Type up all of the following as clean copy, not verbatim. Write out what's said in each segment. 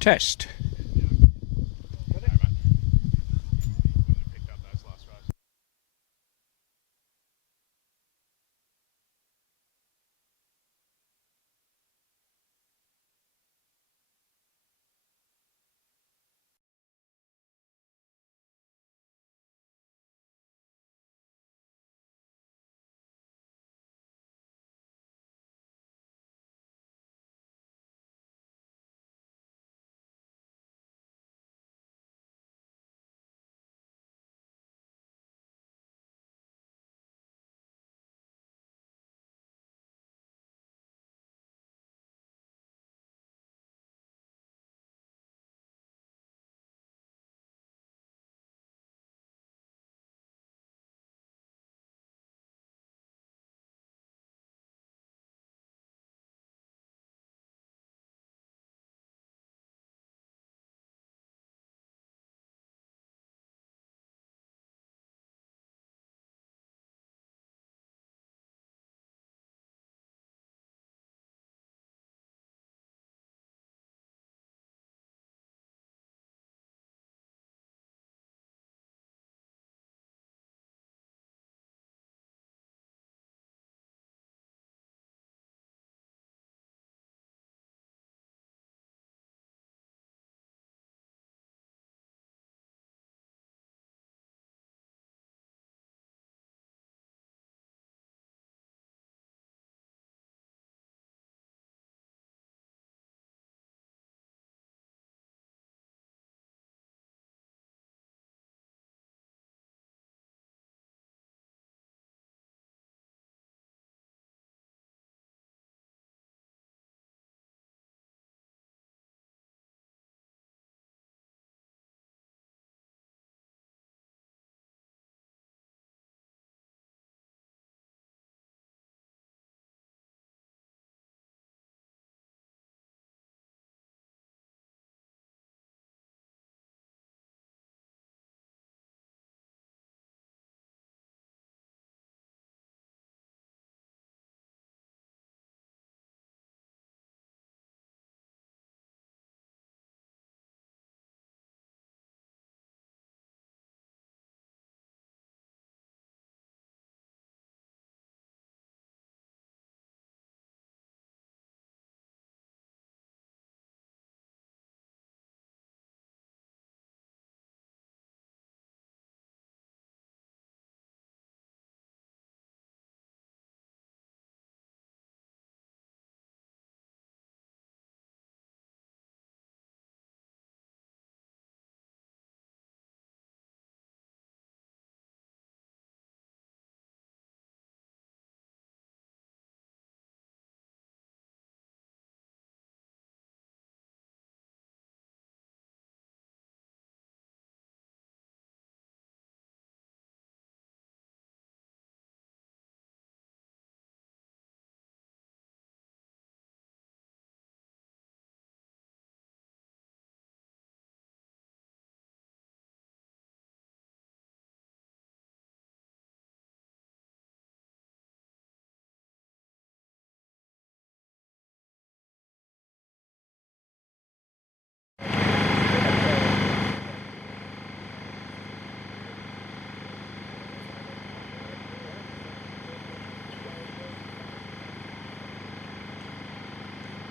Test.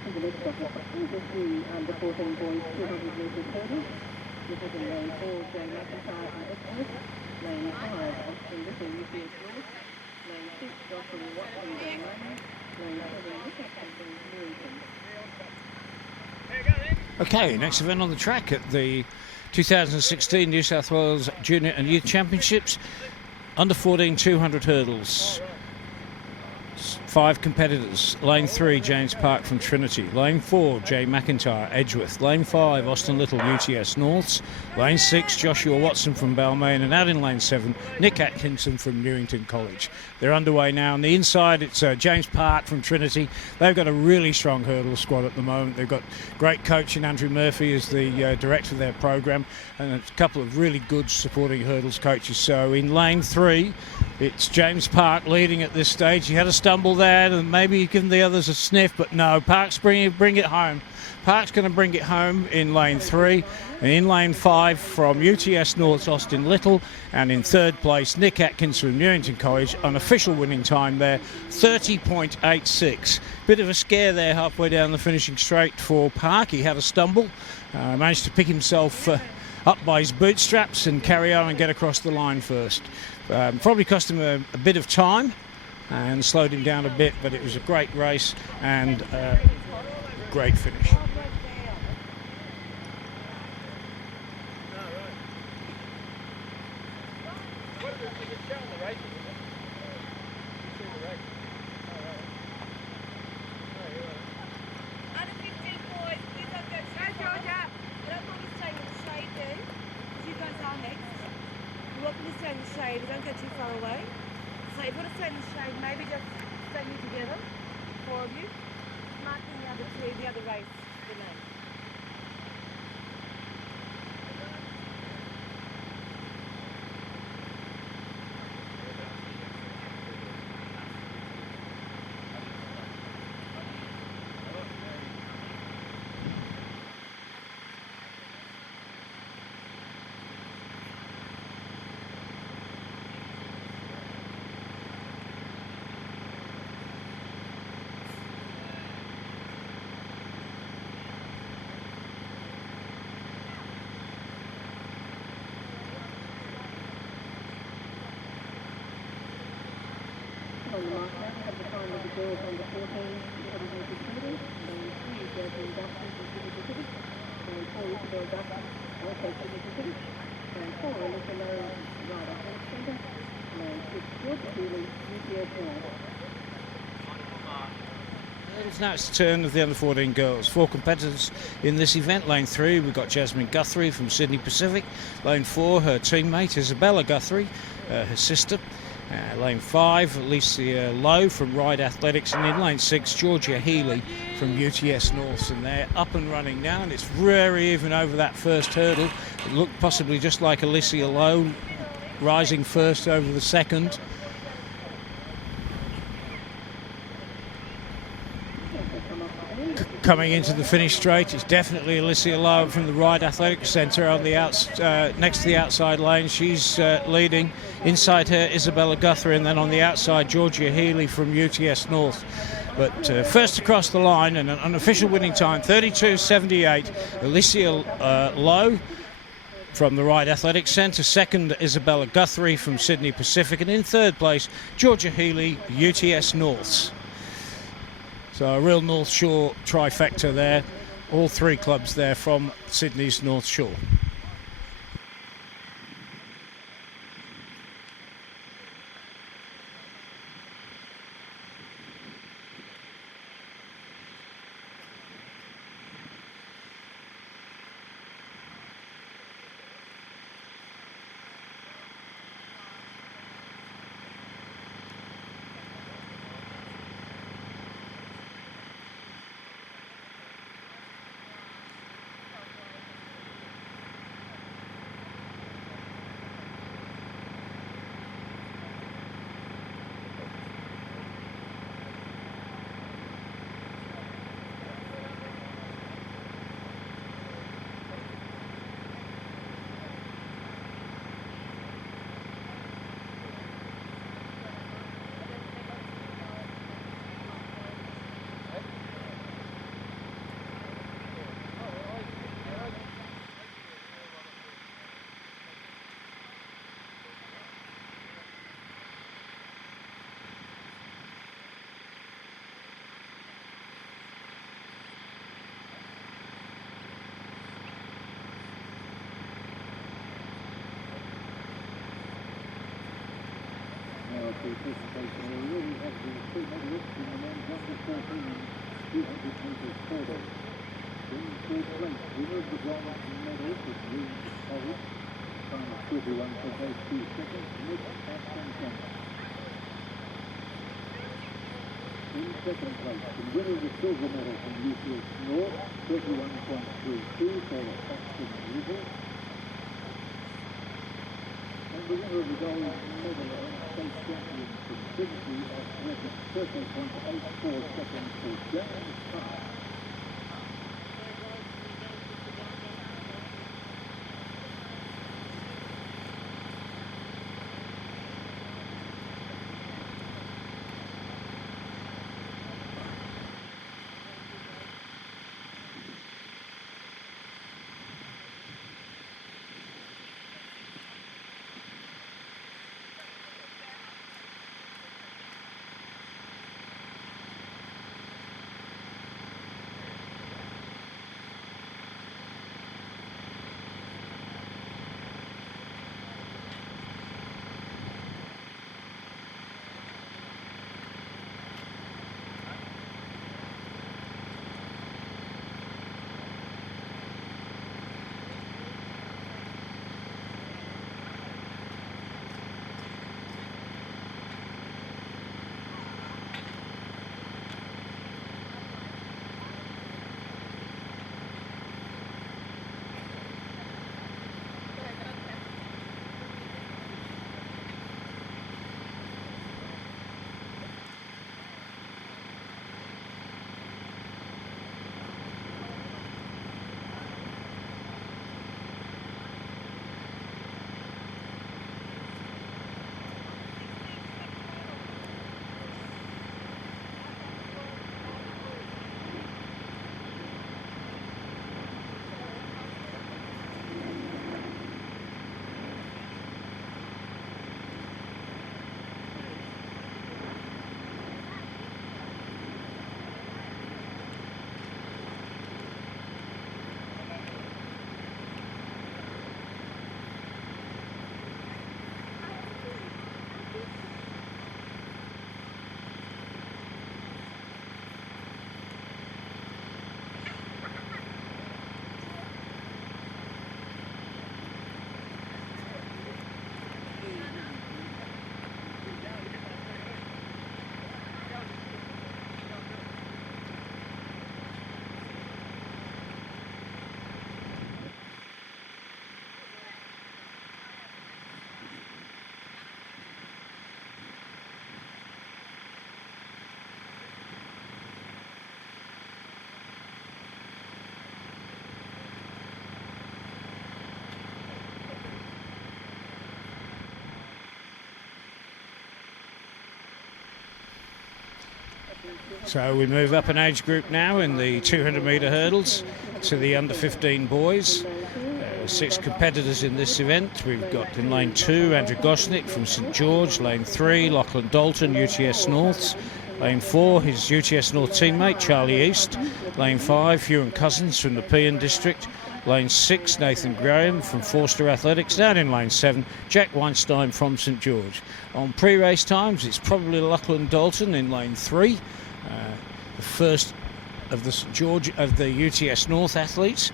The next stop is the under 14 boys 200 metres hurdle. This is in lane 4, J McIntyre and Edgeworth. Lane 5, Austin Little, UPS North. Lane 6, Joshua Watson, Lane 7, Nick Atkinson, Newington. Okay, next event on the track at the 2016 New South Wales Junior and Youth Championships. Under 14 200 hurdles. 5 competitors. Lane 3, James Park from Trinity. Lane 4, Jay McIntyre, Edgeworth. Lane 5, Austin Little, UTS Norths. Lane 6, Joshua Watson from Balmain. And out in Lane 7, Nick Atkinson from Newington College. They're underway now. On the inside, it's James Park from Trinity. They've got a really strong hurdle squad at the moment. They've got great coaching. Andrew Murphy is the director of their program, and a couple of really good supporting hurdles coaches. So in Lane 3, it's James Park leading at this stage. He had a stumble there, and maybe given the others a sniff, but no, Park's bring it home. Park's going to bring it home in lane 3, and in lane 5 from UTS North's Austin Little, and in third place Nick Atkins from Newington College. An official winning time there, 30.86. Bit of a scare there halfway down the finishing straight for Park. He had a stumble, managed to pick himself up by his bootstraps and carry on and get across the line first. Probably cost him a bit of time and slowed him down a bit, but it was a great race and great finish. Don't go too far away. So if you want to stay in the shade, maybe just stay together, 4 of you. Marking the other two, the other race, the name. On the mark now, we have the time of the girls under 14, 250 metres. Lane 3 is Jasmine Dustin from Sydney Pacific. Lane 4, Isabel Dustin, also Sydney Pacific. Lane 4, Alyssa Lowe, Ryder Health Centre. Lane 6, Georgia Healy, UTS North. Now it's the turn of the under 14 girls. 4 competitors in this event. Lane 3, we've got Jasmine Guthrie from Sydney Pacific. Lane 4, her teammate Isabella Guthrie, her sister. Lane 5, Alicia Lowe from Ride Athletics, and in lane 6, Georgia Healy from UTS North. And they're up and running now, and it's very even over that first hurdle. It looked possibly just like Alicia Lowe rising first over the second. Coming into the finish straight, it's definitely Alicia Lowe from the Ride Athletics Centre on the next to the outside lane. She's leading. Inside her, Isabella Guthrie, and then on the outside, Georgia Healy from UTS North. But first across the line, and an unofficial winning time, 32.78. Alicia Lowe from the Ride Athletics Centre. Second, Isabella Guthrie from Sydney Pacific, and in third place, Georgia Healy, UTS Norths. So a real North Shore trifecta there. All 3 clubs there from Sydney's North Shore. Participation already has been two medalists in the men's under 14 200 metres hurdle. In third place, winner of the bronze medal is William College. Time of 31.82 seconds, Nick Atkins. In second place, the winner of the silver medal from UTS North, 31.32 for Austin Little. And the winner of the gold medal state champion from Sydney at record 30.84 seconds for James Park. So we move up an age group now in the 200-metre hurdles to the under-15 boys. 6 competitors in this event. We've got in lane 2 Andrew Gosnick from St George, lane 3 Lachlan Dalton, UTS Norths, lane 4 his UTS North teammate Charlie East, lane 5 Hugh Cousins from the Pean District, lane 6 Nathan Graham from Forster Athletics, down in lane 7 Jack Weinstein from St George. On pre-race times it's probably Lachlan Dalton in lane 3, the first of the St George of the UTS North athletes.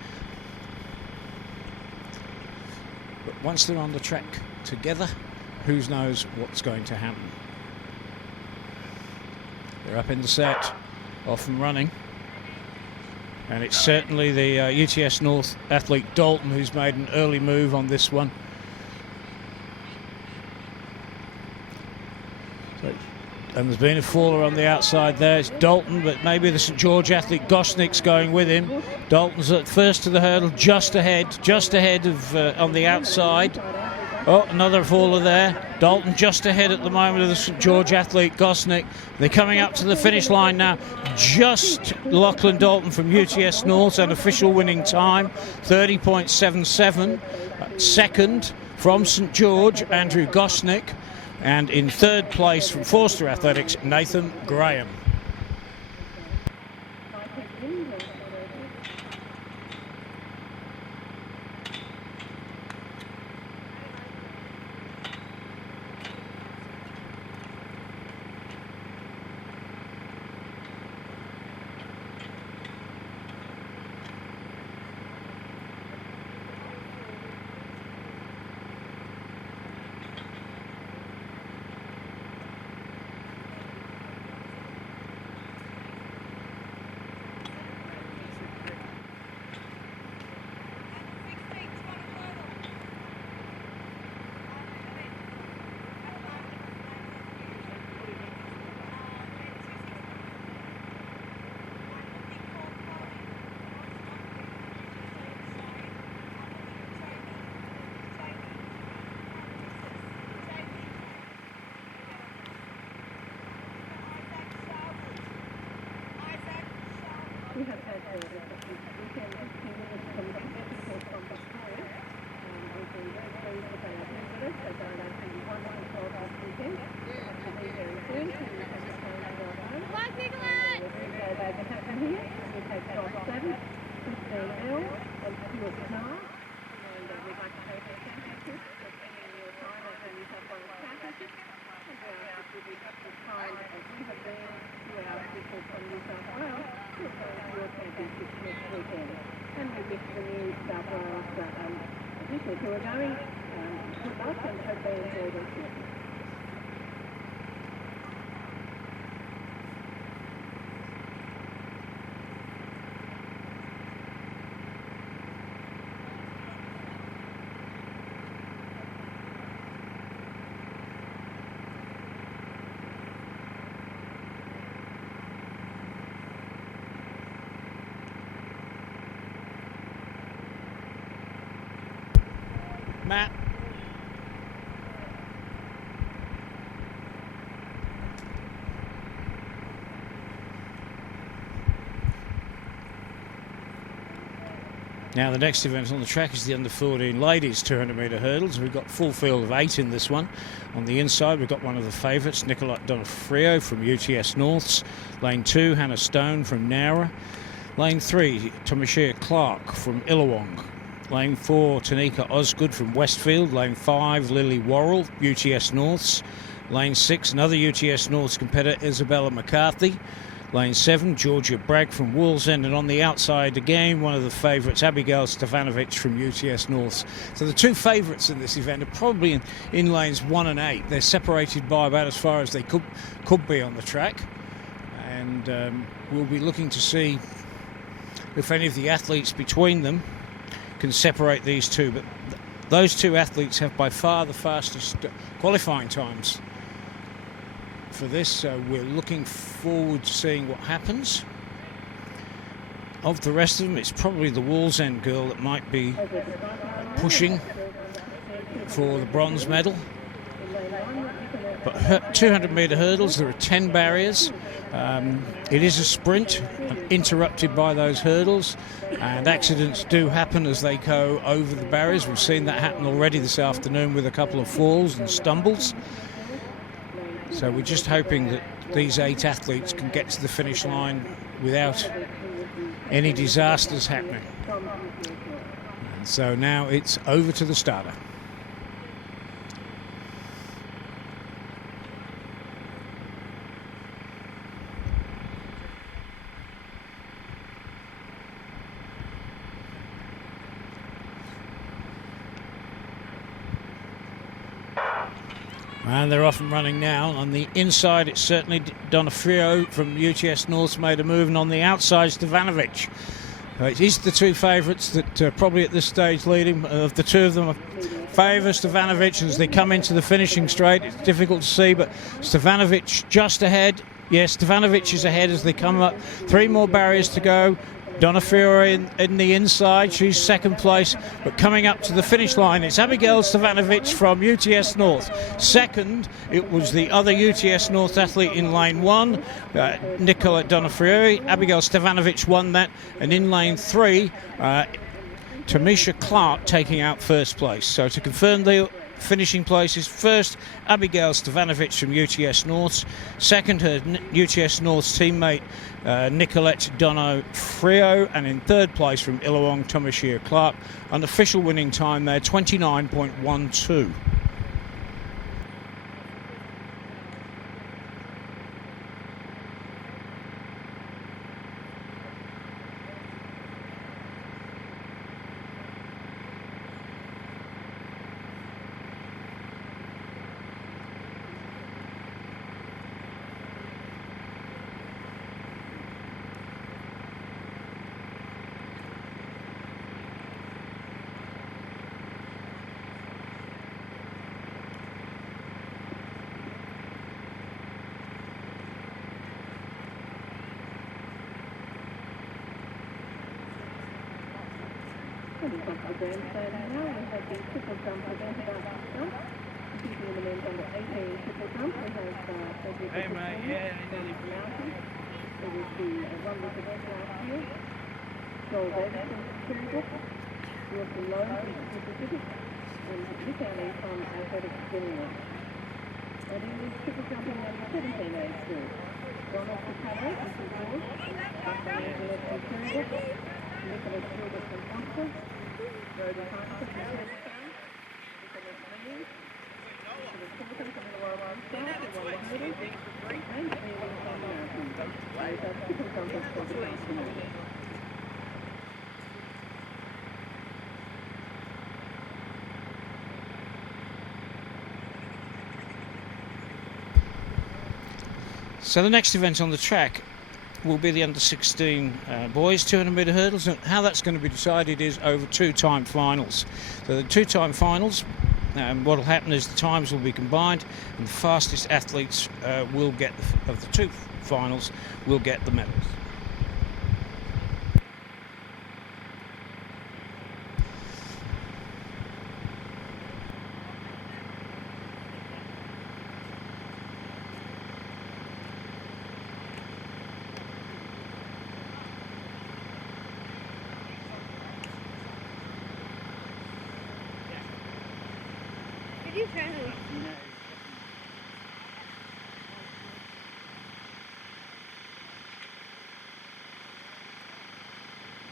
But once they're on the track together, who knows what's going to happen. They're up in the set, off and running. And it's certainly the UTS North athlete Dalton who's made an early move on this one. And there's been a faller on the outside there. It's Dalton, but maybe the St George athlete Gosnick's going with him. Dalton's at first to the hurdle, just ahead of on the outside. Oh, another faller there. Dalton just ahead at the moment of the St George athlete Gosnick. They're coming up to the finish line now. Just Lachlan Dalton from UTS North, an official winning time, 30.77. Second from St George, Andrew Gosnick. And in third place from Forster Athletics, Nathan Graham. We have had this weekend from the technical compass tour. We've been very pleased with our visitors. They've done actually 112 last weekend. We'll be very soon to have the time to go home. They've been happy here. We've had top 7, 15L and Stuart Carr. And we'd like to hope their championship for spending your time at the New South Wales Championship. And we ask that you be just as kind as we have been to our people from New South Wales. Your championship next weekend. And we wish the New South Wales officials who are going good luck and hope they enjoy their trip. Matt. Now the next event on the track is the under-14 ladies 200-metre hurdles. We've got full field of 8 in this one. On the inside we've got one of the favourites, Nicolette Donofrio from UTS Norths. Lane 2, Hannah Stone from Nowra. Lane 3, Tomashia Clark from Illawong. Lane 4, Tanika Osgood from Westfield. Lane 5, Lily Worrell, UTS Norths. Lane 6, another UTS Norths competitor, Isabella McCarthy. Lane 7, Georgia Bragg from Wallsend. And on the outside again, one of the favourites, Abigail Stefanovic from UTS Norths. So the two favourites in this event are probably in lanes 1 and 8. They're separated by about as far as they could be on the track. And we'll be looking to see if any of the athletes between them can separate these two, but those two athletes have by far the fastest qualifying times for this, so we're looking forward to seeing what happens. Of the rest of them, it's probably the Wallsend girl that might be pushing for the bronze medal. But 200-metre hurdles, there are 10 barriers. It is a sprint, interrupted by those hurdles, and accidents do happen as they go over the barriers. We've seen that happen already this afternoon with a couple of falls and stumbles. So we're just hoping that these 8 athletes can get to the finish line without any disasters happening. And so now it's over to the starter. And they're off and running now. On the inside, it's certainly Donofrio from UTS North's made a move, and on the outside, Stevanovic. It is the 2 favourites that probably at this stage leading. Of the 2 of them, favour Stevanovic as they come into the finishing straight. It's difficult to see, but Stevanovic just ahead. Yes, Stevanovic is ahead as they come up. 3 more barriers to go. Donofrio in the inside, she's second place, but coming up to the finish line, it's Abigail Stevanovic from UTS North. Second, it was the other UTS North athlete in lane 1, Nicola Donofrio. Abigail Stevanovic won that, and in lane 3, Tamisha Clark taking out first place. So to confirm the finishing places, first Abigail Stevanovic from UTS North, second her UTS North's teammate Nicolette Donofrio, and in third place from Illawong Tamisha Clark. An official winning time there, 29.12. The grandstand now, we have the triple jump event about to jump. Competing in the men's under 18 triple jump, we have Frederick from Mountain. It was the one-week event last year. Joel Davis from Cherrybrook, Wilson Lowe from the Pacific, and Nick Alley from Athletics Birmingham. And in this triple jumping under 17 age group, Donald Picado from St George, Dr. Angela from Cherrybrook, Nicholas Gilbert from Foster, Rhoda Heineken from Hazeltown, Nicholas Lee, Nicholas Thornton from the Royal Arms South, who won the hurdle, and Aileen from Mountain. Those are triple jumpers for the afternoon. So the next event on the track will be the under-16 boys 200-metre hurdles, and how that's going to be decided is over 2-time finals. So the 2-time finals, what will happen is the times will be combined, and the fastest athletes will get, of the 2 finals, will get the medals. Did you try to?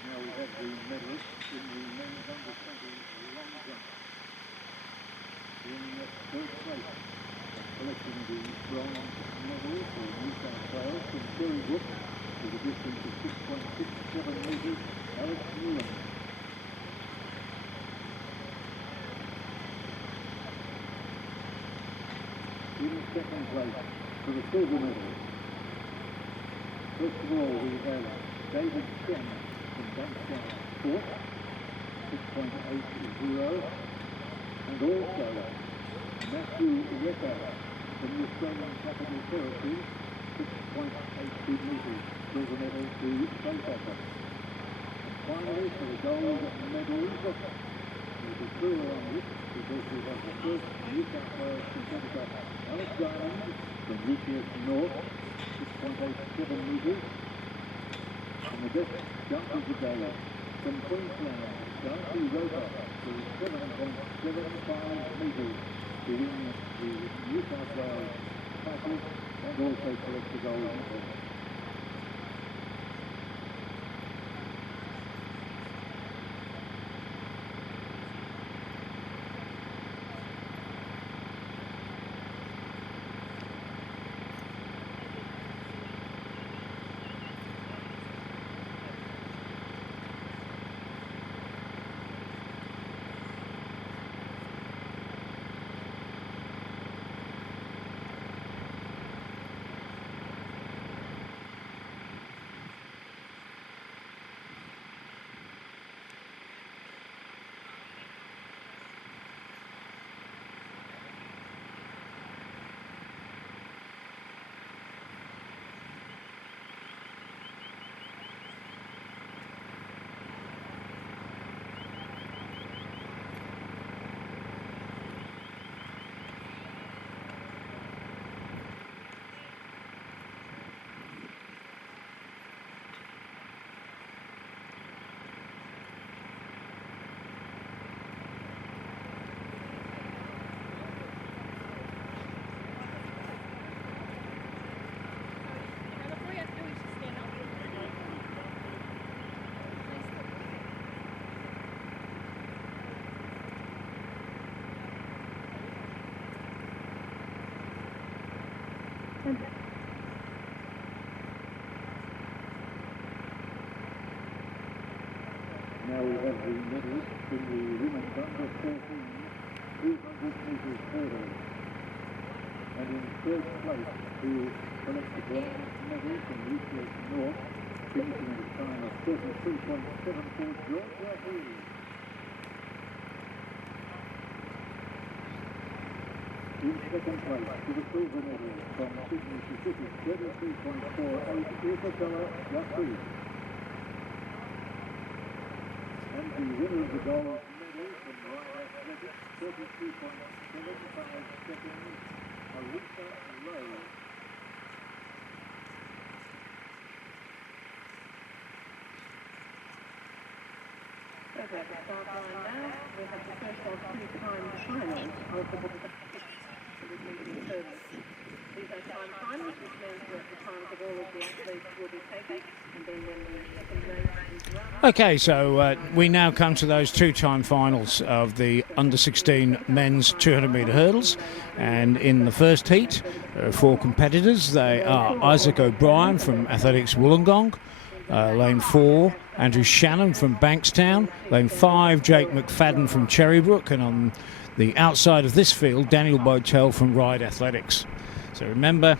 Now we have the medalists in the men's under 20 long jump. In third place, collecting the bronze medal for New South Wales from Cherrybrook with a distance of 6.67 metres, Alex Newland. In second place for the silver medal. First of all, we have David Chen from Bankstown Sport, 6.80, and also Matthew Recca from the Australian Capital Territory, 6.82 metres, silver medal to both of them. And finally, for the gold medals, The crew along with, because we have the first New South Wales competitor, ANSW from UPS North, 6.87 metres. And the best jump of the day from Queensland, Darcy Roper, to 7.75 metres to win the New South Wales title and also collect the gold medal. Now we have the medalists in the women's under 14 200 metres hurdle. And in third place to collect the bronze medal from UPS North, finishing at a time of 33.74, Georgia Hill. In second place to the silver medal from Sydney, Pacific, 33.48, Isabella Yassi. And the winner of the gold medal from Ryan Athletics, 32.75 seconds, Aretha Lowe. Okay, the start line now. We have the first of two-time finals of the service. These are time finals, which means that the times of all of the athletes will be taken, and then when the second race is run. Okay, so we now come to those two-time finals of the under-16 men's 200-metre hurdles. And in the first heat, there are four competitors. They are Isaac O'Brien from Athletics Wollongong, lane 4, Andrew Shannon from Bankstown, lane 5, Jake McFadden from Cherrybrook, and on the outside of this field, Daniel Botel from Ryde Athletics. So remember,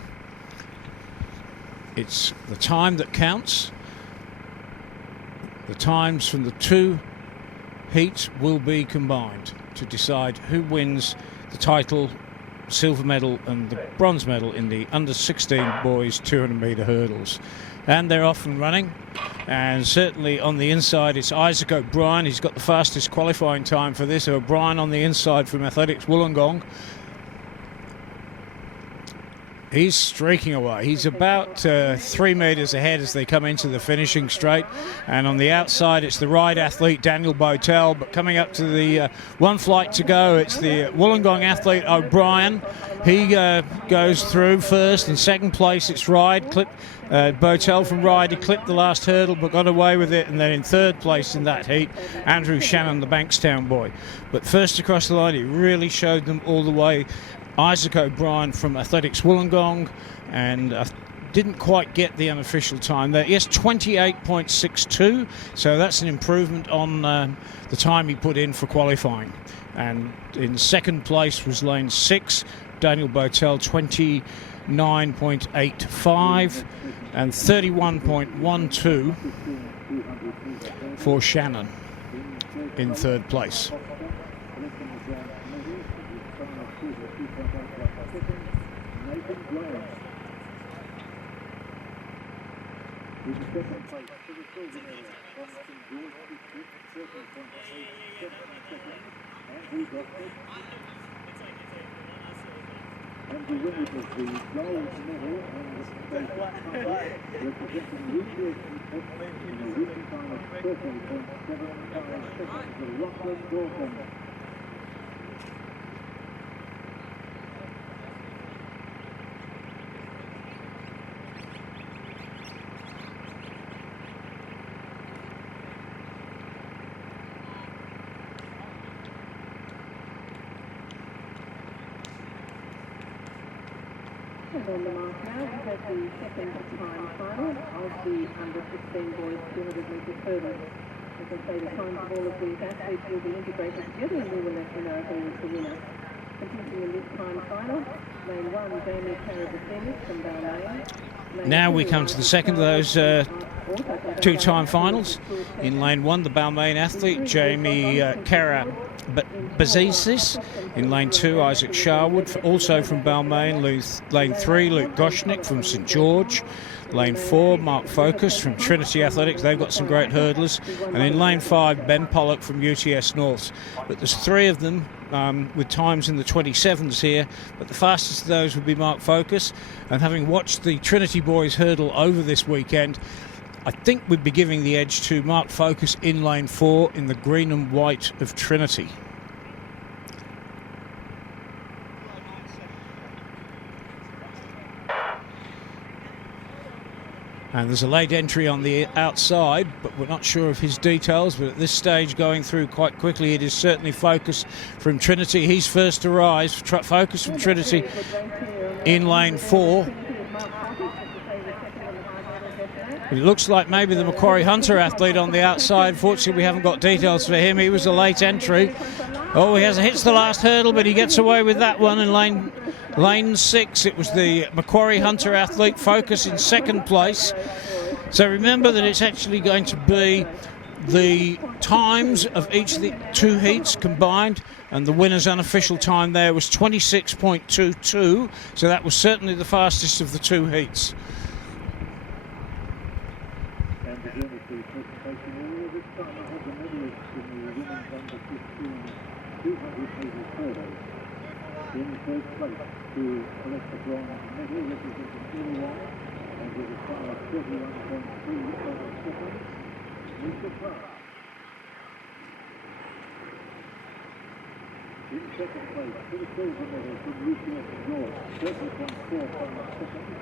it's the time that counts. The times from the two heats will be combined to decide who wins the title, silver medal and the bronze medal in the under-16 boys 200-metre hurdles. And they're off and running, and certainly on the inside it's Isaac O'Brien. He's got the fastest qualifying time for this. O'Brien on the inside from Athletics Wollongong. He's streaking away. He's about 3 metres ahead as they come into the finishing straight. And on the outside, it's the Ryde athlete, Daniel Botel. But coming up to the one flight to go, it's the Wollongong athlete, O'Brien. He goes through first. In second place, it's Ryde. Botel from Ryde. He clipped the last hurdle but got away with it. And then in third place in that heat, Andrew Shannon, the Bankstown boy. But first across the line, he really showed them all the way. Isaac O'Brien from Athletics Wollongong, and didn't quite get the unofficial time there. Yes, 28.62, so that's an improvement on the time he put in for qualifying. And in second place was lane 6, Daniel Botel, 29.85, and 31.12 for Shannon in third place. In second place to the silver medal from St George District, And the winner of the gold medal and the state representing UTS in a recent time of 30.75 seconds, the Lachlan Dawson. And on the mark now, we have the second time final of the under-16 boys 200 metres hurdles. As I say, the times of all of these athletes will be integrated together and we will let you know who is the winner. Competing in this time final, lane 1, Jamie Carabasinis from Balmain. Now we come to the second of those two-time finals. In lane 1, the Balmain athlete, Jamie Carabasinis. In lane 2, Isaac Sharwood, also from Balmain. Lane 3, Luke Goshnick from St George. Lane 4, Mark Focus from Trinity Athletics. They've got some great hurdlers. And in lane 5, Ben Pollock from UTS North. But there's 3 of them with times in the 27s here. But the fastest of those would be Mark Focus. And having watched the Trinity boys hurdle over this weekend, I think we'd be giving the edge to Mark Focus in lane 4 in the green and white of Trinity. And there's a late entry on the outside, but we're not sure of his details. But at this stage, going through quite quickly, it is certainly Focus from Trinity. He's first to rise. Focus from Trinity in lane 4. It looks like maybe the Macquarie Hunter athlete on the outside. Fortunately, we haven't got details for him. He was a late entry. Oh, he hits the last hurdle, but he gets away with that one in lane 6. It was the Macquarie Hunter athlete, Focus, in second place. So remember that it's actually going to be the times of each of the 2 heats combined, and the winner's unofficial time there was 26.22. So that was certainly the fastest of the 2 heats. In third place to collect the bronze medal representing Illinois and with a time of 31.3 seconds, Lisa Clark. In second place to the silver medal from UTS North, 30.45 seconds,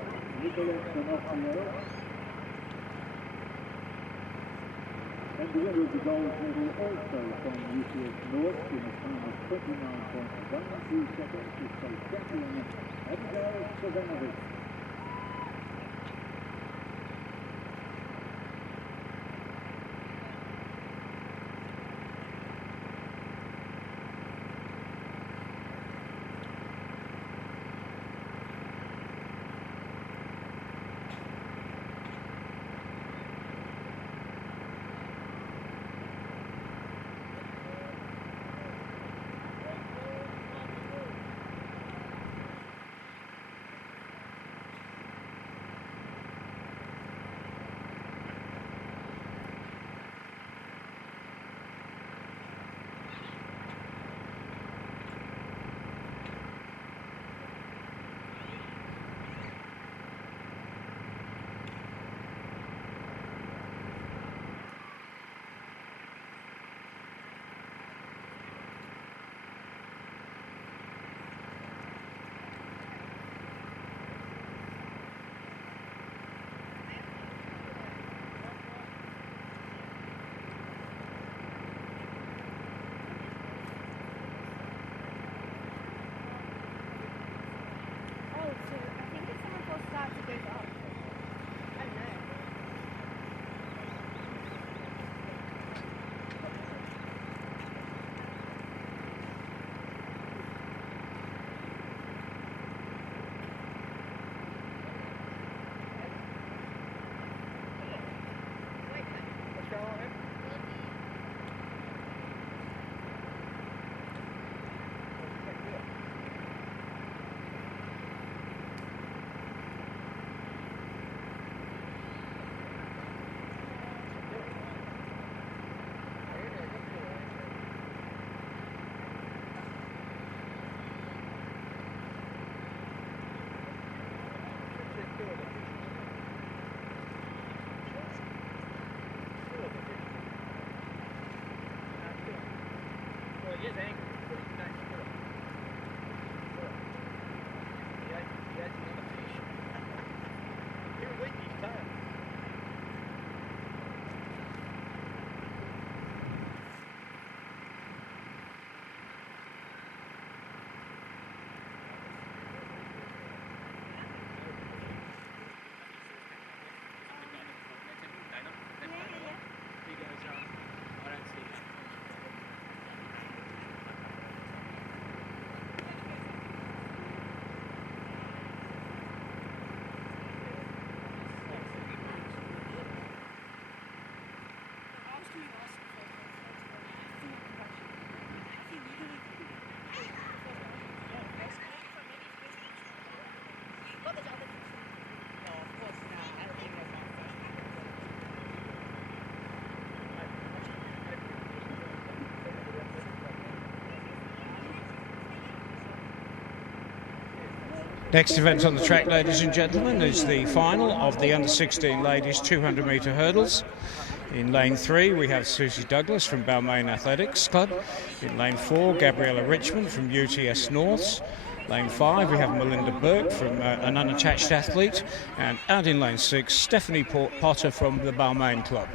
Nicolette D'Onofrio. And the winner of the gold medal also from UTS North in a time of 29.12 seconds is state champion Abigail Savanovic. Next event on the track, ladies and gentlemen, is the final of the under-16 ladies 200-metre hurdles. In lane 3, we have Susie Douglas from Balmain Athletics Club. In lane 4, Gabriella Richmond from UTS Norths. Lane 5, we have Melinda Burke from an unattached athlete. And out in lane 6, Stephanie Potter from the Balmain Club.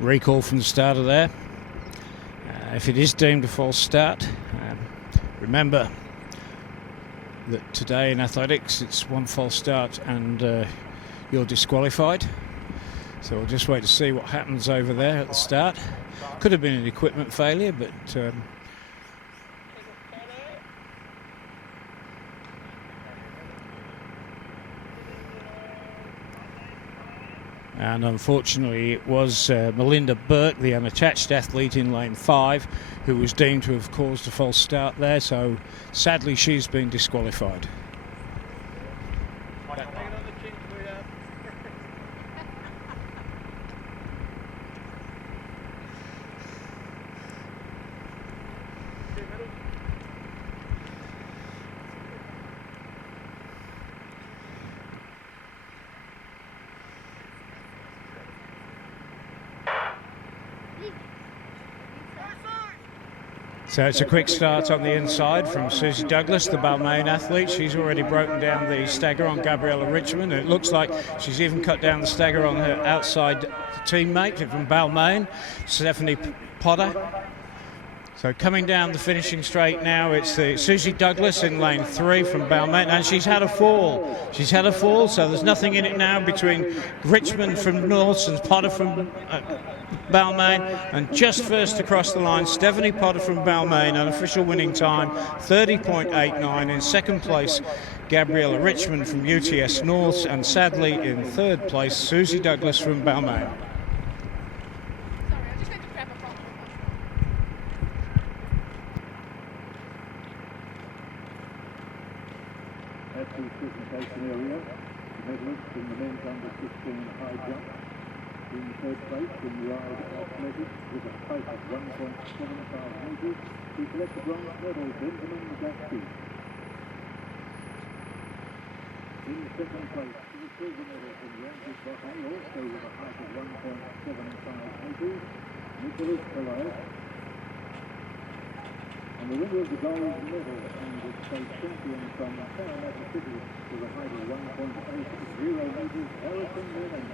Recall from the starter there. If it is deemed a false start, remember that today in athletics it's one false start and you're disqualified. So we'll just wait to see what happens over there at the start. Could have been an equipment failure, but and unfortunately it was Melinda Burke, the unattached athlete in lane 5, who was deemed to have caused a false start there, so sadly she's been disqualified. So it's a quick start on the inside from Susie Douglas, the Balmain athlete. She's already broken down the stagger on Gabriella Richmond. It looks like she's even cut down the stagger on her outside teammate from Balmain, Stephanie Potter. So coming down the finishing straight now, it's the Susie Douglas in lane 3 from Balmain, and she's had a fall. She's had a fall, so there's nothing in it now between Richmond from Norths and Potter from Balmain, and just first across the line, Stephanie Potter from Balmain, an official winning time, 30.89. In second place, Gabriella Richmond from UTS Norths, and sadly in third place, Susie Douglas from Balmain. At the presentation area, the medalists in the men's under-16 high jump. In third place in Live Athletics with a height of 1.75 metres, he collected the bronze medal, Benjamin McGaskey. In second place, the silver medal from Ramsey Botte, also with a height of 1.75 metres, Nicholas Pillay. And the winner of the gold medal and the state champion from Parramatta City with a height of 1.80 metres, Harrison Lennon.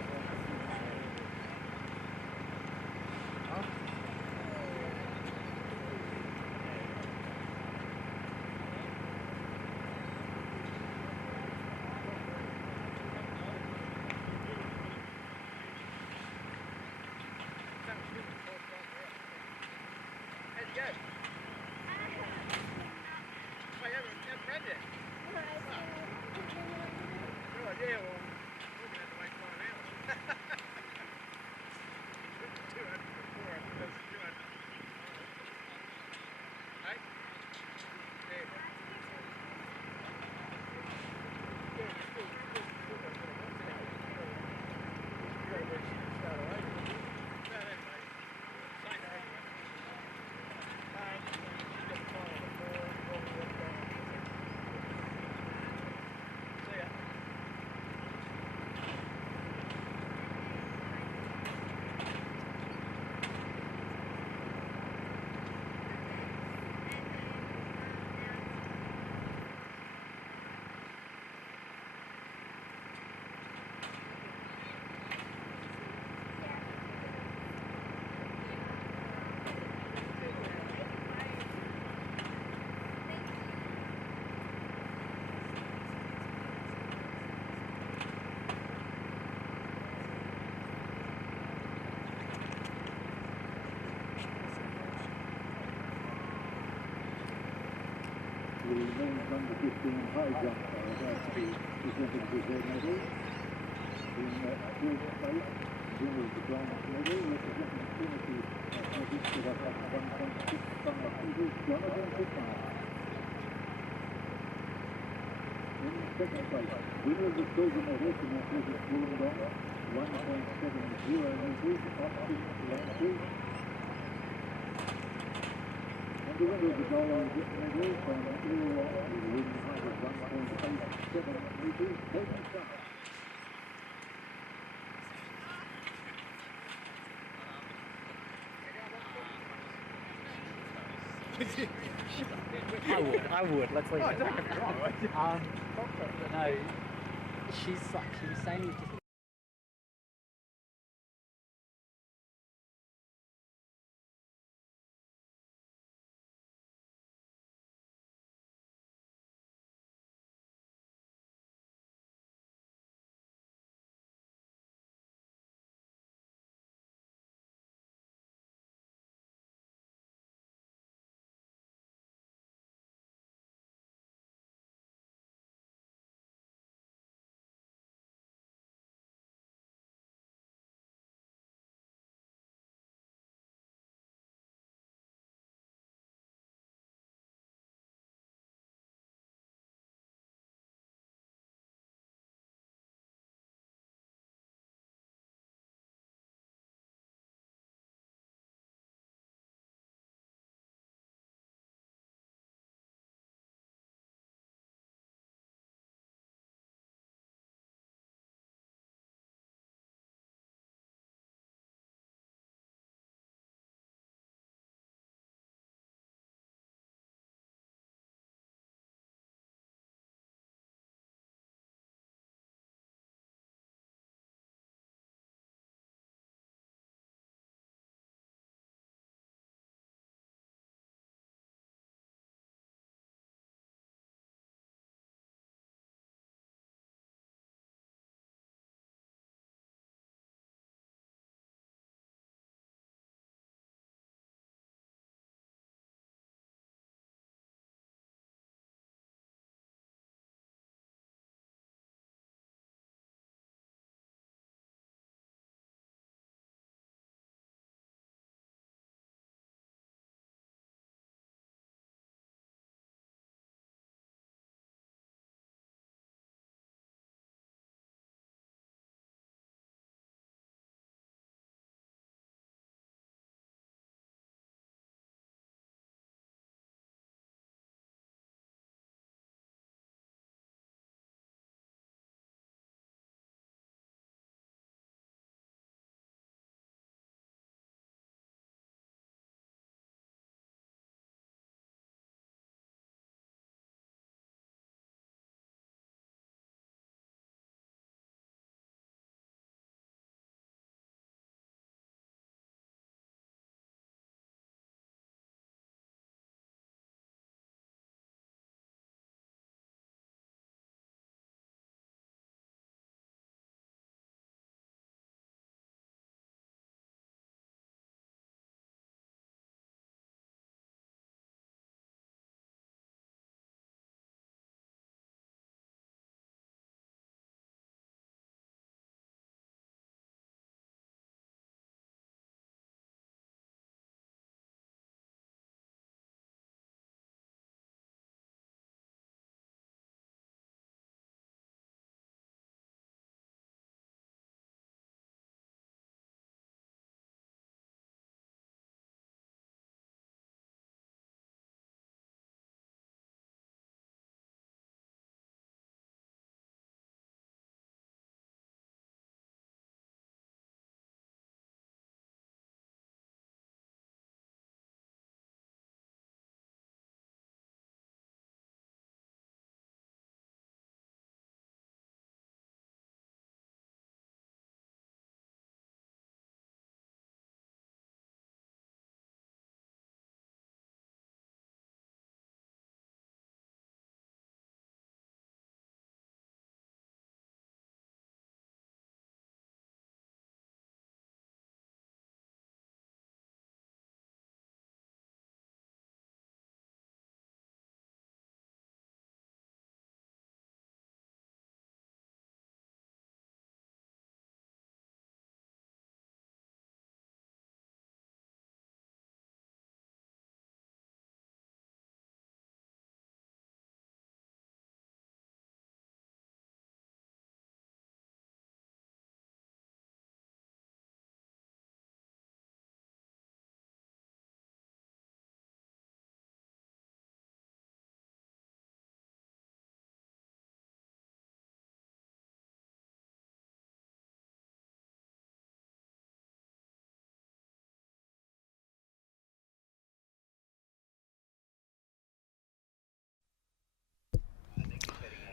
men's under 15 high jump are about to be presented with their medals. In fourth place, winner of the bronze medal, representing Trinity Athletics with 1.65 meters, Jonathan Pittman. In second place, winner of the silver medal from Athletics Wollongong, 1.70 meters, Austin Lancey. And the winner of the gold medal from Illinois with a winning height of 1.87 meters, Hayden Sharp. I would. Let's leave it. No, she was saying just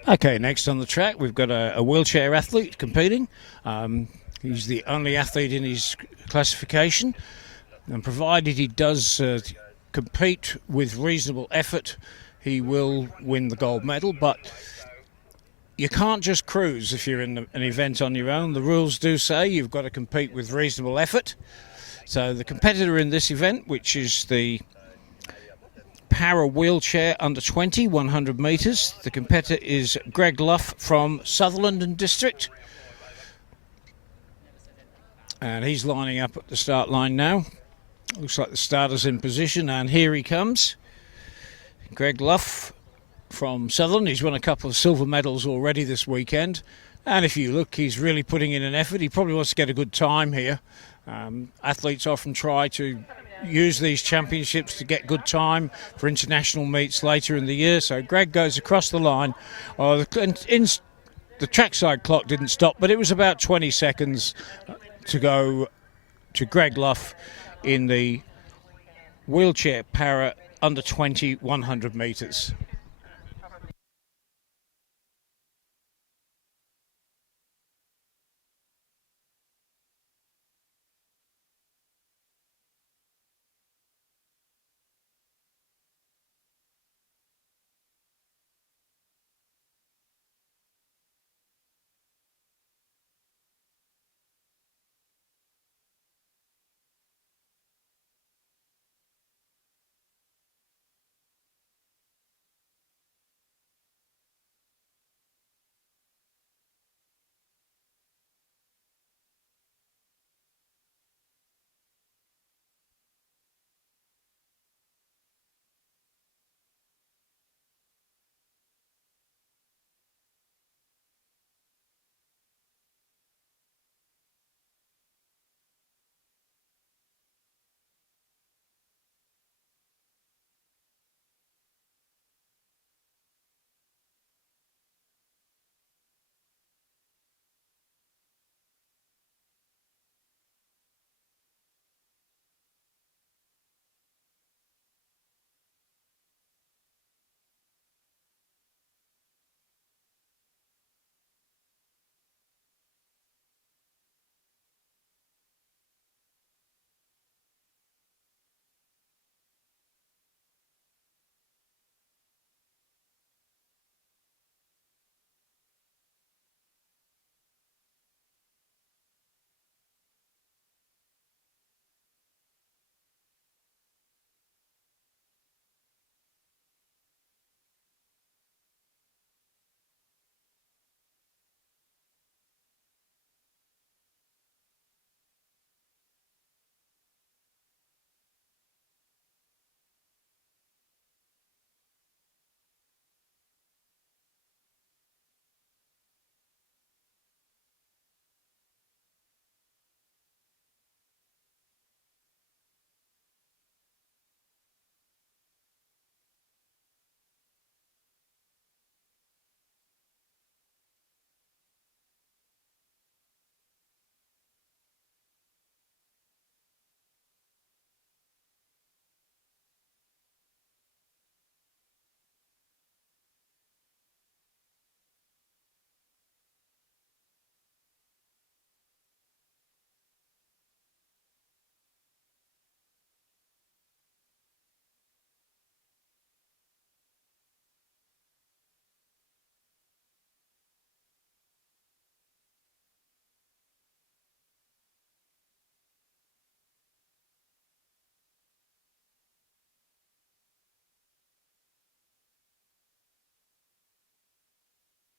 Okay, next on the track we've got a wheelchair athlete competing. He's the only athlete in his classification, and provided he does compete with reasonable effort, he will win the gold medal. But you can't just cruise if you're in an event on your own. The rules do say you've got to compete with reasonable effort. So the competitor in this event, which is the para wheelchair under 20, 100 metres, the competitor is Greg Luff from Sutherland and District. And he's lining up at the start line now. Looks like the starter's in position, and here he comes. Greg Luff from Sutherland. He's won a couple of silver medals already this weekend, and if you look, he's really putting in an effort. He probably wants to get a good time here. Athletes often try to use these championships to get good time for international meets later in the year. So Greg goes across the line. The trackside clock didn't stop, but it was about 20 seconds to go to Greg Luff in the wheelchair para under 20 100 metres.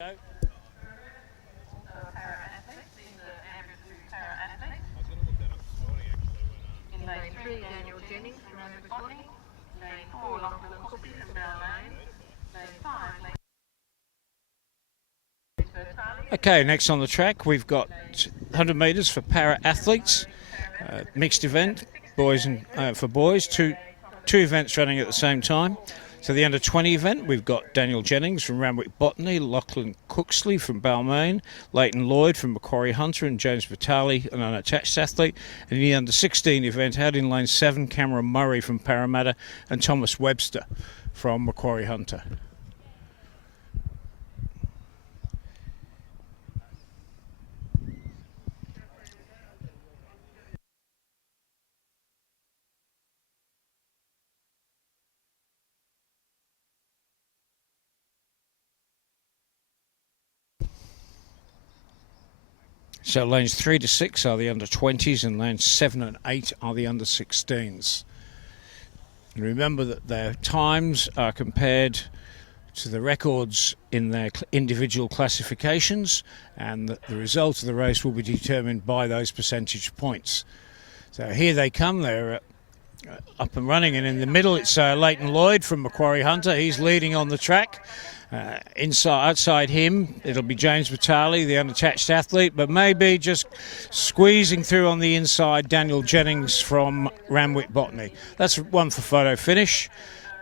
In lane 3, Daniel Jennings from Botany. Lane 4, Lachlan Cookie from Balmain. Lane 5, Lane Okay, next on the track we've got 100 metres for para athletes, mixed event, boys and for boys, two events running at the same time. So the under 20 event, we've got Daniel Jennings from Randwick Botany, Lachlan Cooksley from Balmain, Leighton Lloyd from Macquarie Hunter, and James Vitale, an unattached athlete. And in the under 16 event, out in lane 7, Cameron Murray from Parramatta and Thomas Webster from Macquarie Hunter. So lanes 3 to 6 are the under 20s, and lanes 7 and 8 are the under 16s. And remember that their times are compared to the records in their individual classifications, and that the result of the race will be determined by those percentage points. So here they come, they're up and running, and in the middle it's Leighton Lloyd from Macquarie Hunter. He's leading on the track. Outside him it'll be James Batali, the unattached athlete, but maybe just squeezing through on the inside Daniel Jennings from Ramwick Botany. That's one for photo finish,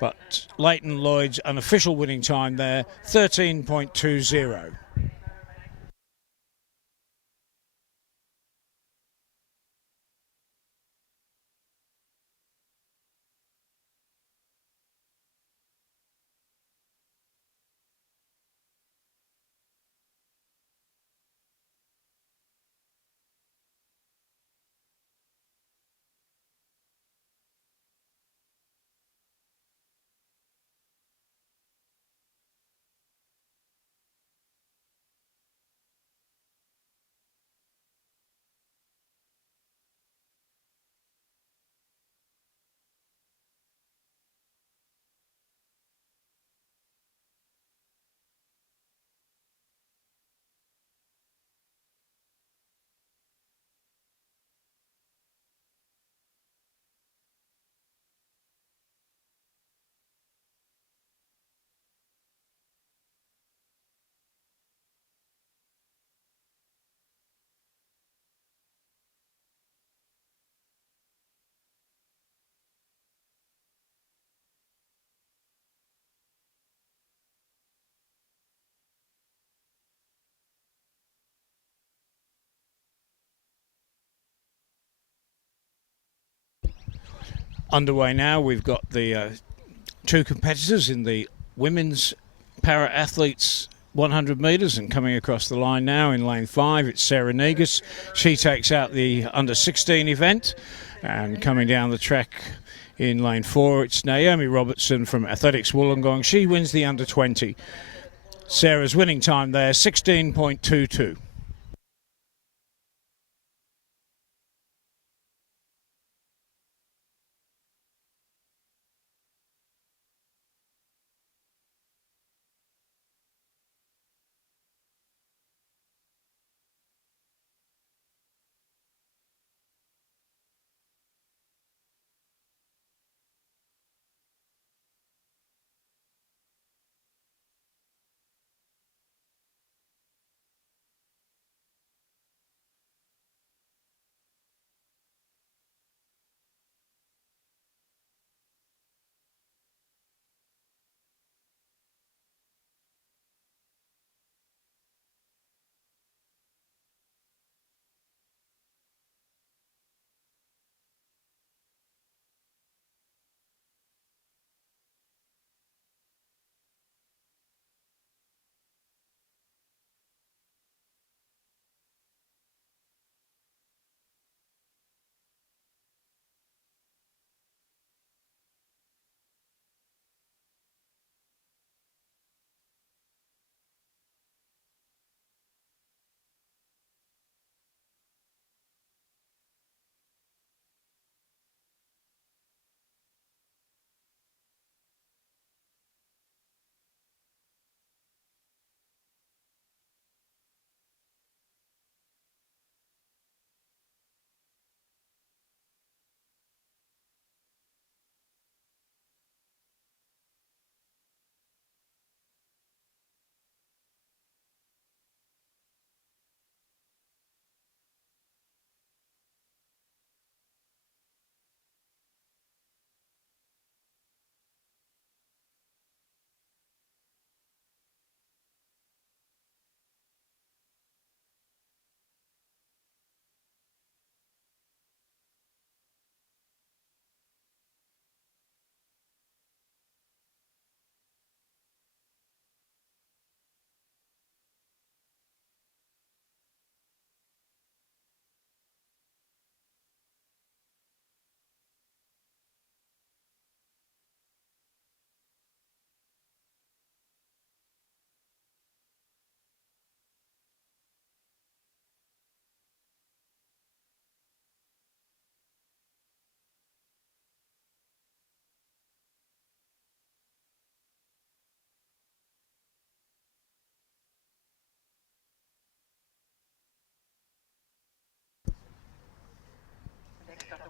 but Leighton Lloyd's unofficial winning time there, 13.20. Underway now, we've got the two competitors in the women's para athletes 100 metres, and coming across the line now in lane 5 it's Sarah Negus. She takes out the under 16 event, and coming down the track in lane 4 it's Naomi Robertson from Athletics Wollongong. She wins the under 20. Sarah's winning time there, 16.22.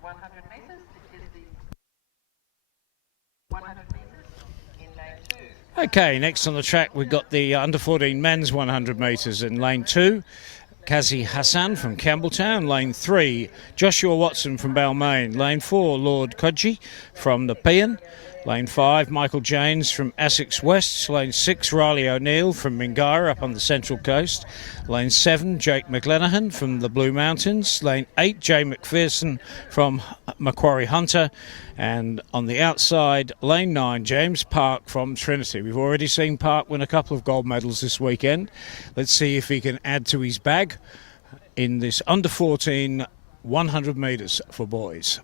100 metres. It is the 100 metres in lane 2. Okay, next on the track we've got the under 14 men's 100 metres in lane 2. Kazi Hassan from Campbelltown. Lane 3, Joshua Watson from Balmain. Lane 4, Lord Kodji from the Nepean. Lane 5, Michael Janes from Essex West. Lane 6, Riley O'Neill from Mingara up on the Central Coast. Lane 7, Jake McLenaghan from the Blue Mountains. Lane 8, Jay McPherson from Macquarie Hunter. And on the outside, Lane 9, James Park from Trinity. We've already seen Park win a couple of gold medals this weekend. Let's see if he can add to his bag in this under 14 100 metres for boys.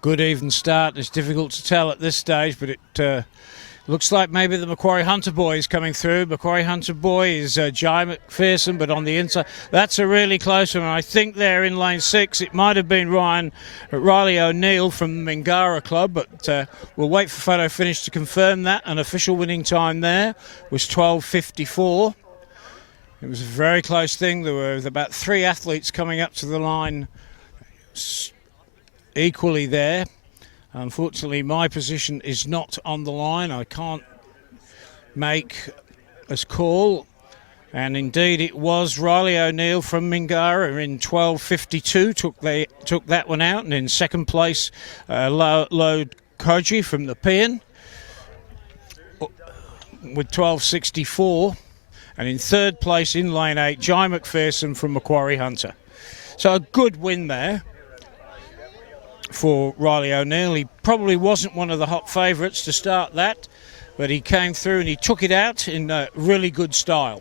Good even start. It's difficult to tell at this stage, but it looks like maybe the Macquarie Hunter boy is coming through. Macquarie Hunter boy is Jai McPherson, but on the inside, that's a really close one. I think there in lane 6, it might have been Riley O'Neill from the Mingara club, but we'll wait for photo finish to confirm that. An official winning time there was 12:54. It was a very close thing. There were about 3 athletes coming up to the line equally there. Unfortunately, my position is not on the line. I can't make a call. And indeed, it was Riley O'Neill from Mingara in 12:52 took that one out. And in second place, Lode Koji from the Nepean with 12:64. And in third place in lane 8, Jai McPherson from Macquarie Hunter. So a good win there for Riley O'Neill. He probably wasn't one of the hot favourites to start that, but he came through and he took it out in really good style.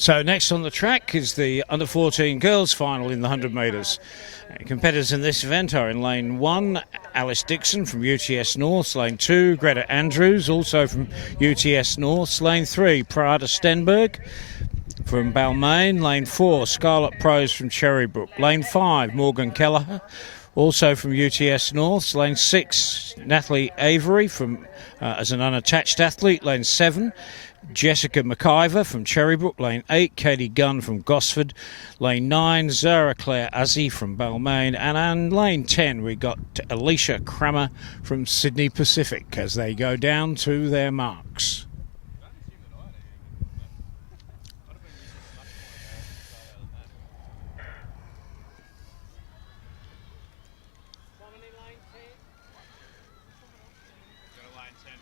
So next on the track is the under-14 girls final in the 100 metres. Competitors in this event are in lane 1, Alice Dixon from UTS North. Lane 2, Greta Andrews, also from UTS North. Lane 3, Prada Stenberg from Balmain. Lane 4, Scarlett Prose from Cherrybrook. Lane 5, Morgan Kelleher, also from UTS North. Lane 6, Natalie Avery from as an unattached athlete. Lane 7, Jessica McIver from Cherrybrook. Lane 8, Katie Gunn from Gosford. Lane 9, Zara Claire Azzi from Balmain. And on lane 10, we got Alicia Crammer from Sydney Pacific as they go down to their marks.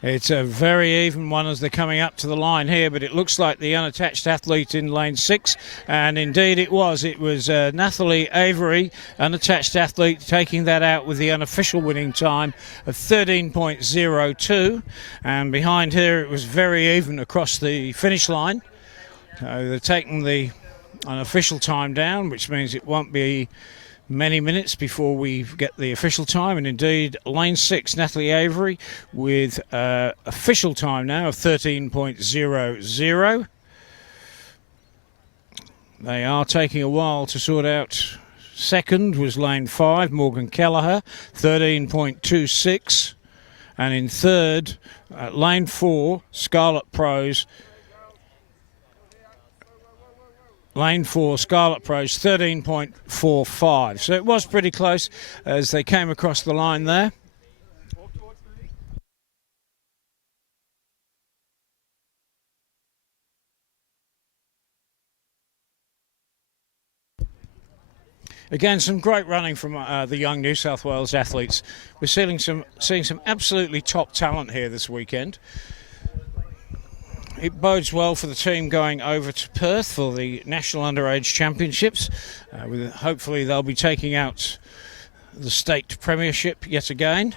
It's a very even one as they're coming up to the line here, but it looks like the unattached athlete in lane 6, and indeed it was. It was Nathalie Avery, unattached athlete, taking that out with the unofficial winning time of 13.02, and behind her it was very even across the finish line. They're taking the unofficial time down, which means it won't be many minutes before we get the official time. And indeed, lane 6, Natalie Avery, with official time now of 13.00. They are taking a while to sort out. Second was lane 5, Morgan Kelleher, 13.26. And in third, lane 4, Scarlett Prose, Lane 4, Scarlet Pros, 13.45. So it was pretty close as they came across the line there. Again, some great running from the young New South Wales athletes. We're seeing some absolutely top talent here this weekend. It bodes well for the team going over to Perth for the National Underage Championships. Hopefully they'll be taking out the state premiership yet again.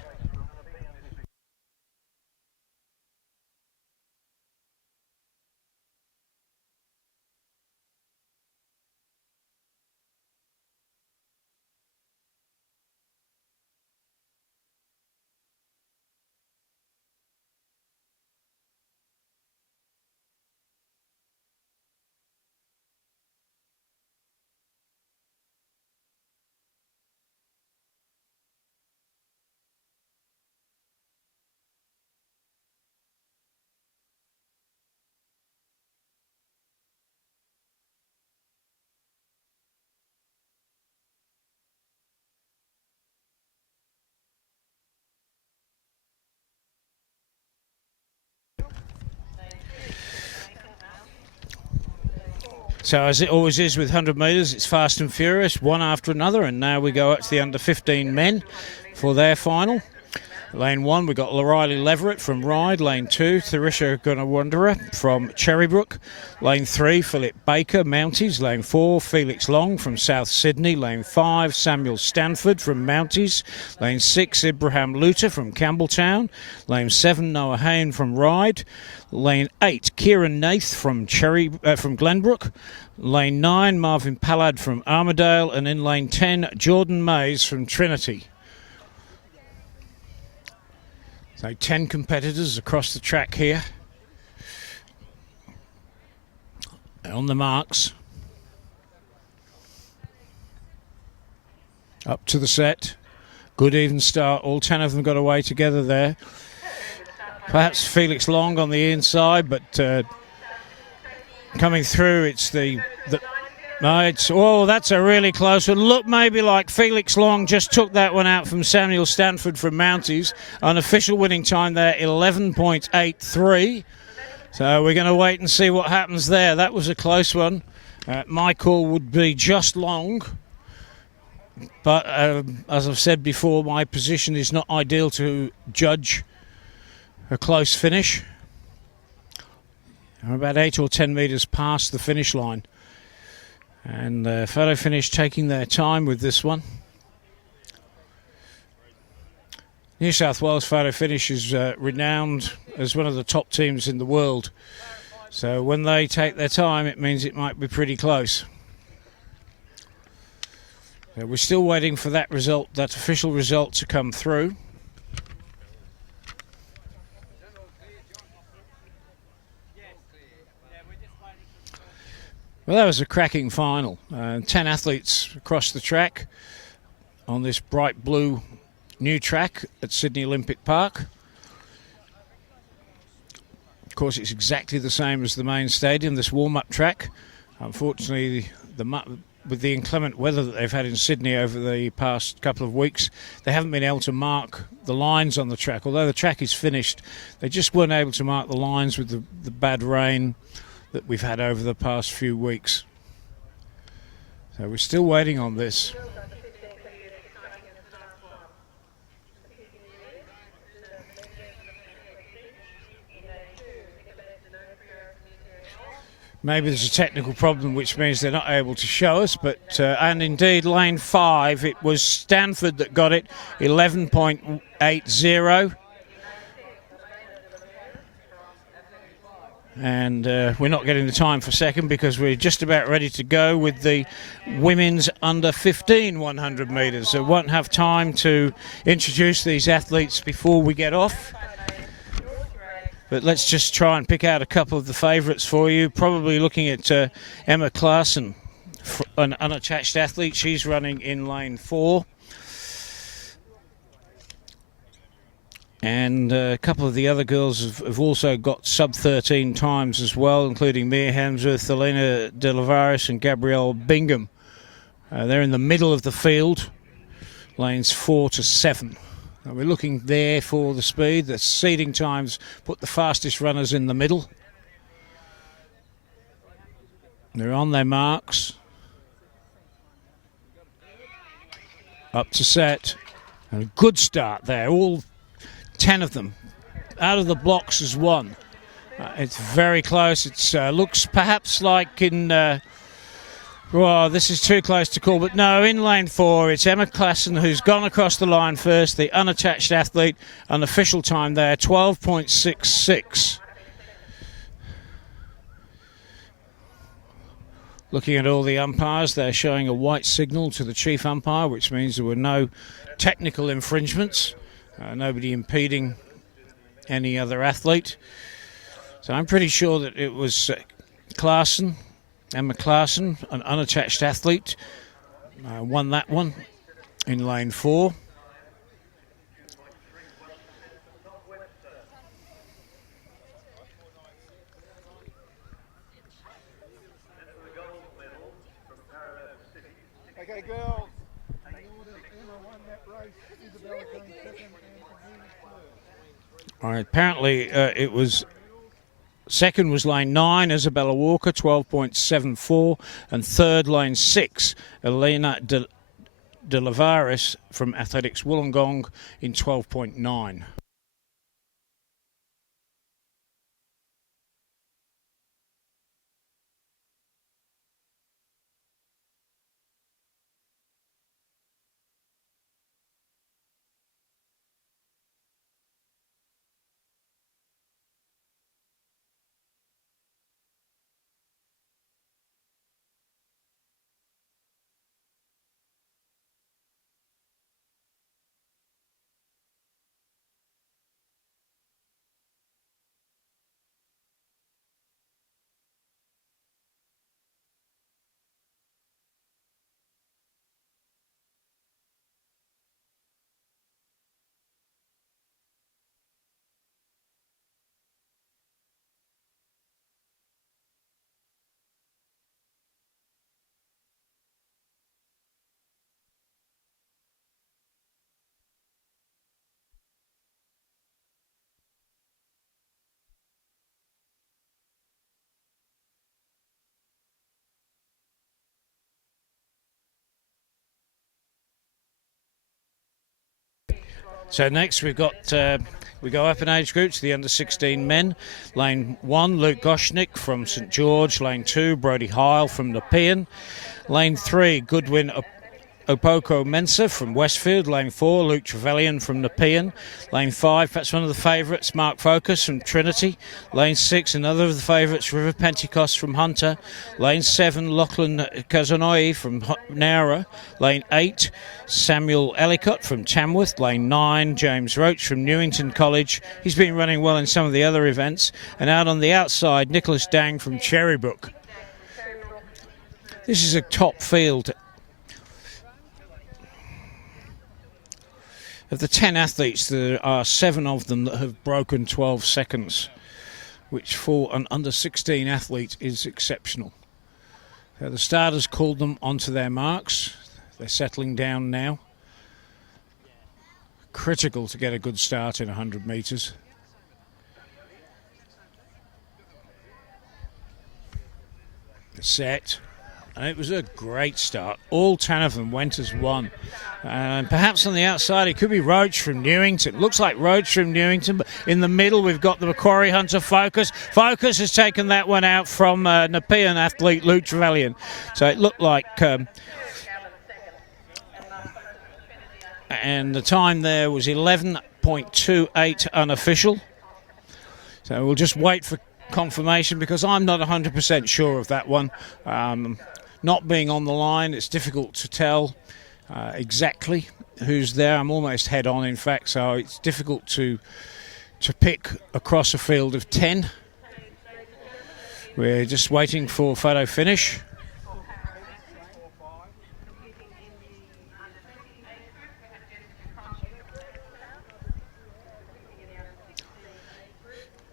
So as it always is with 100 metres, it's fast and furious, one after another, and now we go up to the under 15 men for their final. Lane 1, we've got Riley Leverett from Ryde. Lane 2, Tharisha Gunawanderer from Cherrybrook. Lane 3, Philip Baker, Mounties. Lane 4, Felix Long from South Sydney. Lane 5, Samuel Stanford from Mounties. Lane 6, Ibrahim Luter from Campbelltown. Lane 7, Noah Hain from Ryde. Lane 8, Kieran Nath from Glenbrook. Lane 9, Marvin Pallad from Armidale. And in lane 10, Jordan Mays from Trinity. So 10 competitors across the track here. On the marks. Up to the set. Good even start. All 10 of them got away together there. Perhaps Felix Long on the inside, but coming through, it's oh, that's a really close one. Look, maybe like Felix Long just took that one out from Samuel Stanford from Mounties. An official winning time there, 11.83. So we're going to wait and see what happens there. That was a close one. My call would be just Long. But as I've said before, my position is not ideal to judge a close finish. I'm about 8 or 10 metres past the finish line. And Photo Finish taking their time with this one. New South Wales Photo Finish is renowned as one of the top teams in the world. So when they take their time, it means it might be pretty close. So we're still waiting for that result, that official result, to come through. Well, that was a cracking final. 10 athletes across the track on this bright blue new track at Sydney Olympic Park. Of course, it's exactly the same as the main stadium, this warm-up track. Unfortunately, with the inclement weather that they've had in Sydney over the past couple of weeks, they haven't been able to mark the lines on the track. Although the track is finished, they just weren't able to mark the lines with the bad rain that we've had over the past few weeks. So we're still waiting on this. Maybe there's a technical problem which means they're not able to show us, but and indeed lane 5, it was Stanford that got it, 11.80. And we're not getting the time for second because we're just about ready to go with the women's under 15 100 metres. So won't have time to introduce these athletes before we get off. But let's just try and pick out a couple of the favourites for you. Probably looking at Emma Claassen, an unattached athlete. She's running in lane 4. And a couple of the other girls have also got sub-13 times as well, including Mia Hemsworth, Elena De Lavaris and Gabrielle Bingham. They're in the middle of the field, lanes 4 to 7. And we're looking there for the speed. The seeding times put the fastest runners in the middle. They're on their marks. Up to set. And a good start there. All 10 of them out of the blocks as one. It's very close. It looks perhaps like in... well, this is too close to call, but no, in lane 4, it's Emma Klassen who's gone across the line first, the unattached athlete, unofficial time there, 12.66. Looking at all the umpires, they're showing a white signal to the chief umpire, which means there were no technical infringements. Nobody impeding any other athlete. So I'm pretty sure that it was Klassen, Emma Klassen, an unattached athlete, won that one in lane 4. Okay, girls. Emma won that race. Isabella came second and All right, apparently it was second was lane 9, Isabella Walker, 12.74, and third lane 6, Elena De Lavaris from Athletics Wollongong in 12.9. So next we've got, we go up in age groups, the under-16 men. Lane 1, Luke Goshnick from St George. Lane 2, Brody Heil from Nepean. Lane 3, Goodwin Opoko Mensa from Westfield. Lane 4, Luke Trevelyan from Nepean. Lane 5, perhaps one of the favourites, Mark Focus from Trinity. Lane 6, another of the favourites, River Pentecost from Hunter. Lane 7, Lachlan Kazanoi from Nowra. Lane 8, Samuel Ellicott from Tamworth. Lane 9, James Roach from Newington College. He's been running well in some of the other events. And out on the outside, Nicholas Dang from Cherrybrook. This is a top field. Of the 10 athletes, there are 7 of them that have broken 12 seconds, which for an under-16 athlete is exceptional. The starters called them onto their marks. They're settling down now. Critical to get a good start in 100 metres. Set. And it was a great start. All 10 of them went as one. And perhaps on the outside it could be Roach from Newington. Looks like Roach from Newington, but in the middle we've got the Macquarie Hunter Focus. Focus has taken that one out from Nepean athlete Luke Trevelyan. So it looked like... and the time there was 11.28 unofficial. So we'll just wait for confirmation because I'm not 100% sure of that one. Not being on the line, it's difficult to tell exactly who's there. I'm almost head on, in fact, so it's difficult to pick across a field of 10. We're just waiting for photo finish.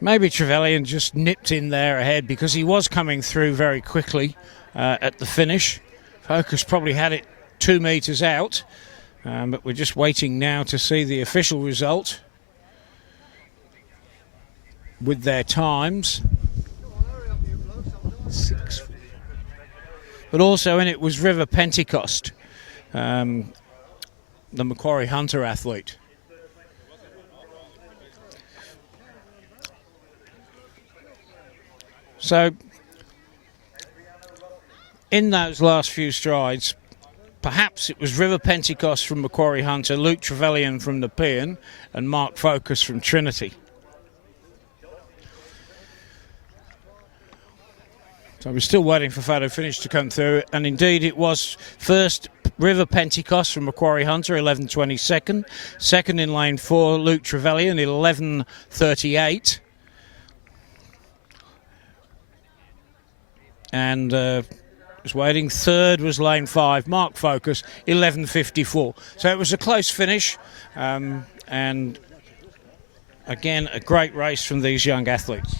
Maybe Trevelyan just nipped in there ahead because he was coming through very quickly at the finish. Focus probably had it 2 metres out, but we're just waiting now to see the official result with their times. 6. But also in it was River Pentecost, the Macquarie Hunter athlete. So, in those last few strides, perhaps it was River Pentecost from Macquarie Hunter, Luke Trevelyan from Nepean, and Mark Focus from Trinity. So we're still waiting for photo finish to come through, and indeed it was first River Pentecost from Macquarie Hunter, 11.22. Second in lane 4, Luke Trevelyan, 11.38. And was waiting. Third was lane 5, Mark Focus, 11.54. So it was a close finish, and again a great race from these young athletes.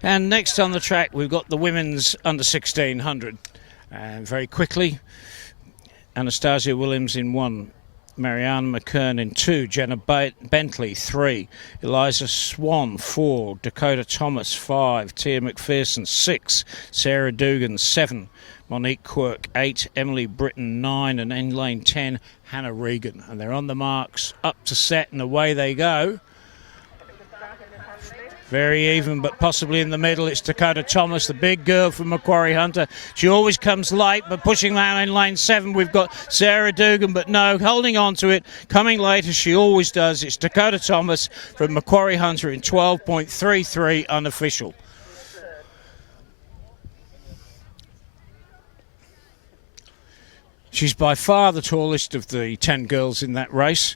And next on the track, we've got the women's under 1600. And very quickly, Anastasia Williams in 1, Marianne McKern in 2, Jenna Bentley 3, Eliza Swan 4, Dakota Thomas 5, Tia McPherson 6, Sarah Dugan 7, Monique Quirk 8, Emily Britton 9, and in lane 10, Hannah Regan. And they're on the marks, up to set, and away they go. Very even, but possibly in the middle. It's Dakota Thomas, the big girl from Macquarie Hunter. She always comes late, but pushing down in lane 7, we've got Sarah Dugan, but no, holding on to it, coming late as she always does. It's Dakota Thomas from Macquarie Hunter in 12.33 unofficial. She's by far the tallest of the 10 girls in that race.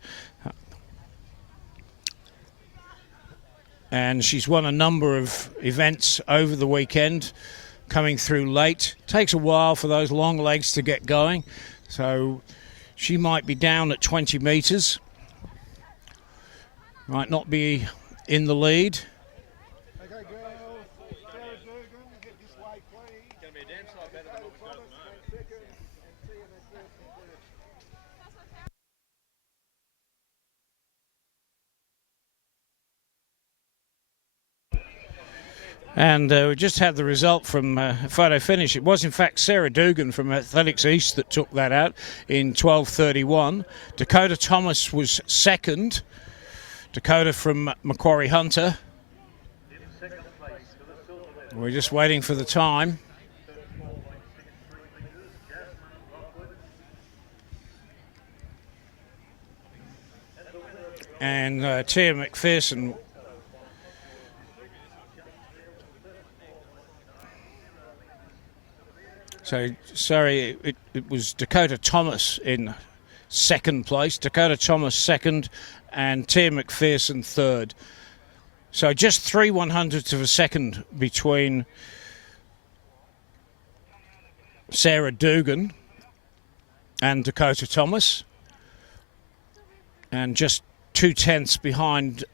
And she's won a number of events over the weekend, coming through late. Takes a while for those long legs to get going, so she might be down at 20 metres. Might not be in the lead. Okay, girls. Sarah Dugan, get this way, please. It's going to be a damn sight better than what we've got at the moment. And we just had the result from photo finish. It was in fact Sarah Dugan from Athletics East that took that out in 12.31. Dakota Thomas was second. Dakota from Macquarie Hunter. We're just waiting for the time. And Tia McPherson So, sorry, it was Dakota Thomas in second place, Dakota Thomas second, and Tia McPherson third. So just 3/100ths of a second between Sarah Dugan and Dakota Thomas, and just 2/10ths behind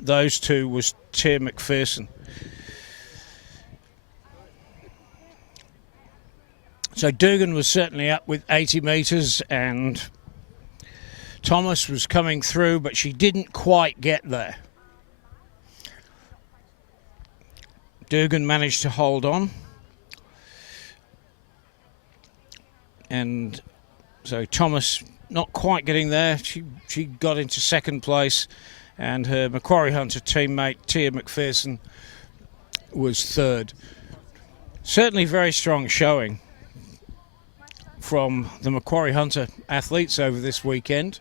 those two was Tia McPherson. So Dugan was certainly up with 80 metres, and Thomas was coming through, but she didn't quite get there. Dugan managed to hold on. And so Thomas not quite getting there. She got into second place, and her Macquarie Hunter teammate Tia McPherson was third. Certainly very strong showing from the Macquarie Hunter athletes over this weekend.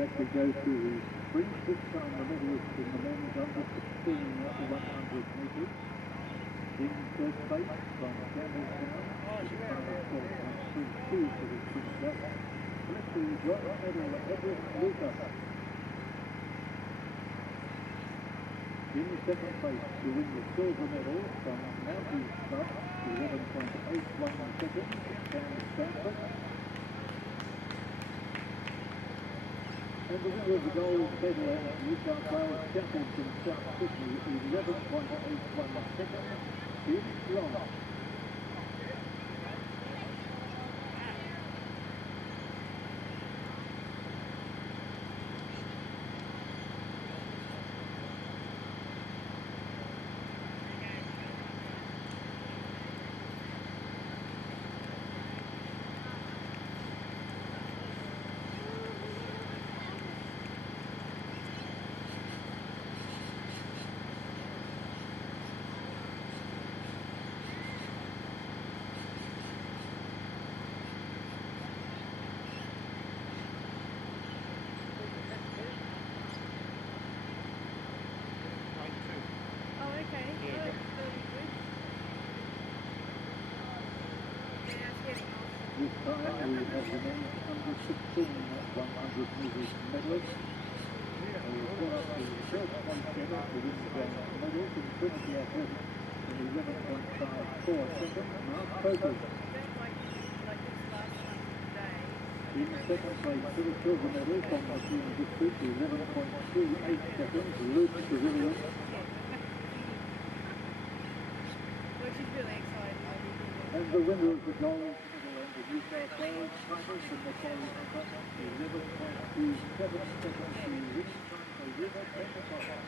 Next we go to the sprint, this time the medalist in the men's under 16 at the 100 metres. In first place from Campbelltown, with a time of 4.32 for the sprinter. Let's see, bronze medal Everett Lucas. In second place to win the silver medal from Mounties Club, 11.81 seconds, Cam Stanford. And the winner of the gold medal at New South Wales Championship in South Sydney, 11.81 seconds, is Long. Oh, okay. Yeah. Oh, that's very good. Yeah, it's getting off. This time we have the men's under 16 at 100 metres medalist. They will put up the first place ever to win the bronze medal in Trinity Athletics in 11.54 seconds. Mark Coker. Felt like this last time today. In second place for the silver medal from the junior district, 11.38 seconds, Luke Pavilion. Which is really exciting. And the winner of the gold medal and the New South Wales title from the Macquarie Hunter, 11.27 seconds, the winning time for River Pentecost.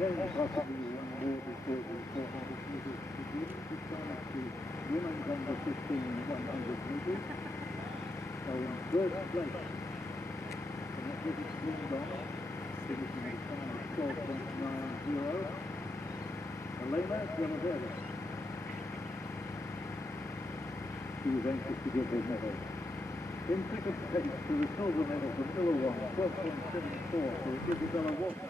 And possibly one more before the 400 metres begin. This time it's the women's under 15 100 metres. So in third place, the Athletics Lindon, finishing the time of 12.90. Elena Guillaverde. She was anxious to get her medal. In second place to the silver medal from Illawong, 12.74 for Isabella Walker.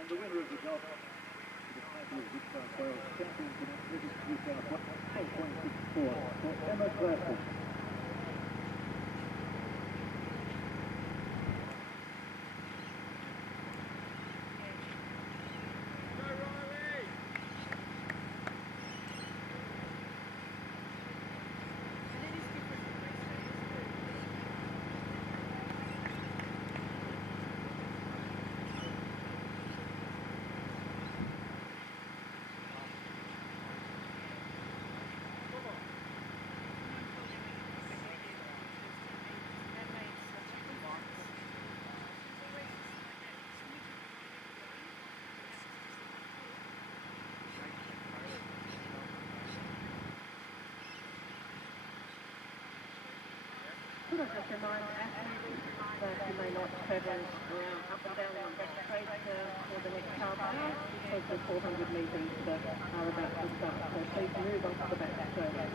And the winner of the golf for the title of New South Wales Champions in Athletics New South Wales, 12.64 for Emma Glasson. Could I just remind athletes that you may not travel around up and down the back straight for the next half hour because the 400 metres are about to start. So please move off the back straight.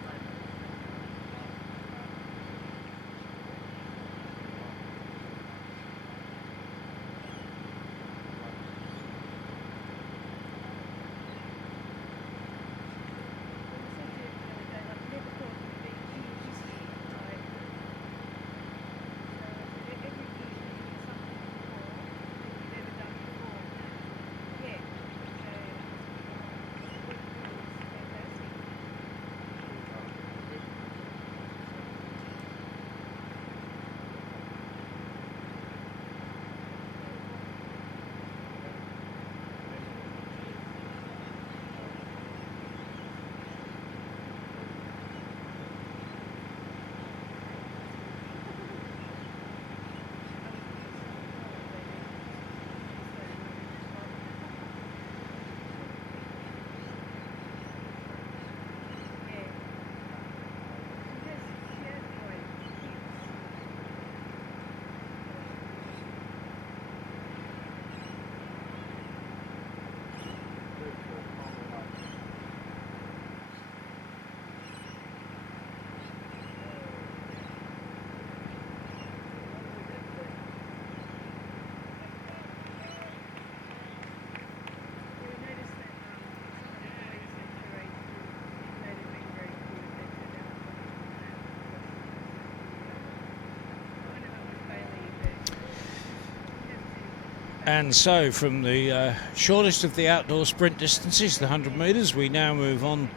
And so from the shortest of the outdoor sprint distances, the 100 metres, we now move on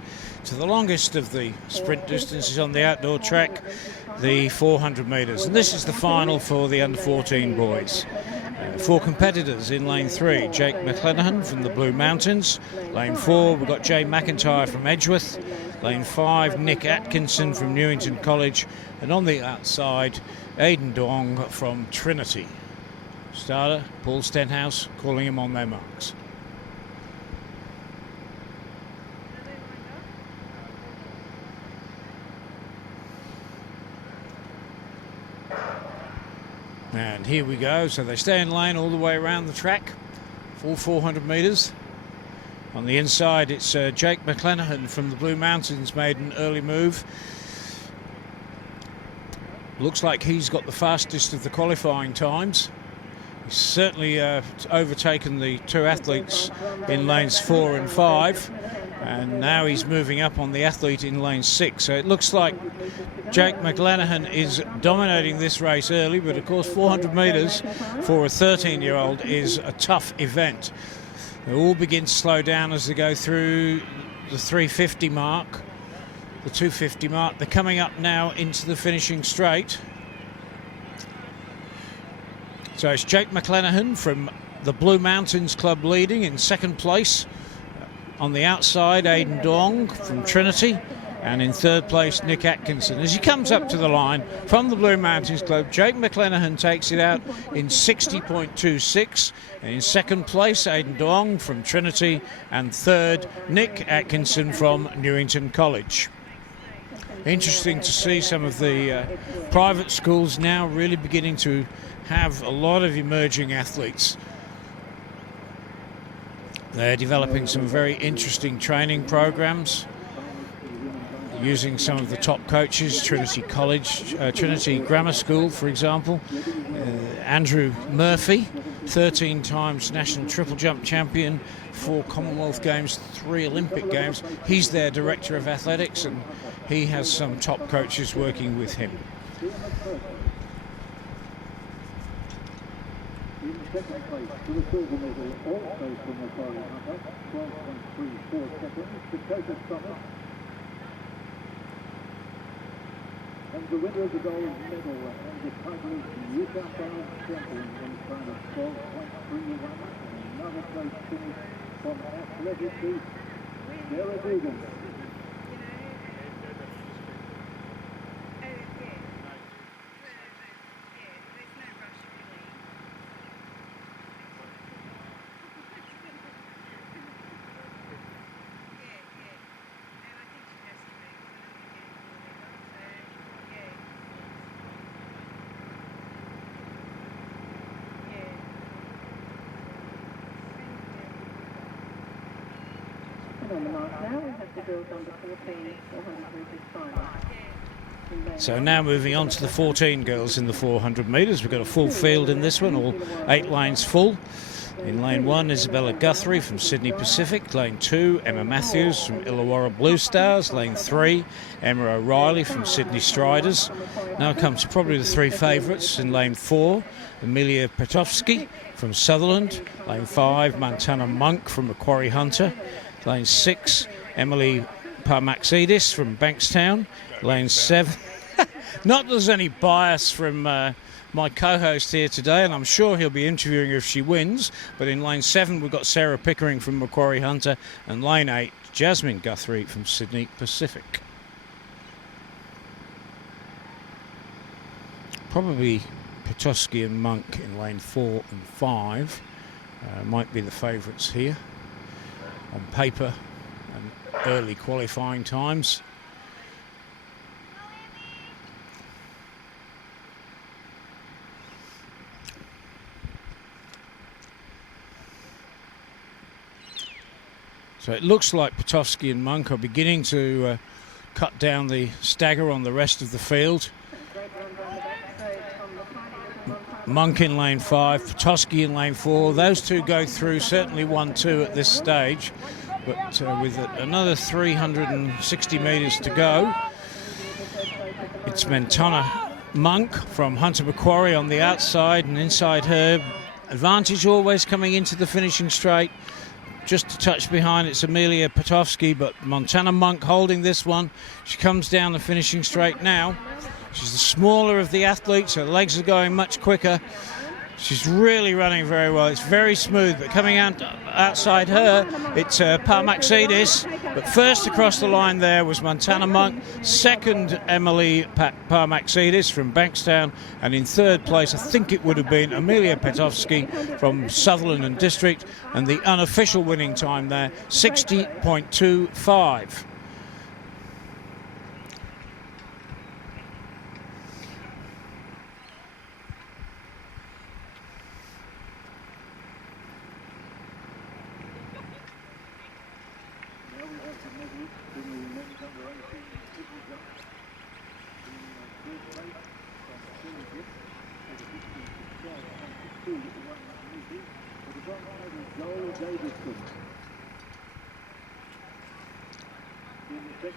to the longest of the sprint distances on the outdoor track, the 400 metres. And this is the final for the under-14 boys. 4 competitors in lane 3, Jake McClenaghan from the Blue Mountains. Lane 4, we've got Jay McIntyre from Edgeworth. Lane 5, Nick Atkinson from Newington College. And on the outside, Aidan Dong from Trinity. Starter, Paul Stenhouse, calling him on their marks. And here we go. So they stay in lane all the way around the track, full 400 metres. On the inside, it's Jake McClenaghan from the Blue Mountains made an early move. Looks like he's got the fastest of the qualifying times. He's certainly overtaken the 2 athletes in lanes 4 and 5. And now he's moving up on the athlete in lane 6. So it looks like Jake McClenaghan is dominating this race early, but of course 400 metres for a 13-year-old is a tough event. They all begin to slow down as they go through the 350 mark, the 250 mark. They're coming up now into the finishing straight. So it's Jake McClenaghan from the Blue Mountains Club leading in second place. On the outside, Aidan Dong from Trinity. And in third place, Nick Atkinson. As he comes up to the line from the Blue Mountains Club, Jake McClenaghan takes it out in 60.26. And in second place, Aidan Dong from Trinity. And third, Nick Atkinson from Newington College. Interesting to see some of the private schools now really beginning to have a lot of emerging athletes. They're developing some very interesting training programs, using some of the top coaches, Trinity College, Trinity Grammar School, for example. Andrew Murphy, 13 times national triple jump champion, 4 Commonwealth Games, 3 Olympic Games. He's their director of athletics, and he has some top coaches working with him. In second place, to the silver medal, also from Macquarie Hunter, 12.34 seconds, Dakota Summit. And the winner of the gold medal and the title of New South Wales champion in time of 12.31, and another place finish from Athletic Sarah Dugan. On the mark now, we have the girls under 14, 400 metres final. So now moving on to the 14 girls in the 400 metres. We've got a full field in this one, all 8 lanes full. In lane 1, Isabella Guthrie from Sydney Pacific. Lane 2, Emma Matthews from Illawarra Blue Stars. Lane 3, Emma O'Reilly from Sydney Striders. Now comes probably the 3 favourites. In lane 4, Amelia Petovsky from Sutherland. Lane 5, Montana Monk from Macquarie Hunter. Lane 6, Emily Parmaxidis from Bankstown. Lane 7, not that there's any bias from my co-host here today, and I'm sure he'll be interviewing her if she wins, but in lane 7 we've got Sarah Pickering from Macquarie Hunter, and lane 8, Jasmine Guthrie from Sydney Pacific. Probably Petosky and Monk in lane 4 and 5 might be the favourites here on paper and early qualifying times. So it looks like Petosky and Monk are beginning to cut down the stagger on the rest of the field. Monk in lane 5, Petosky in lane 4. Those two go through certainly 1-2 at this stage, but with another 360 metres to go, it's Mentana Monk from Hunter Macquarie on the outside, and inside her Advantage always coming into the finishing straight. Just a touch behind, it's Amelia Petowski, but Montana Monk holding this one. She comes down the finishing straight now. She's the smaller of the athletes, her legs are going much quicker. She's really running very well. It's very smooth, but coming out outside her, it's Parmaxidis. But first across the line there was Montana Monk. Second, Emily Parmaxidis from Bankstown. And in third place, I think it would have been Amelia Petowski from Sutherland and District. And the unofficial winning time there, 60.25.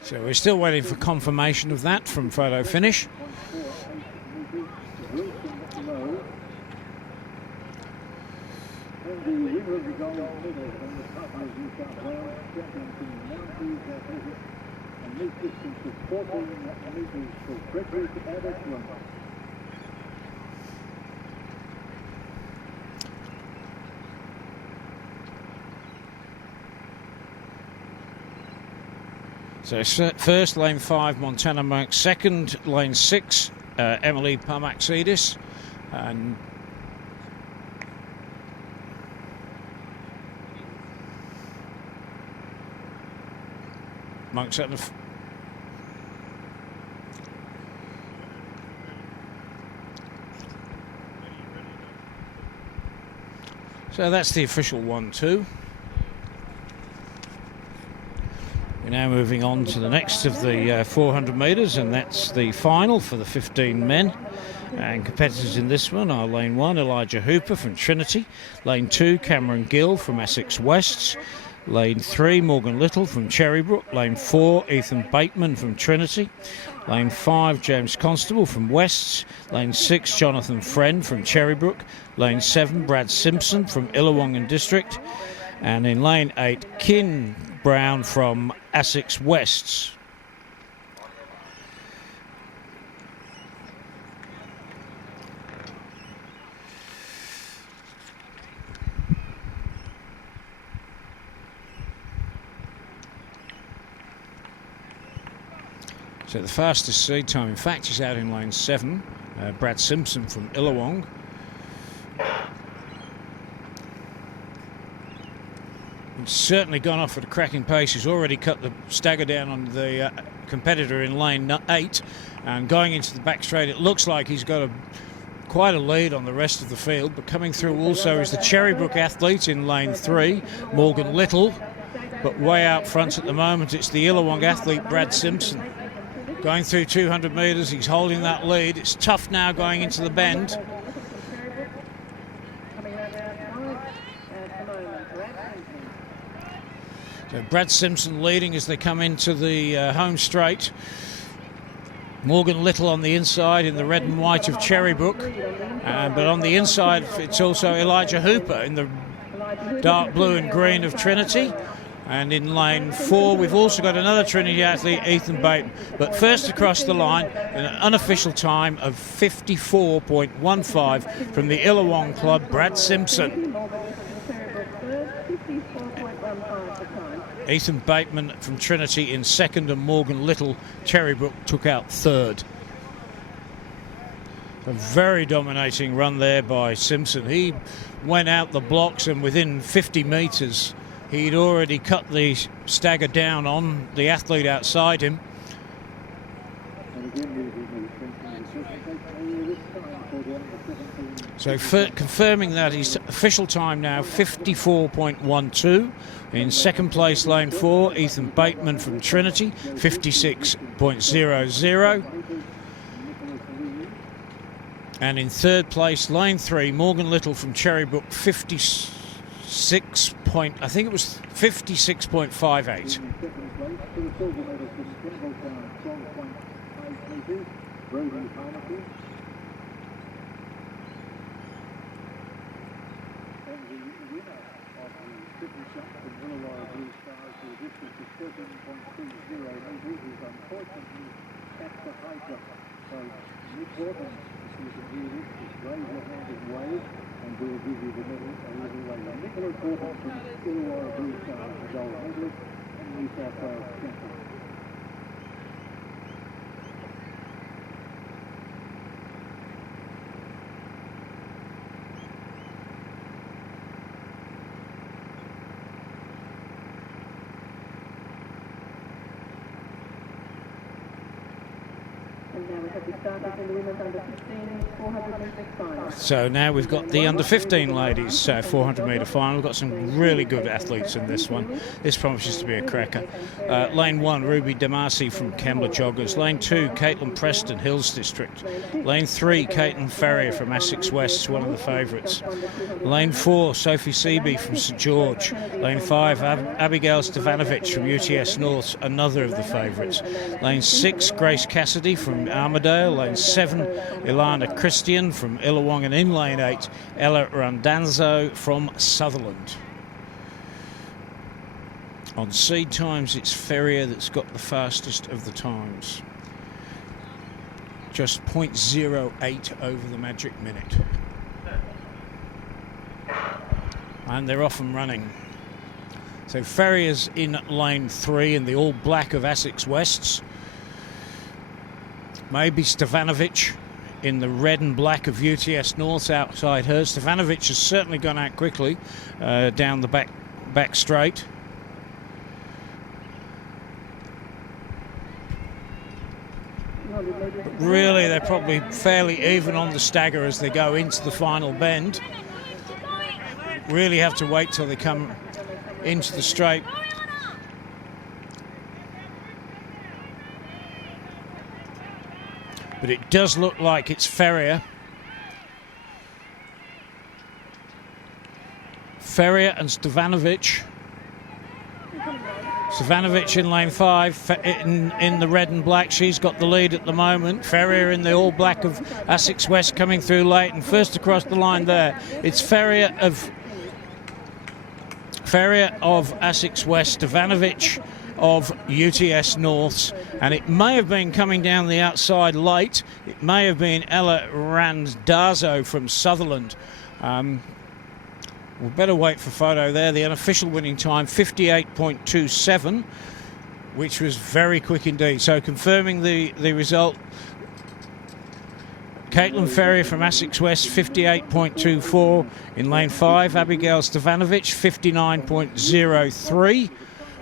So we're still waiting for confirmation of that from photo finish. So first, lane 5, Montana Monk. Second, lane 6, Emily Parmaxidis. And Monk's at the... So that's the official 1-2. We're now moving on to the next of the 400 metres, and that's the final for the 15 men. And competitors in this one are lane 1, Elijah Hooper from Trinity. Lane 2, Cameron Gill from Essex Wests. Lane 3, Morgan Little from Cherrybrook. Lane 4, Ethan Bateman from Trinity. Lane 5, James Constable from Wests. Lane 6, Jonathan Friend from Cherrybrook. Lane 7, Brad Simpson from Illawong and District. And in lane 8, Kin Brown from Essex Wests. So the fastest seed time, in fact, is out in lane 7, Brad Simpson from Illawong. He's certainly gone off at a cracking pace. He's already cut the stagger down on the competitor in lane 8, and going into the back straight, it looks like he's got quite a lead on the rest of the field. But coming through also is the Cherrybrook athlete in lane 3, Morgan Little. But way out front at the moment, it's the Illawong athlete, Brad Simpson. Going through 200 metres, he's holding that lead. It's tough now going into the bend. So Brad Simpson leading as they come into the home straight. Morgan Little on the inside in the red and white of Cherrybrook. But on the inside, it's also Elijah Hooper in the dark blue and green of Trinity. And in lane 4, we've also got another Trinity athlete, Ethan Bateman. But first across the line, an unofficial time of 54.15 from the Illawong club, Brad Simpson. Ethan Bateman from Trinity in second, and Morgan Little, Cherrybrook, took out third. A very dominating run there by Simpson. He went out the blocks, and within 50 metres, he'd already cut the stagger down on the athlete outside him. So confirming that, his official time now 54.12. In second place, lane 4, Ethan Bateman from Trinity, 56.00. And in third place, lane 3, Morgan Little from Cherrybrook, 56.58. triple shot from Illawarra Blue Stars to a distance of 13.20 metres is unfortunately at the high jump. So Nick Horton, as you can hear this, is raise your hand and wave, and we'll give you the medal a little later. Nicholas Horton from Illawarra Blue Stars, the gold medalist and New South Wales champion. And now we have the starters in the women's under 15 400 metres final. So now we've got the under 15 ladies 400 metre final. We've got some really good athletes in this one. This promises to be a cracker. Lane 1, Ruby Damasi from Kembla Joggers. Lane 2, Caitlin Preston, Hills District. Lane 3, Caitlin Ferrier from Essex West, one of the favourites. Lane 4, Sophie Seaby from St George. Lane 5, Abigail Stevanovic from UTS North, another of the favourites. Lane 6, Grace Cassidy from Armadale. Lane 7, Ilana Christian from Illawong, and in lane 8, Ella Randanzo from Sutherland. On seed times, it's Ferrier that's got the fastest of the times. Just 0.08 over the magic minute. And they're off and running. So Ferrier's in lane 3 in the all black of Essex Wests. Maybe Stevanovic in the red and black of UTS North outside her. Stevanovic has certainly gone out quickly down the back straight. But really, they're probably fairly even on the stagger as they go into the final bend. Really have to wait till they come into the straight. But it does look like it's Ferrier. Ferrier and Stevanovic. Stevanovic in lane 5, in the red and black. She's got the lead at the moment. Ferrier in the all black of Essex West coming through late, and first across the line there. It's Ferrier of Essex West, Stevanovic of UTS North, and it may have been coming down the outside late. It may have been Ella Randazzo from Sutherland. We'll better wait for photo there. The unofficial winning time, 58.27, which was very quick indeed. So confirming the result, Caitlin Ferrier from Essex West, 58.24 in lane 5. Abigail Stevanovic, 59.03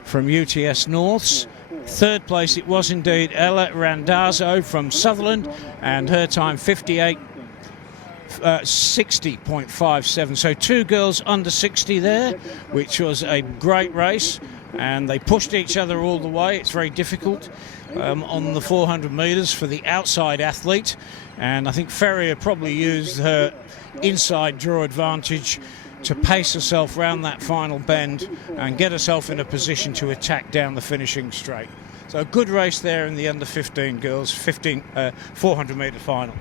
from UTS Norths. Third place it was indeed Ella Randazzo from Sutherland, and her time 60.57. So two girls under 60 there, which was a great race, and they pushed each other all the way. It's very difficult on the 400 metres for the outside athlete, and I think Ferrier probably used her inside draw advantage to pace herself round that final bend and get herself in a position to attack down the finishing straight. So a good race there in the under 15 girls 400 metre final.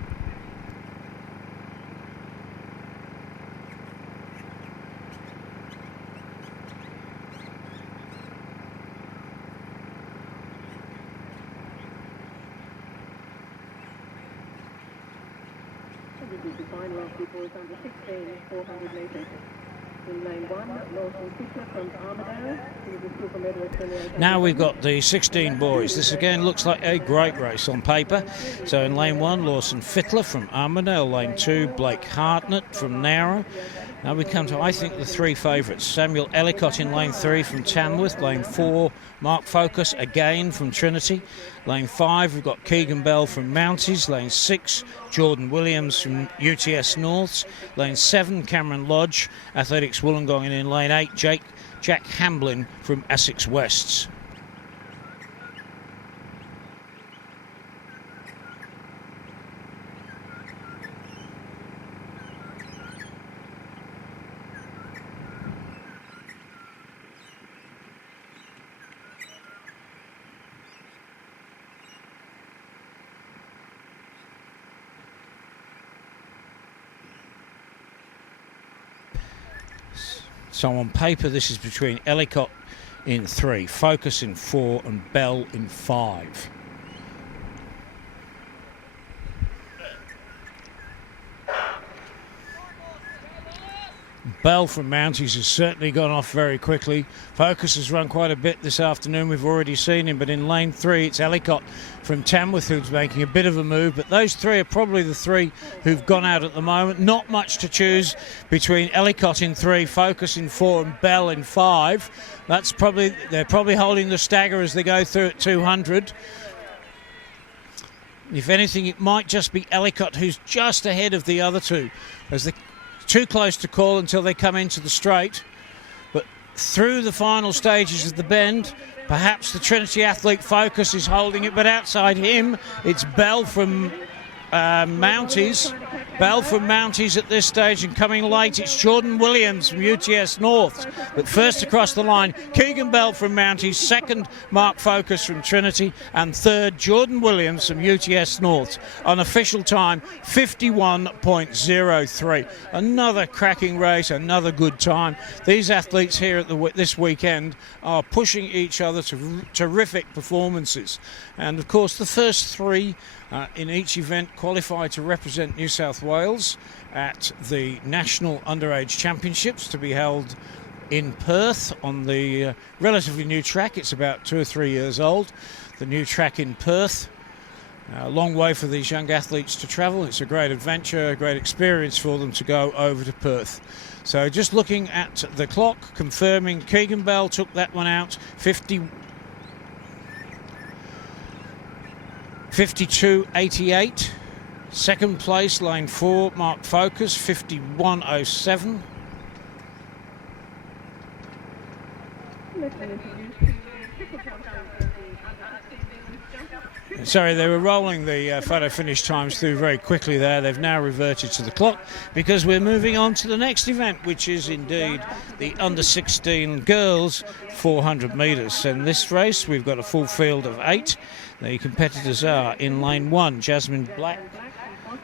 This is the final of the boys under 16 400 metres. In lane 1, Lawson Fisher from Armadale. He was a silver medalist in the Now we've got the 16 boys. This again looks like a great race on paper. So in lane 1, Lawson Fittler from Armadale. Lane 2, Blake Hartnett from Nowra. Now we come to, I think, the three favourites. Samuel Ellicott in lane 3 from Tamworth. Lane 4, Mark Focus again from Trinity. Lane 5, we've got Keegan Bell from Mounties. Lane 6, Jordan Williams from UTS Norths. Lane 7, Cameron Lodge, Athletics Wollongong. And in lane 8, Jack Hamblin from Essex Wests. So on paper, this is between Ellicott in 3, Focus in 4, and Bell in 5. Bell from Mounties has certainly gone off very quickly. Focus has run quite a bit this afternoon. We've already seen him, but in lane 3, it's Ellicott from Tamworth who's making a bit of a move. But those 3 are probably the 3 who've gone out at the moment. Not much to choose between Ellicott in 3, Focus in 4, and Bell in 5. They're probably holding the stagger as they go through at 200. If anything, it might just be Ellicott who's just ahead of the other 2, as they're too close to call until they come into the straight. But through the final stages of the bend, perhaps the Trinity athlete Focus is holding it, but outside him, it's Bell from Mounties. Bell from Mounties at this stage, and coming late, it's Jordan Williams from UTS North. But first across the line, Keegan Bell from Mounties, second Mark Focus from Trinity, and third Jordan Williams from UTS North. On official time, 51.03. Another cracking race, another good time. These athletes here at this weekend are pushing each other to terrific performances. And of course, the first 3 in each event qualify to represent New South Wales at the National Underage Championships to be held in Perth on the relatively new track. It's about 2 or 3 years old. The new track in Perth. A long way for these young athletes to travel. It's a great adventure, a great experience for them to go over to Perth. So just looking at the clock, confirming Keegan Bell took that one out, 52.88. Second place, lane 4, Mark Focus, 51.07. Sorry, they were rolling the photo finish times through very quickly there. They've now reverted to the clock because we're moving on to the next event, which is indeed the under-16 girls 400 metres. And this race, we've got a full field of 8. The competitors are in lane 1, Jasmine Black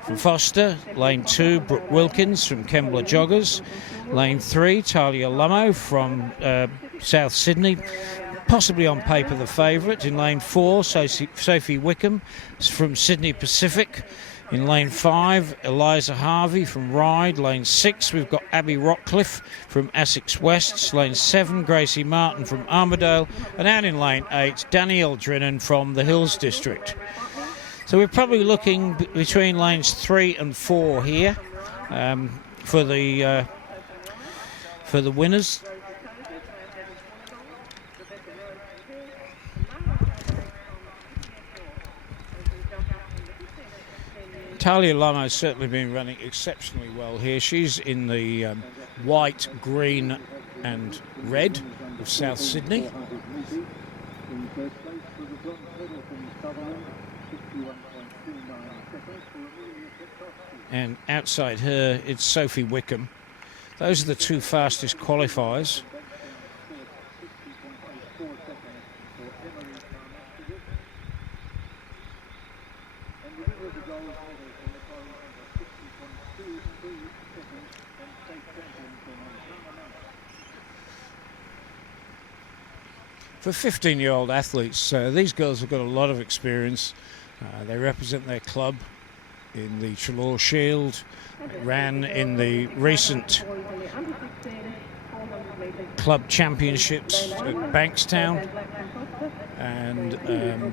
from Foster. Lane 2, Brooke Wilkins from Kembla Joggers. Lane 3, Talia Lummo from South Sydney. Possibly on paper the favourite. In lane 4, Sophie Wickham from Sydney Pacific. In lane 5, Eliza Harvey from Ryde. Lane 6, we've got Abby Rockcliffe from Essex West. Lane 7, Gracie Martin from Armidale. And out in lane 8, Danielle Drinnan from the Hills District. So we're probably looking between lanes 3 and 4 here for the winners. Talia Lummo has certainly been running exceptionally well here. She's in the white, green and red of South Sydney. And outside her, it's Sophie Wickham. Those are the 2 fastest qualifiers. For 15-year-old athletes, these girls have got a lot of experience. They represent their club in the Trelaw Shield, ran in the recent club championships at Bankstown, and of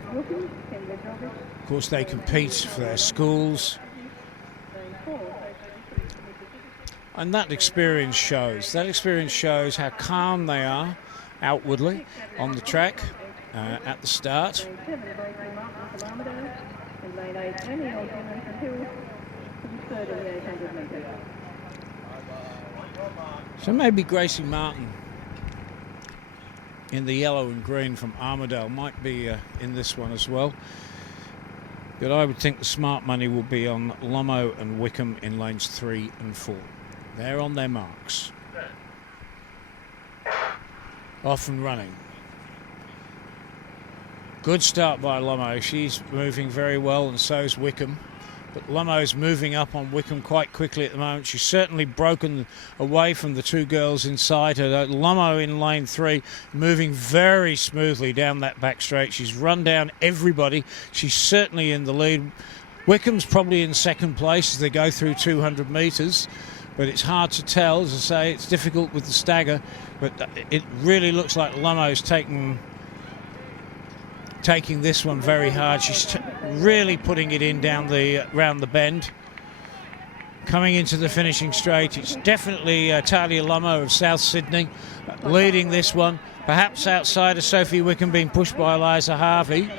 course they compete for their schools. And that experience shows how calm they are outwardly on the track at the start. So maybe Gracie Martin in the yellow and green from Armidale might be in this one as well. But I would think the smart money will be on Lummo and Wickham in lanes 3 and 4. They're on their marks. Off and running. Good start by Lummo. She's moving very well, and so's Wickham. But Lummo's moving up on Wickham quite quickly at the moment. She's certainly broken away from the two girls inside her. Lummo in lane 3, moving very smoothly down that back straight. She's run down everybody. She's certainly in the lead. Wickham's probably in second place as they go through 200 metres. But it's hard to tell. As I say, it's difficult with the stagger. But it really looks like Lummo's taking this one very hard. She's really putting it in down the round the bend. Coming into the finishing straight, it's definitely Talia Lummo of South Sydney leading this one. Perhaps outside of Sophie Wickham being pushed by Eliza Harvey.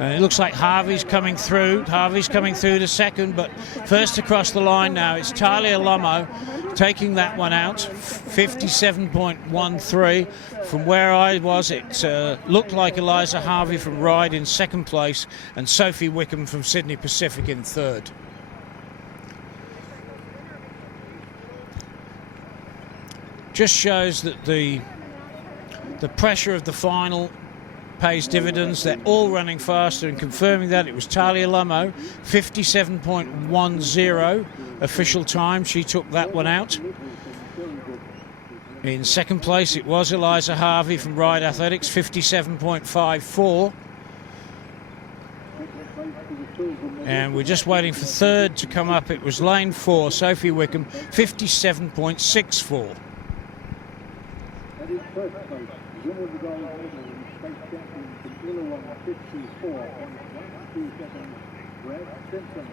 It looks like Harvey's coming through. Harvey's coming through to second, but first across the line now, it's Talia Lummo taking that one out, 57.13. From where I was, it looked like Eliza Harvey from Ryde in second place and Sophie Wickham from Sydney Pacific in third. Just shows that the pressure of the final pays dividends. They're all running faster, and confirming that, it was Talia Lummo, 57.10 official time. She took that one out. In second place, it was Eliza Harvey from Ryde Athletics, 57.54. And we're just waiting for third to come up. It was lane 4, Sophie Wickham, 57.64. That is first place. Winner of the gold medal and state champion from Illinois, 54.12 seconds, Brad Simpson.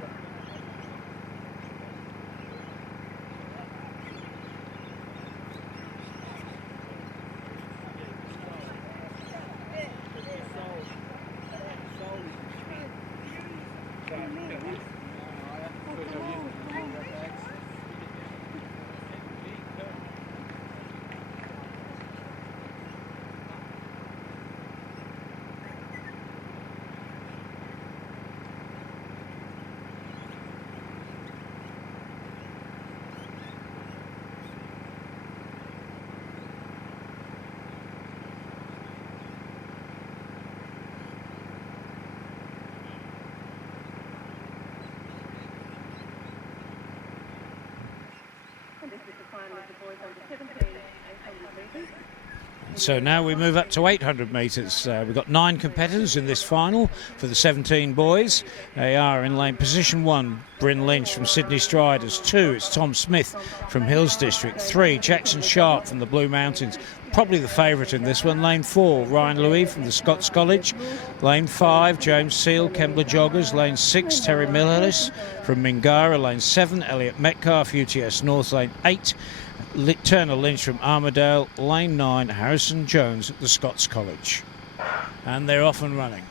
So now we move up to 800 metres. We've got 9 competitors in this final for the 17 boys. They are in lane position 1, Bryn Lynch from Sydney Striders. 2, it's Tom Smith from Hills District. 3, Jackson Sharp from the Blue Mountains. Probably the favourite in this one. Lane 4, Ryan Louis from the Scots College. Lane 5, James Seal, Kembla Joggers. Lane 6, Terry Millis from Mingara. Lane 7, Elliot Metcalf, UTS North. Lane 8, Turner Lynch from Armidale. Lane 9, Harrison Jones at the Scots College. And they're off and running.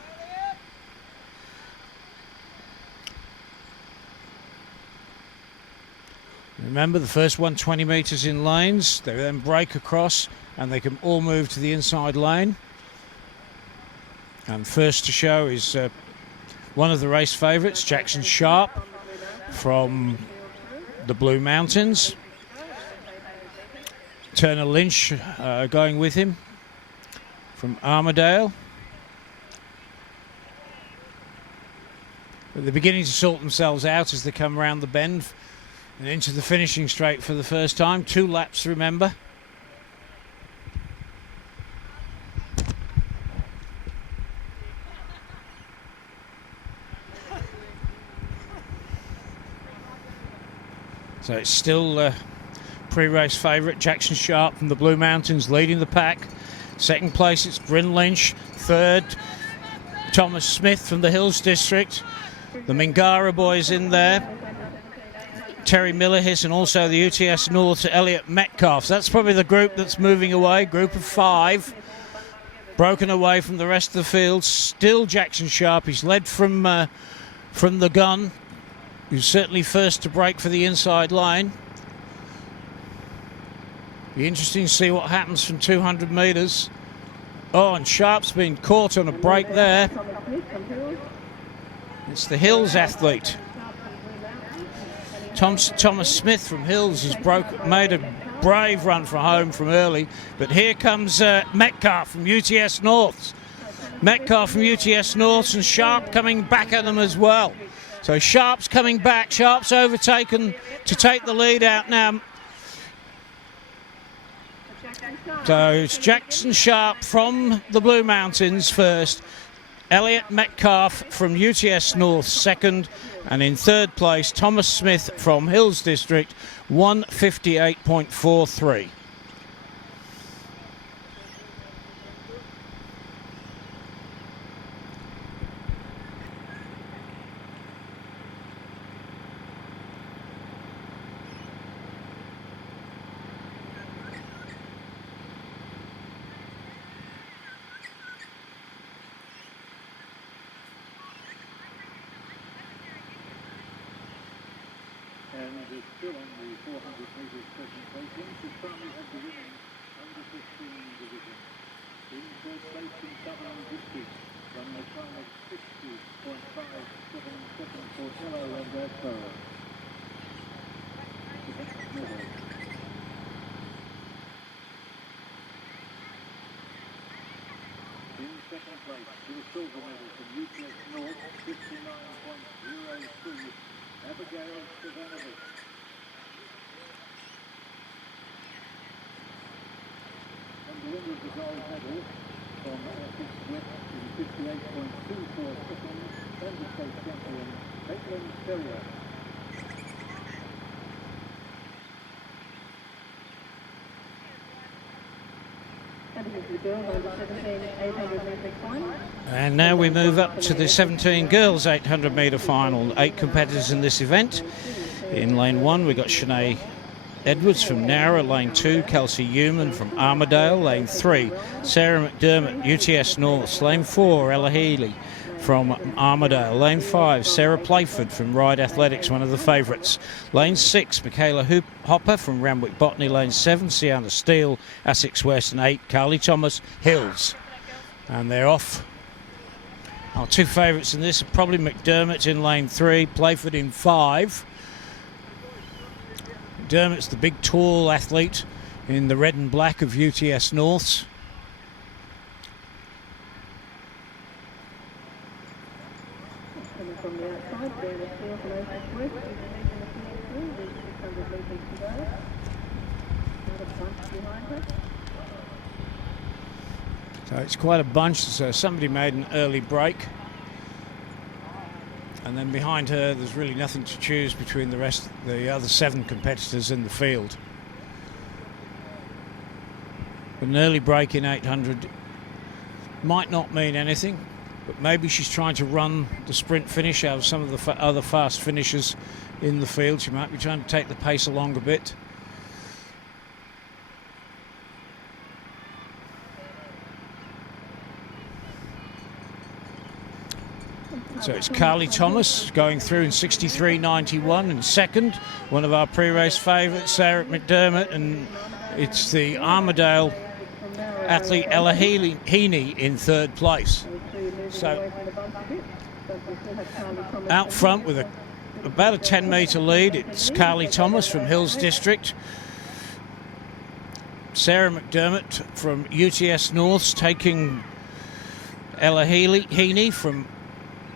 Remember, the first 120 metres in lanes, they then break across and they can all move to the inside lane. And first to show is one of the race favourites, Jackson Sharp from the Blue Mountains. Turner Lynch going with him from Armidale. But they're beginning to sort themselves out as they come round the bend and into the finishing straight for the first time. 2 laps, remember. So it's still pre-race favourite Jackson Sharp from the Blue Mountains leading the pack. Second place, it's Bryn Lynch. Third, Thomas Smith from the Hills District. The Mingara boys in there. Terry Millihis and also the UTS North Elliot Metcalf. So that's probably the group that's moving away. Group of 5. Broken away from the rest of the field. Still Jackson Sharp. He's led from the gun. He's certainly first to break for the inside lane. Be interesting to see what happens from 200 metres. Oh, and Sharp's been caught on a break there. It's the Hills athlete. Thomas Smith from Hills has made a brave run for home from early. But here comes Metcalf from UTS North. Metcalf from UTS North and Sharp coming back at them as well. So Sharp's coming back. Sharp's overtaken to take the lead out now. So it's Jackson Sharp from the Blue Mountains first. Elliot Metcalf from UTS North second. And in third place, Thomas Smith from Hills District, 1:58.43. And still on the 400 metres presentation, the Army of the Women under 15 division. In third place in Southern District, from a time of 60.577 for Hello and Echo. In second place, with a silver medal from UTS North, 59.02. Abigail Stevanovic. And the winner of the gold medal from Essex West in 58.24 seconds, and the state champion, Caitlin Ferrier. And now we move up to the 17 girls 800 metre final. 8 competitors in this event. In lane 1 we've got Shanae Edwards from Nowra. Lane 2 Kelsey Human from Armidale. Lane 3 Sarah McDermott, UTS North. Lane 4 Ella Healy from Armidale. Lane 5 Sarah Playford from Ride Athletics, one of the favourites. Lane 6 Michaela Hopper from Randwick Botany. Lane 7 Sienna Steele, Essex West. And 8 Carly Thomas, Hills. And they're off. Our 2 favourites in this are probably McDermott in lane 3, Playford in 5. McDermott's the big tall athlete in the red and black of UTS Norths. Coming from the outside, down the field from Essex West, with the lead in the field, with 600 metres to go. Not a bunch behind her. So it's quite a bunch. So somebody made an early break. And then behind her, there's really nothing to choose between the other 7 competitors in the field. But an early break in 800 might not mean anything, but maybe she's trying to run the sprint finish out of some of the other fast finishers in the field. She might be trying to take the pace along a bit. So it's Carly Thomas going through in 63.91 in second. One of our pre-race favourites, Sarah McDermott, and it's the Armidale athlete Ella Heaney in third place. So out front with about a 10-metre lead, it's Carly Thomas from Hills District. Sarah McDermott from UTS North taking Ella Heaney from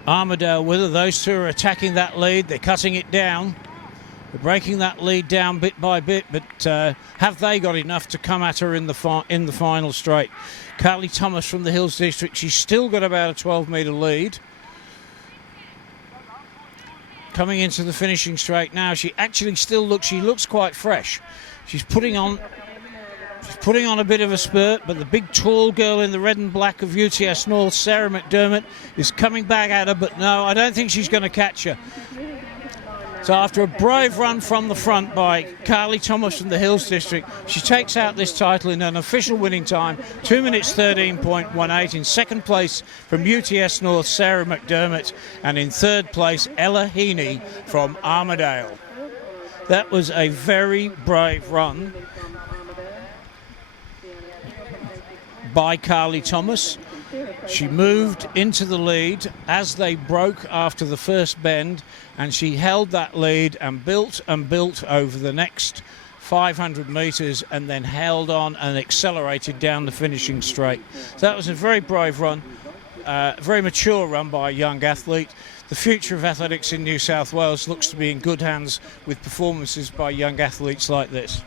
Armidale with her. Those 2 are attacking that lead. They're cutting it down. They're breaking that lead down bit by bit, but have they got enough to come at her in the final straight? Carly Thomas from the Hills District, she's still got about a 12-metre lead. Coming into the finishing straight now, she actually still looks quite fresh. She's putting on a bit of a spurt, but the big tall girl in the red and black of UTS North, Sarah McDermott, is coming back at her, but no, I don't think she's going to catch her. So after a brave run from the front by Carly Thomas from the Hills District, she takes out this title in an official winning time, 2 minutes 13.18. In second place from UTS North, Sarah McDermott, and in third place, Ella Heaney from Armidale. That was a very brave run by Carly Thomas. She moved into the lead as they broke after the first bend, and she held that lead and built over the next 500 metres, and then held on and accelerated down the finishing straight. So that was a very brave run. very mature run by a young athlete. The future of athletics in New South Wales looks to be in good hands with performances by young athletes like this.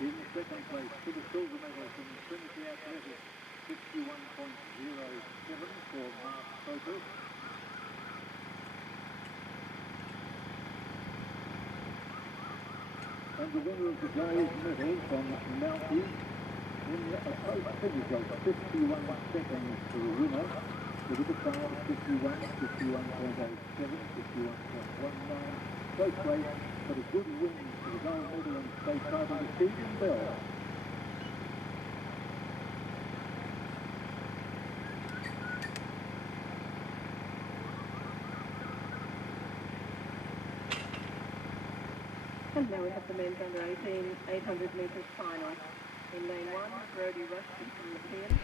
In second place for the silver medal from Trinity Athletics, 61.07 for Mark Soper. And the winner of the gold medal from Mounties in a close finish of 51 seconds for the winner. The little car 51, 51.07, 51.19. Close race, but a good win for the gold medal and state title to Stephen Bell. And now we have the men's under 18 800 metres final. In lane 1, Brody Rushton from the Peon.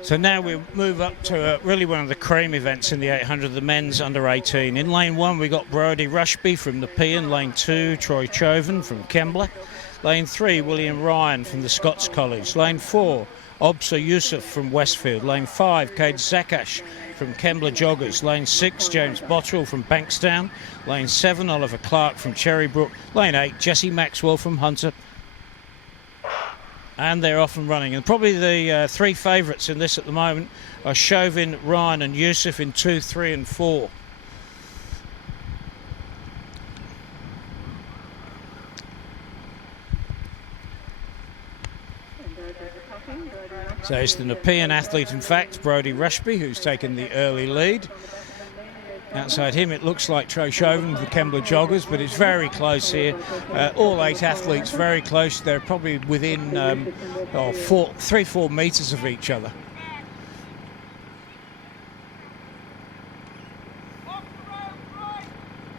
So now we move up to really one of the cream events in the 800, the men's under 18. In lane 1 we got Brody Rushby from the Peon. Lane 2, Troy Chovan from Kembla. Lane 3, William Ryan from the Scots College. Lane 4, Obsa Yusuf from Westfield. Lane 5, Cade Zakash from Kembla Joggers. Lane 6, James Bottrell from Bankstown. Lane 7, Oliver Clark from Cherrybrook. Lane 8, Jesse Maxwell from Hunter. And they're off and running. And probably the three favourites in this at the moment are Chauvin, Ryan and Yusuf in 2, 3 and 4. So it's the Nepean athlete, in fact, Brody Rushby, who's taken the early lead. Outside him, it looks like Troy Chauvin, the Kembla Joggers, but it's very close here. All 8 athletes very close. They're probably within 3-4 metres of each other.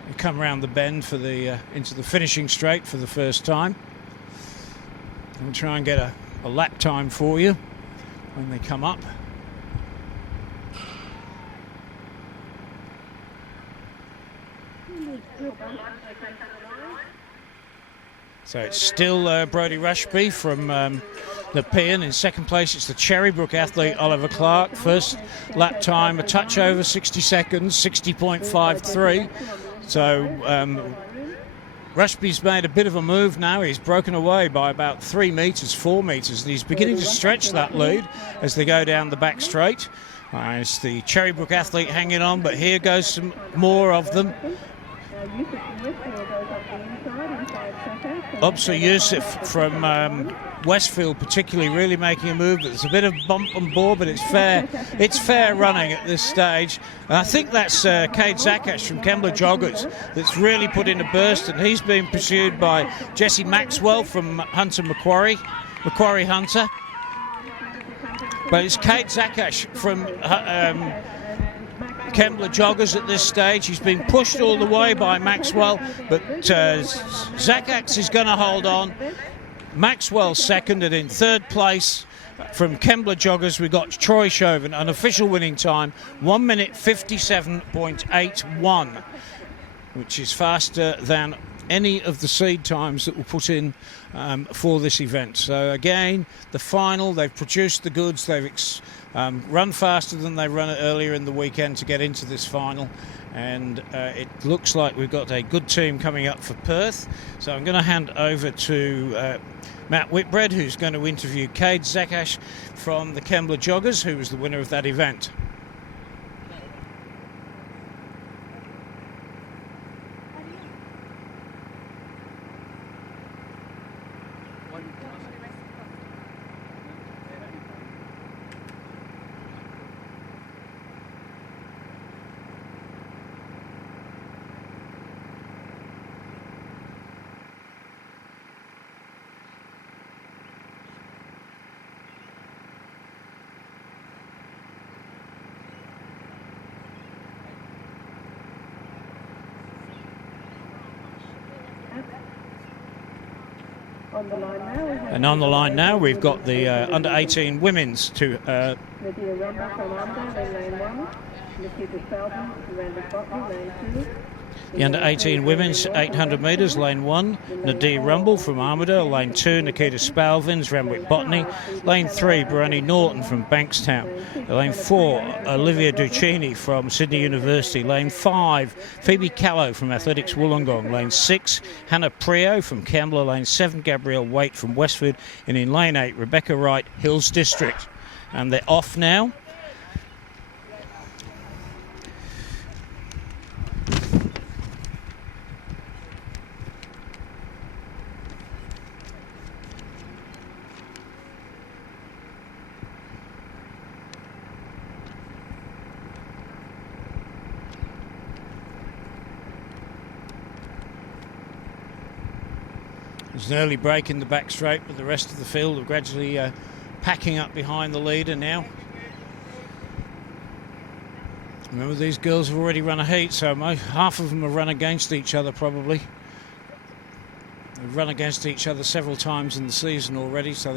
We come round the bend for the into the finishing straight for the first time. We'll try and get a lap time for you when they come up. So it's still Brody Rushby from Nepean. In second place, it's the Cherrybrook athlete Oliver Clark. First lap time, a touch over 60 seconds, 60.53. So Rushby's made a bit of a move now. He's broken away by about 3 metres, 4 metres, and he's beginning to stretch that lead as they go down the back straight. It's the Cherrybrook athlete hanging on, but here goes some more of them. Obsa Yusuf from Westfield particularly really making a move. There's a bit of bump and bore, but it's fair running at this stage. And I think that's Cade Zakash from Kembla Joggers that's really put in a burst, and he's being pursued by Jesse Maxwell from Hunter Macquarie Hunter. But it's Cade Zakash from Kembla Joggers at this stage. He's been pushed all the way by Maxwell, but Zakax is going to hold on. Maxwell second, and in third place from Kembla Joggers we've got Troy Chauvin, an official winning time 1 minute 57.81, which is faster than any of the seed times that were put in for this event. So again, the final, they've produced the goods, they've run faster than they run earlier in the weekend to get into this final, and it looks like we've got a good team coming up for Perth. So I'm going to hand over to Matt Whitbread, who's going to interview Cade Zakash from the Kembla Joggers, who was the winner of that event. And on the line now, we've got the under-18 women's to... Lydia Rumba from Under in lane 1. Nikita Selden, Randy Botney, lane 2. The under-18 women's 800 metres, lane 1, Nadir Rumble from Armidale. Lane 2, Nikita Spalvins, Renwick Botany. Lane 3, Bronnie Norton from Bankstown. Lane 4, Olivia Duccini from Sydney University. Lane 5, Phoebe Callow from Athletics Wollongong. Lane 6, Hannah Prio from Kembla. Lane 7, Gabrielle Waite from Westford. And in lane 8, Rebecca Wright, Hills District. And they're off now. There's an early break in the back straight, but the rest of the field are gradually packing up behind the leader now. Remember, these girls have already run a heat, so half of them have run against each other probably. They've run against each other several times in the season already, so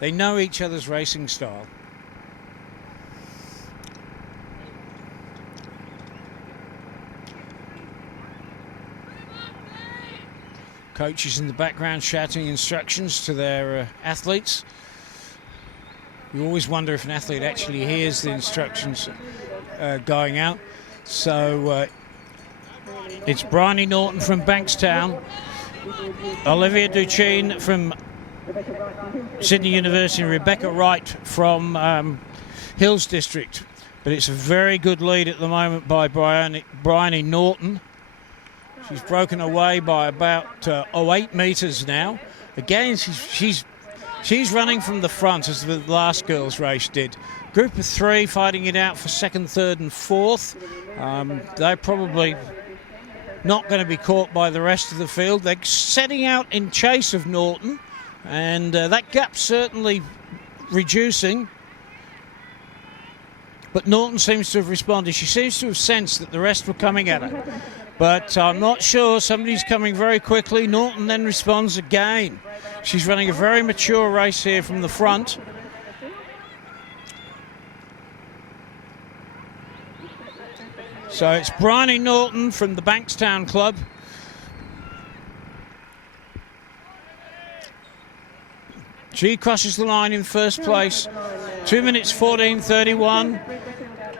they know each other's racing style. Coaches in the background shouting instructions to their athletes. You always wonder if an athlete actually hears the instructions going out. So it's Bryony Norton from Bankstown, Olivia Duchene from Sydney University, and Rebecca Wright from Hills District. But it's a very good lead at the moment by Bryony Norton. She's broken away by about 8 metres now. Again, she's running from the front as the last girls' race did. Group of 3 fighting it out for 2nd, 3rd and 4th. They're probably not going to be caught by the rest of the field. They're setting out in chase of Norton, and that gap's certainly reducing. But Norton seems to have responded. She seems to have sensed that the rest were coming at her. But I'm not sure. Somebody's coming very quickly. Norton then responds again. She's running a very mature race here from the front. So it's Bryony Norton from the Bankstown Club. She crosses the line in first place. 2 minutes 14:31.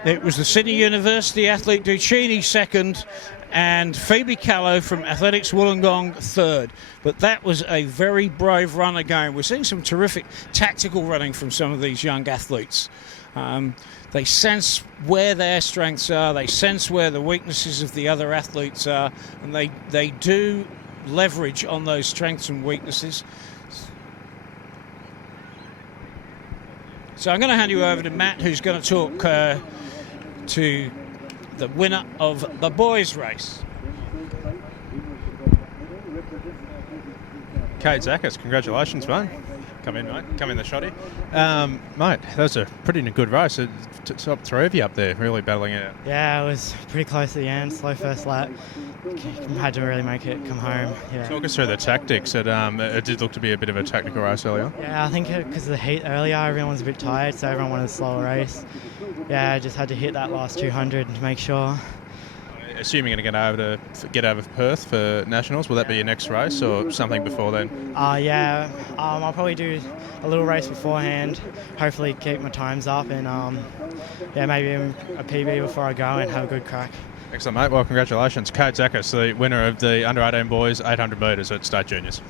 It was the Sydney University athlete Duccini second, and Phoebe Callow from Athletics Wollongong third. But that was a very brave run again. We're seeing some terrific tactical running from some of these young athletes. They sense where their strengths are, they sense where the weaknesses of the other athletes are, and they do leverage on those strengths and weaknesses. So I'm going to hand you over to Matt, who's going to talk to the winner of the boys' race. Kate Zakas, congratulations, mate. Come in, mate. Come in the shotty. Mate, that was a pretty good race. Top 3 of you up there, really battling it out. Yeah, it was pretty close at the end. Slow first lap. Had to really make it come home. Yeah. Talk us through the tactics. It did look to be a bit of a tactical race earlier. Yeah, I think because of the heat earlier, everyone was a bit tired, so everyone wanted a slower race. Yeah, I just had to hit that last 200 to make sure. Assuming you're going to get over Perth for Nationals, will that be your next race or something before then? Yeah, I'll probably do a little race beforehand, hopefully keep my times up, and yeah, maybe a PB before I go and have a good crack. Excellent, mate. Well, congratulations. Kate Zakas, the winner of the under-18 boys 800 metres at State Juniors.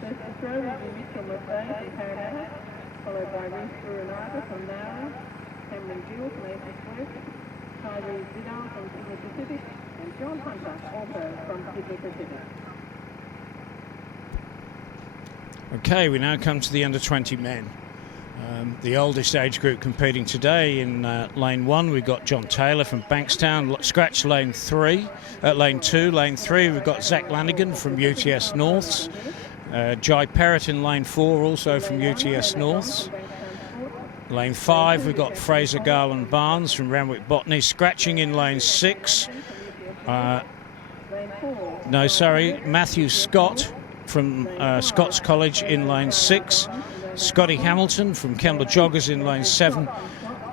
First to throw will be Mitchell McVeigh from Parramatta, followed by Reece Buranaga from Nowra, Cameron Jewell from ANSW West, Tyree Vidal from Sydney Pacific, and John Hunter also from Sydney Pacific. Okay, we now come to the under-20 men. The oldest age group competing today in lane 1, we've got John Taylor from Bankstown, scratch lane 2. Lane 3, we've got Zach Lanigan from UTS Norths. Jai Perrott in lane 4, also from UTS Norths. Lane 5, we've got Fraser Garland Barnes from Renwick Botany, scratching in lane 6. Matthew Scott from Scott's College in lane 6. Scotty Hamilton from Kembla Joggers in lane 7.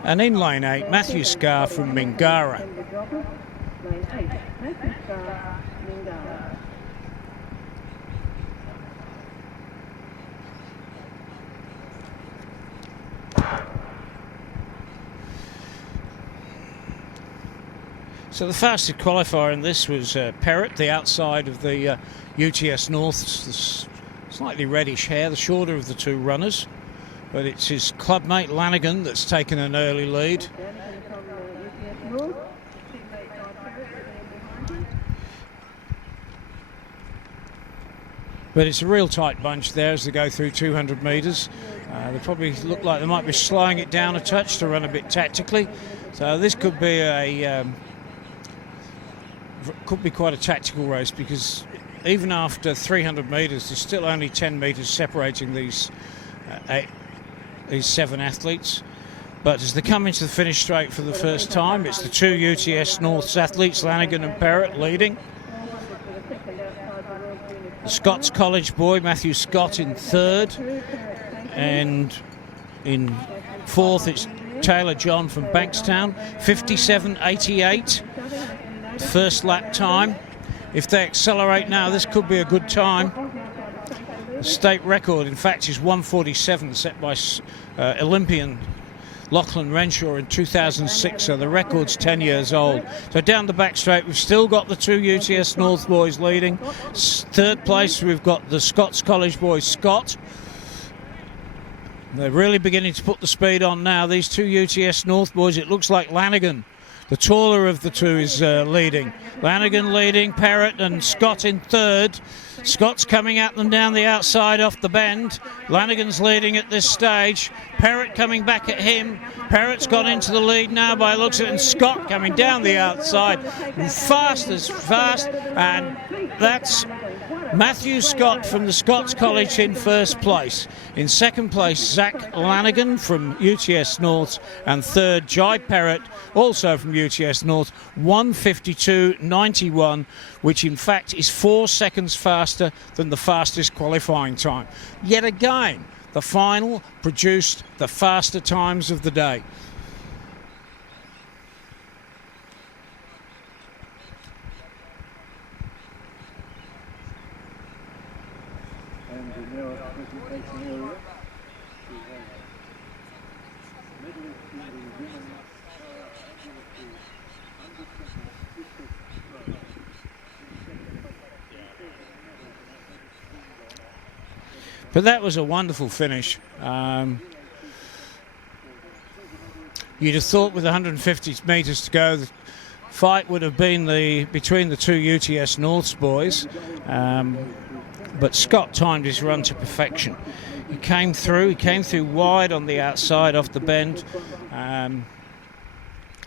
And in lane 8, Matthew Scarr from Mingara. Lane 8, Matthew Scarr, Mingara. So the fastest qualifier in this was Perrott, the outside of the UTS North's slightly reddish hair, the shorter of the two runners. But it's his clubmate Lanigan that's taken an early lead. Lanigan from UTS North, teammate Guy Perrott behind him. But it's a real tight bunch there as they go through 200 metres. They probably look like they might be slowing it down a touch to run a bit tactically. So this could be quite a tactical race, because even after 300 metres, there's still only 10 metres separating these 7 athletes. But as they come into the finish straight for the first time, it's the 2 UTS North's athletes, Lanigan and Perrott, leading. The Scots College boy, Matthew Scott, in 3rd. And in 4th, it's Taylor John from Bankstown, 57.88. First lap time. If they accelerate now, this could be a good time. The state record, in fact, is 1:47, set by Olympian Lachlan Renshaw in 2006, so the record's 10 years old. So down the back straight, we've still got the 2 UTS North boys leading. 3rd place, we've got the Scots College boys, Scott. They're really beginning to put the speed on now. These 2 UTS North boys, it looks like Lanigan, the taller of the two, is leading. Lanigan leading, Perrott and Scott in 3rd. Scott's coming at them down the outside off the bend. Lanigan's leading at this stage. Perrott coming back at him. Perrott's gone into the lead now by looks of it, and Scott coming down the outside. Fast, and that's Matthew Scott from the Scots College in 1st place. In 2nd place, Zach Lanigan from UTS North, and 3rd, Jai Perrott, also from UTS North, 1:52.91, which in fact is 4 seconds faster than the fastest qualifying time. Yet again, the final produced the faster times of the day. And the nearest presentation area, we have medalists in the women's But that was a wonderful finish. You'd have thought with 150 metres to go, the fight would have been between the 2 UTS North's boys. But Scott timed his run to perfection. He came through wide on the outside off the bend.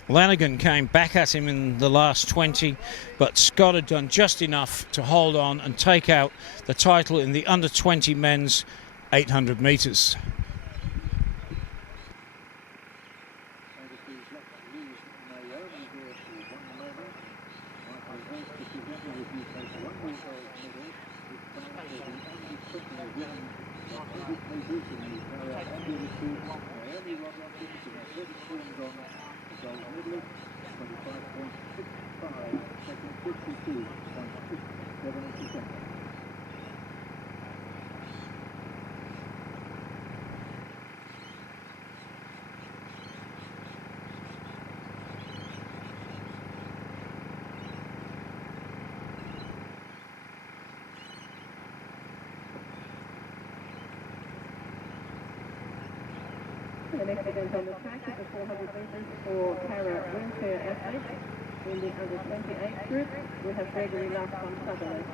Lanigan came back at him in the last 20, but Scott had done just enough to hold on and take out the title in the under 20 men's 800 metres. The next event on the track is the 400 metres for para wheelchair athletes. In the under 28 group, we have Gregory Luff from Sutherland.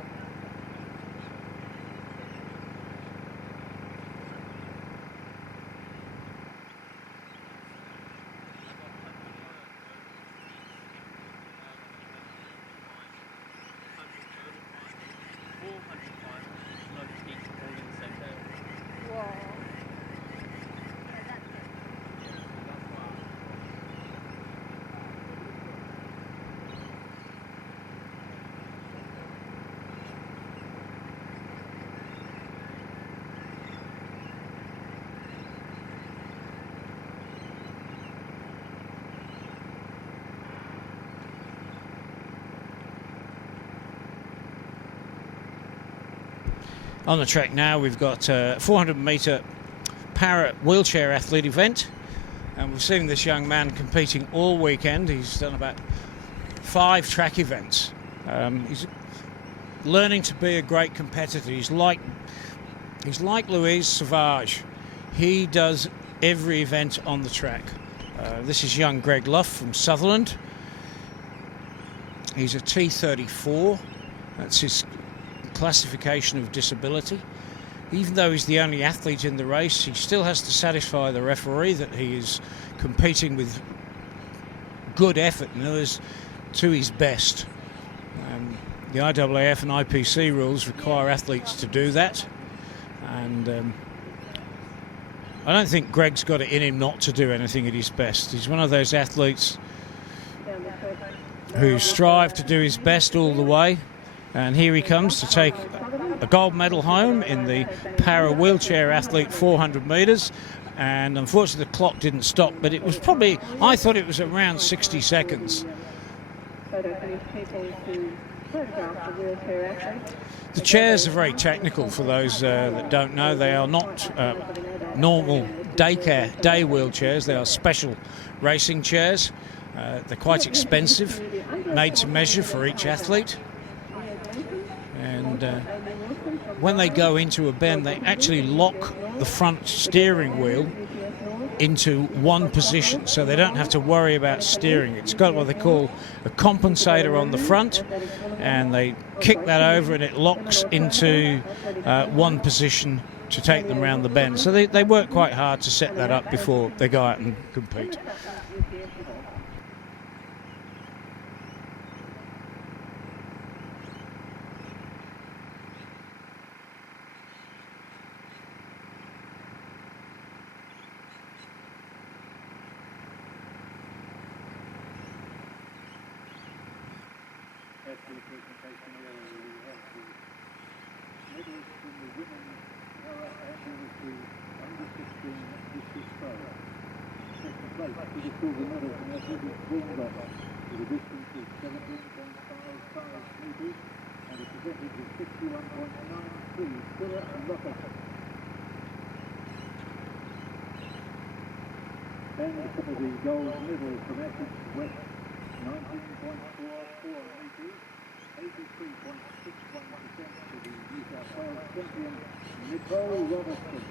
On the track now, we've got a 400-metre para wheelchair athlete event, and we've seen this young man competing all weekend. He's done about 5 track events. He's learning to be a great competitor. He's like Louise Savage. He does every event on the track. This is young Greg Luff from Sutherland. He's a T34. That's his classification of disability. Even though he's the only athlete in the race, he still has to satisfy the referee that he is competing with good effort and is to his best. The IAAF and IPC rules require athletes to do that, and I don't think Greg's got it in him not to do anything at his best. He's one of those athletes who strive to do his best all the way, and here he comes to take a gold medal home in the para wheelchair athlete 400 metres. And unfortunately the clock didn't stop, but it was probably, I thought it was around 60 seconds. The chairs are very technical for those that don't know. They are not normal day wheelchairs. They are special racing chairs. They're quite expensive, made to measure for each athlete. And when they go into a bend, they actually lock the front steering wheel into one position, so they don't have to worry about steering. It's got what they call a compensator on the front, and they kick that over and it locks into one position to take them around the bend. So they work quite hard to set that up before they go out and compete. After the presentation area, we have the medalists in the women's para ambulatory under-16 discus throw. Second place for the silver medal from athletics Wollongong with a distance of 17.55 metres and a percentage of 61.93. Stiller and Locker. And for the gold medal from athletics West, 19.44 metres, 83.61% for the New South Wales champion, Nicole Robertson.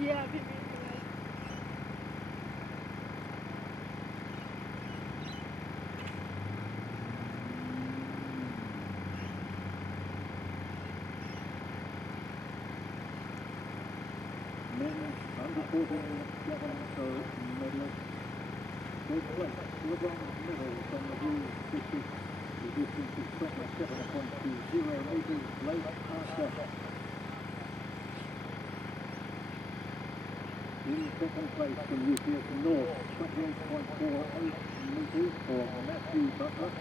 Yeah, I've been really good. Men under 14 Japanese medalist. Third place, the bronze medal from the blue district. The distance is 27.20 metres late after. In second place from UPS North, 28.48 metres for Matthew Butler.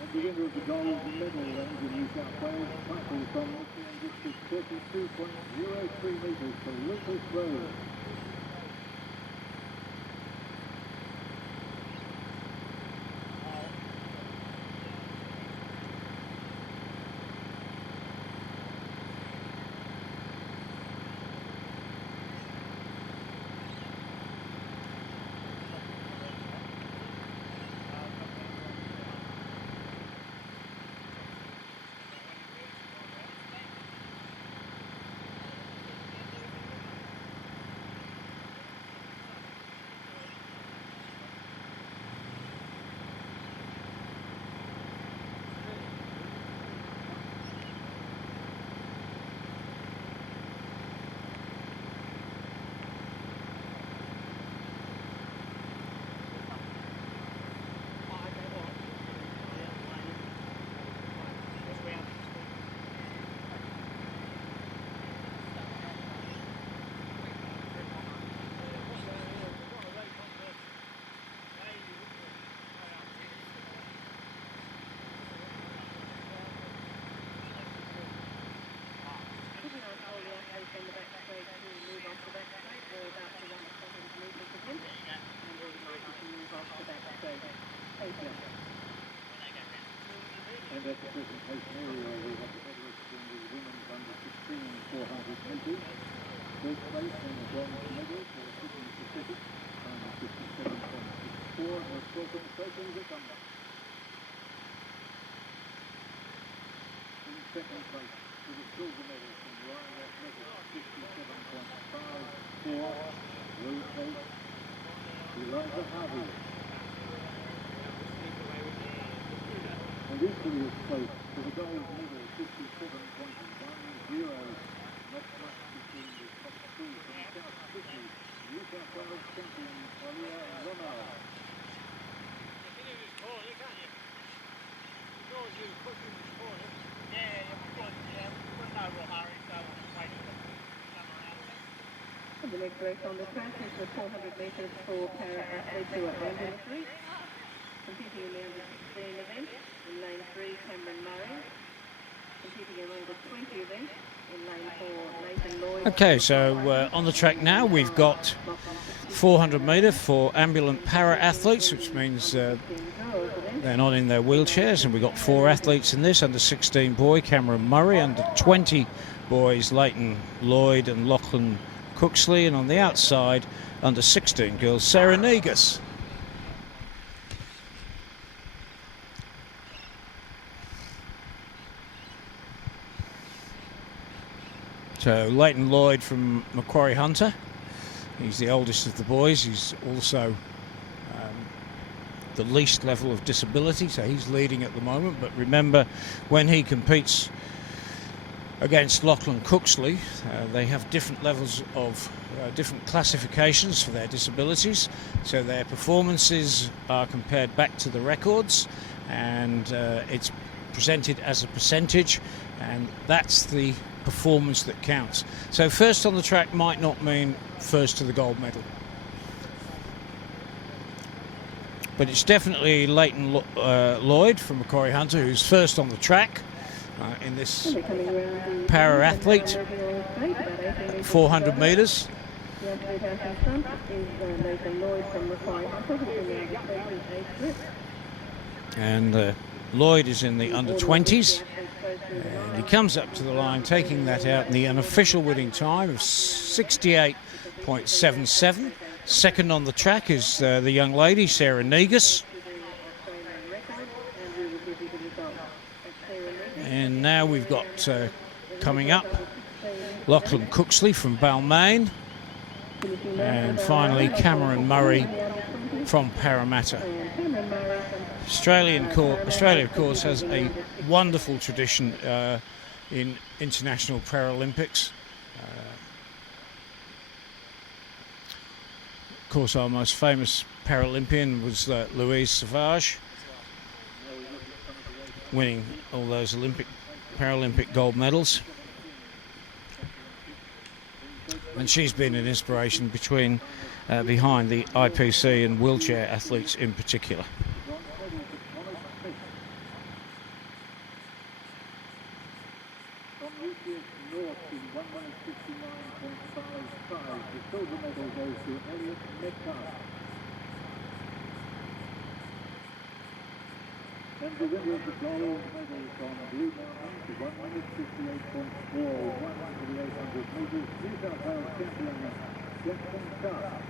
And the winner of the gold medal range in New South Wales, title from District 32.03 metres for Lucas Rose. race on the back straight to move off the back straight. We're about to run 100 metres again, and we would like you to move off the back straight. Thank you. And at the presentation area, we have the medalists in the women's under 16 400 metres. First place in the bronze medal for Sydney Pacific, time 57.64, and let's welcome Sophie Wickham. In second place for the silver medal from Ryan Athletics, 57.54, third place, Eliza Harvey. And equally as close to the gold medal, 57.10. Not much between the top two from South Sydney, New South Wales champion Maria Ronald. And the next race on the track is the 400 metres for para-athletes who are ambulatory. Competing in the under-16 event, in lane 3, Cameron Murray. Competing in the under-20 event, in lane 4, Nathan Lloyd. Okay, so on the track now we've got 400 metre for ambulant para-athletes, which means they're not in their wheelchairs, and we've got 4 athletes in this. Under 16 boy Cameron Murray, under 20 boys Leighton Lloyd and Lachlan Cooksley, and on the outside under 16 girls Sarah Negus. So Leighton Lloyd from Macquarie Hunter, he's the oldest of the boys. He's also the least level of disability, so he's leading at the moment. But remember, when he competes against Lachlan Cooksley, they have different levels of different classifications for their disabilities, so their performances are compared back to the records, and it's presented as a percentage, and that's the performance that counts. So first on the track might not mean first to the gold medal, but it's definitely Leighton Lloyd from Macquarie Hunter who's first on the track in this para-athlete 400 metres. The athlete out in front is Nathan Lloyd from Macquarie Hunter, who's in the under-20 age group. And Lloyd is in the under-20s. And he comes up to the line, taking that out in the unofficial winning time of 68.77. Second on the track is the young lady, Sarah Negus. And now we've got coming up Lachlan Cooksley from Balmain. And finally Cameron Murray from Parramatta. Australia, of course, has a wonderful tradition in international Paralympics. Of course, our most famous Paralympian was Louise Savage, winning all those Paralympic gold medals. And she's been an inspiration behind the IPC and wheelchair athletes in particular. And the winner of the gold medal from Blue Mountains, 1:58.41 for the 800 metres, New South Wales champion Jackson Carr.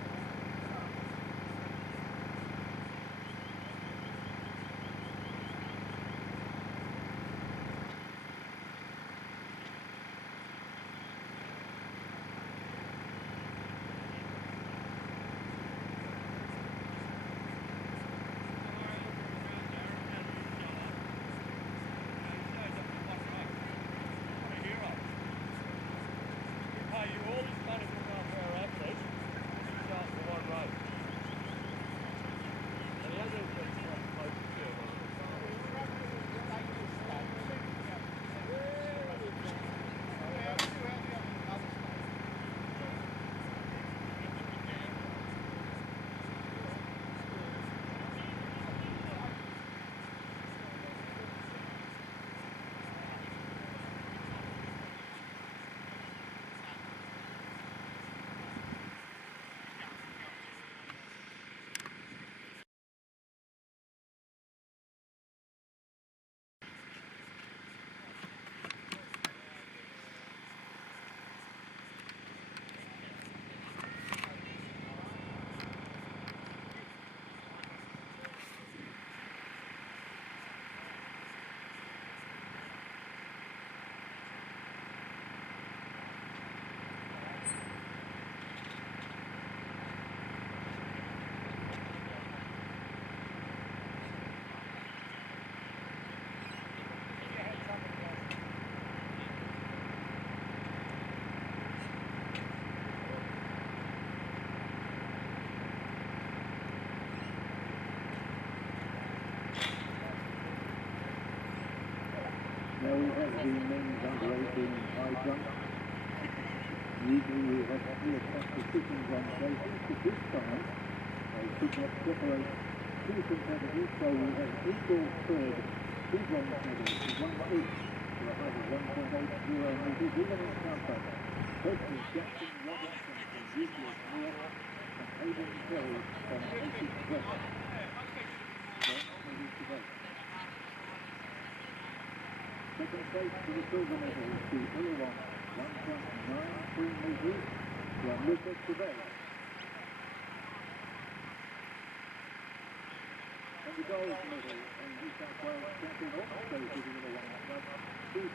we have the men's under 18 high jump. Usually we have clear cut positions on places, but this time they could not separate two competitors, so we have equal third, two bronze medals, one each, to a height of 1.80 metres, even in counter. Preston Jackson Robinson from Euclid North and Hayden Perry from Essex West. Bronze medals to both. Second place for the silver medal to Illawong, 1.93 metres, Gianluca Quebec. And the gold medal and New South Wales champion also to Illawong, 2.01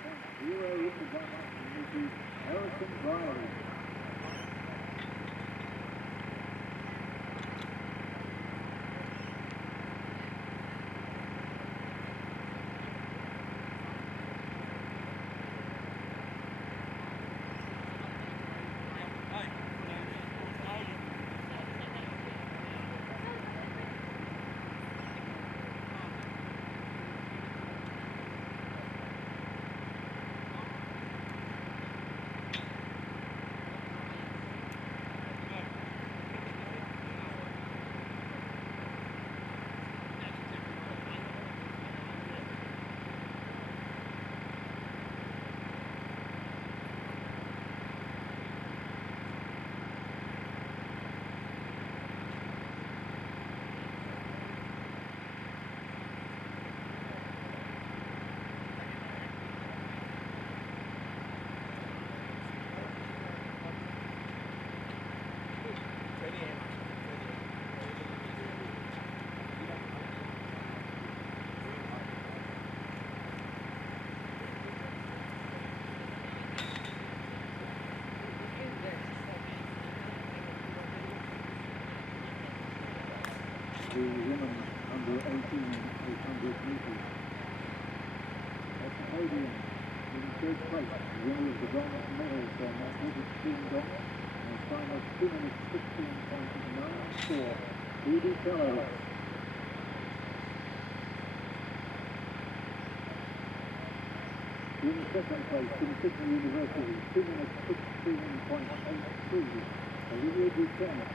metres, Harrison Riley. The women under 18, 800 metres. At the podium, in third place, the winner of the bronze medal from athletics team dog, and a time of 2 minutes 16.94, Edie Keller. In second place, from Sydney University, 2 minutes 16.83, Olivia Buchanan.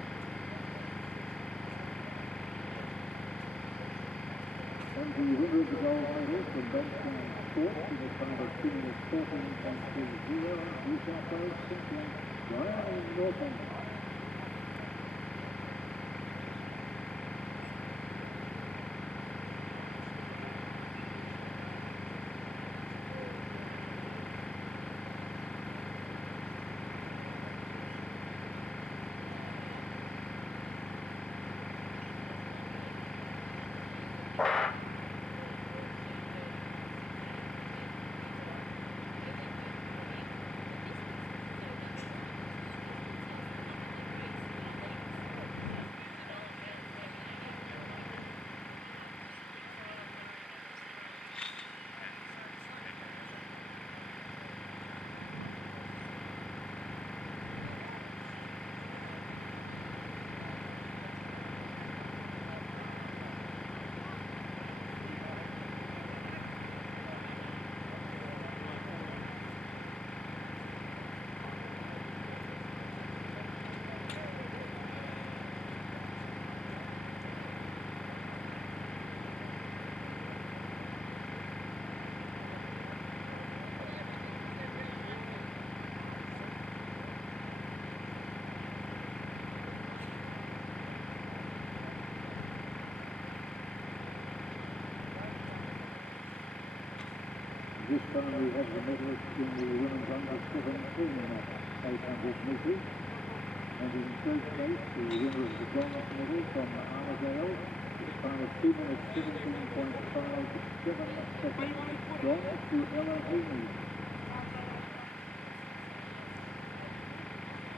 And the winner of the gold medal from Benson Sports in a time of 2 minutes 14.30, New South Wales champion Ryan Norton. This time we have the medalists in the women's under 17 at 800 metres. And in third place, the winner of the bronze medal from Armadale, this time of 2 minutes 17.57 seconds, bronze to Ella Heaney.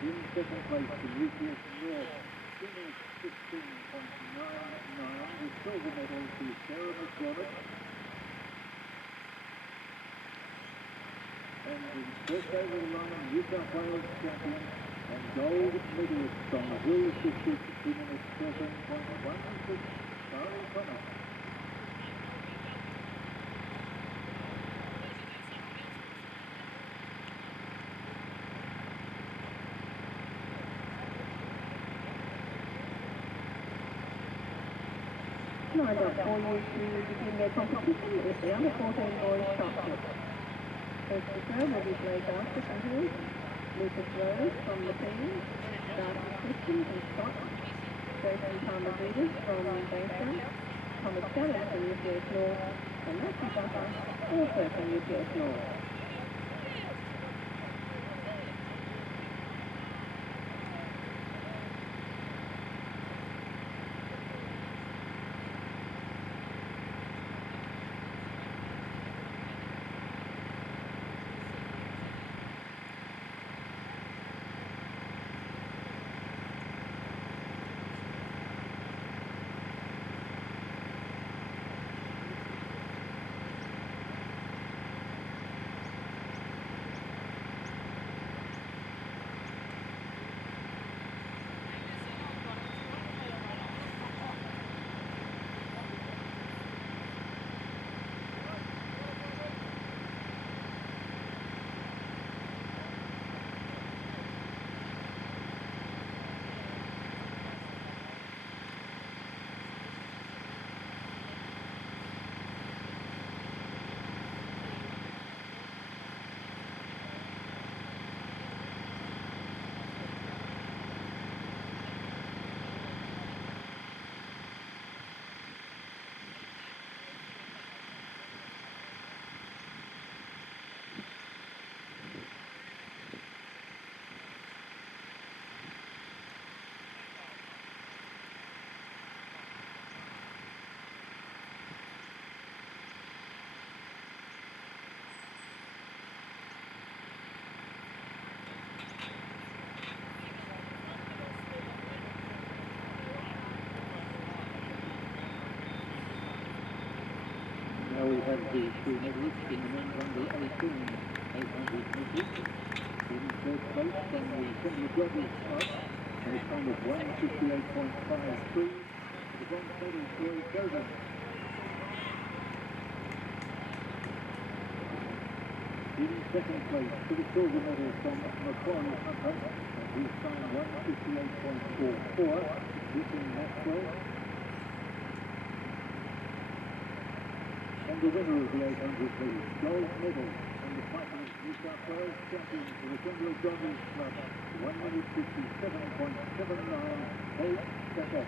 In second place, the Nucleus North, 2 minutes 16.99, the silver medal to Sarah McDermott. And in first over the line, New South Wales champion and gold medalist from the Hill District, 2 minutes 13.16, Charlie Thomas. lined up for you to begin their competition is the under 14 boys shot put. First to serve will be Blake Archer from Hill, Lucas Rose from the team, Darcy Christian from Scott, Jason Palmer-Vegas from Bankstown, Thomas Gallen from UPS North, and Matthew Buffer, also from UPS North. Now we have the two medalists in the men's under 18 800 metres. In third place from the Assembly Judges Club, and a time of 1:58.53. The bronze medal, Troy Dogan. In second place for the silver medal from Macquarie Hunter, and his time 1:58.44. Griffin Maxwell. And the winner of the 800 metres, gold medal from the Pythons New South Wales champions for the Assembly Judges Club, 1:57.79, Kate Becker.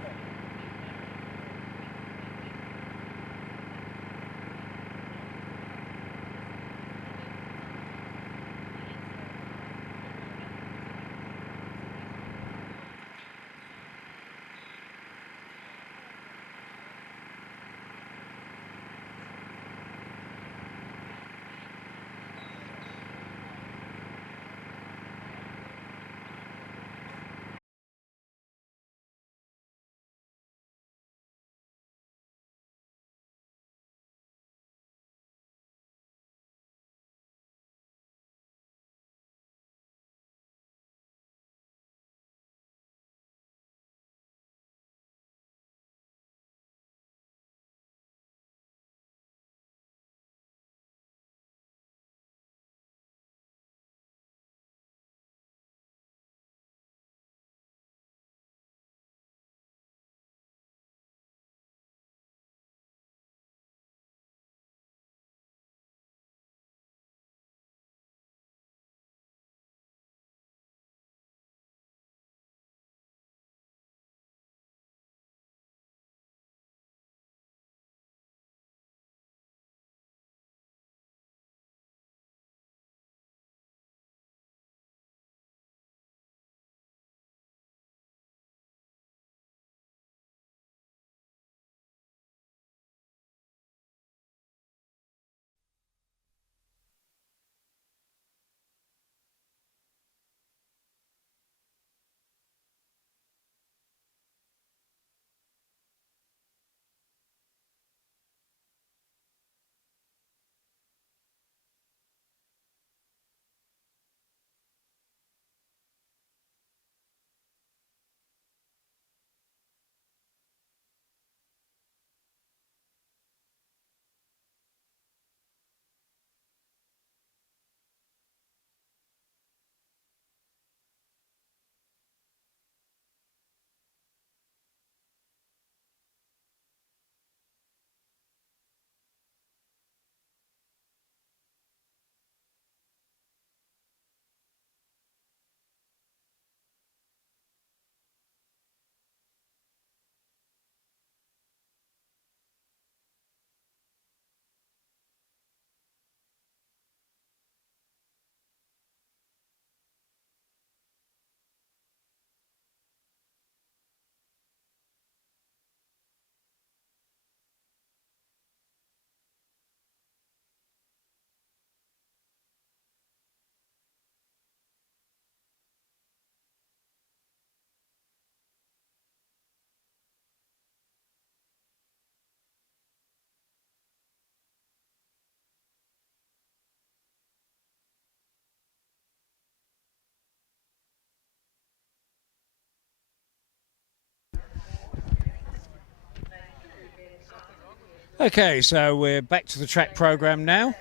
Okay, so we're back to the track program now.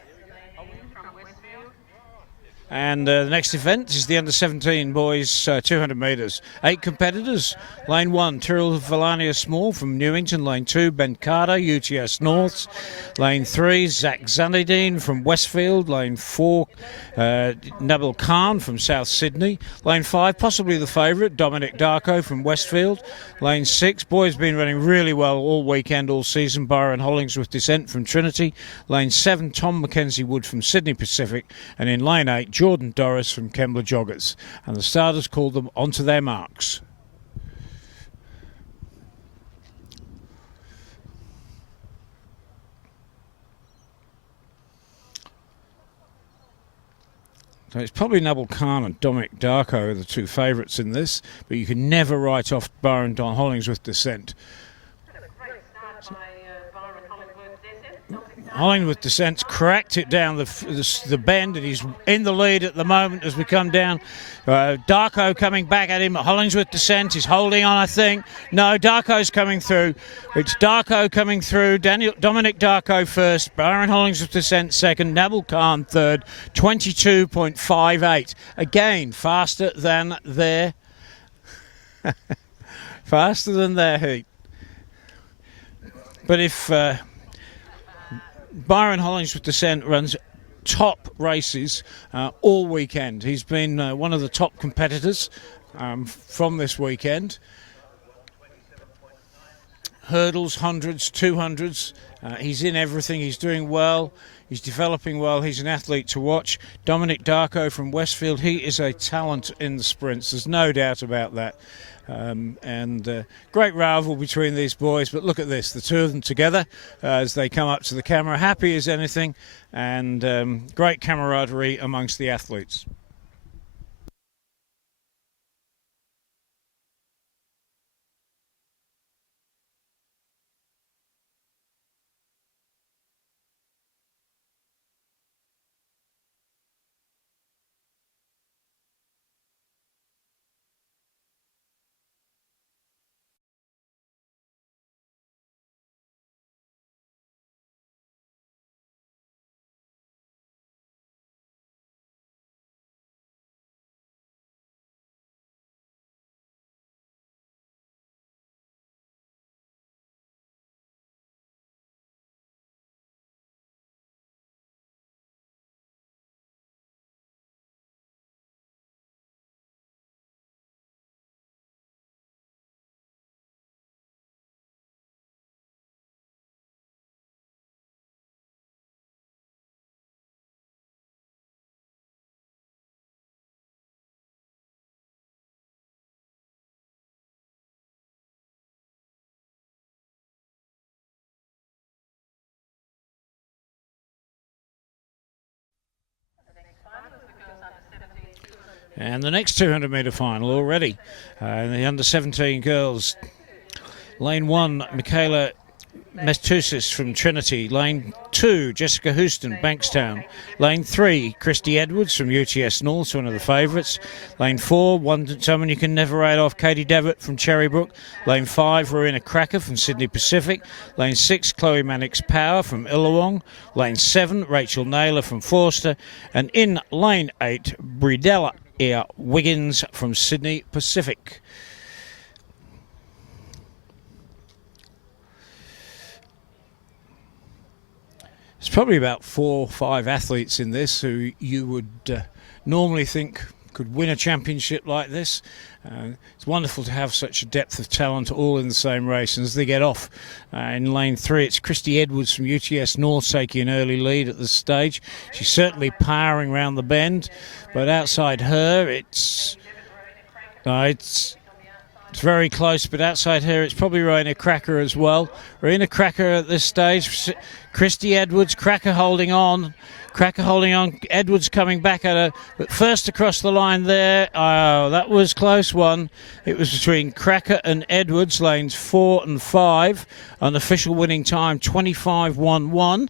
And the next event is the under-17 boys 200 metres. 8 competitors. Lane 1, Tyrrell Valania Small from Newington. Lane 2, Ben Carter, UTS North. Lane 3, Zach Zanadine from Westfield. Lane 4, Nabil Khan from South Sydney. Lane 5, possibly the favourite, Dominic Darko from Westfield. Lane 6, boys been running really well all weekend, all season. Byron Hollingsworth Descent from Trinity. Lane 7, Tom Mackenzie Wood from Sydney Pacific. And in Lane 8, Jordan Doris from Kembla Joggers. And the starters called them onto their marks. So it's probably Nabil Khan and Dominic Darko are the two favourites in this, but you can never write off Byron Don Hollingsworth Descent. Hollingsworth Descent's cracked it down the bend, and he's in the lead at the moment as we come down. Darko coming back at him. Hollingsworth Descent is holding on, I think. No, Darko's coming through. It's Darko coming through. Dominic Darko first. Byron Hollingsworth Descent second. Nabil Khan third. 22.58. Again, faster than their heat. But if Byron Hollingsworth Descent runs top races all weekend. He's been one of the top competitors from this weekend. Hurdles, hundreds, 200s. He's in everything. He's doing well. He's developing well. He's an athlete to watch. Dominic Darko from Westfield, he is a talent in the sprints. There's no doubt about that. Great rival between these boys, but look at this, the two of them together as they come up to the camera, happy as anything, and great camaraderie amongst the athletes. And the next 200 metre final already. The under-17 girls. Lane 1, Michaela Mestusis from Trinity. Lane 2, Jessica Houston, Bankstown. Lane 3, Christy Edwards from UTS North, one of the favourites. Lane 4, someone you can never write off, Katie Devitt from Cherrybrook. Lane 5, Rowena Cracker from Sydney Pacific. Lane 6, Chloe Mannix Power from Illawong. Lane 7, Rachel Naylor from Forster. And in Lane 8, Bridella Wiggins from Sydney Pacific. There's probably about 4 or 5 athletes in this who you would normally think could win a championship like this. It's wonderful to have such a depth of talent all in the same race. And as they get off in lane 3, it's Christy Edwards from UTS North taking an early lead at this stage. She's certainly powering around the bend, but outside her it's very close, but outside her it's probably Rowena Cracker as well. Rowena Cracker at this stage, Christy Edwards, Cracker holding on, Edwards coming back at her, but first across the line there. Oh, that was close one. It was between Cracker and Edwards, lanes 4 and 5, an official winning time 25.11.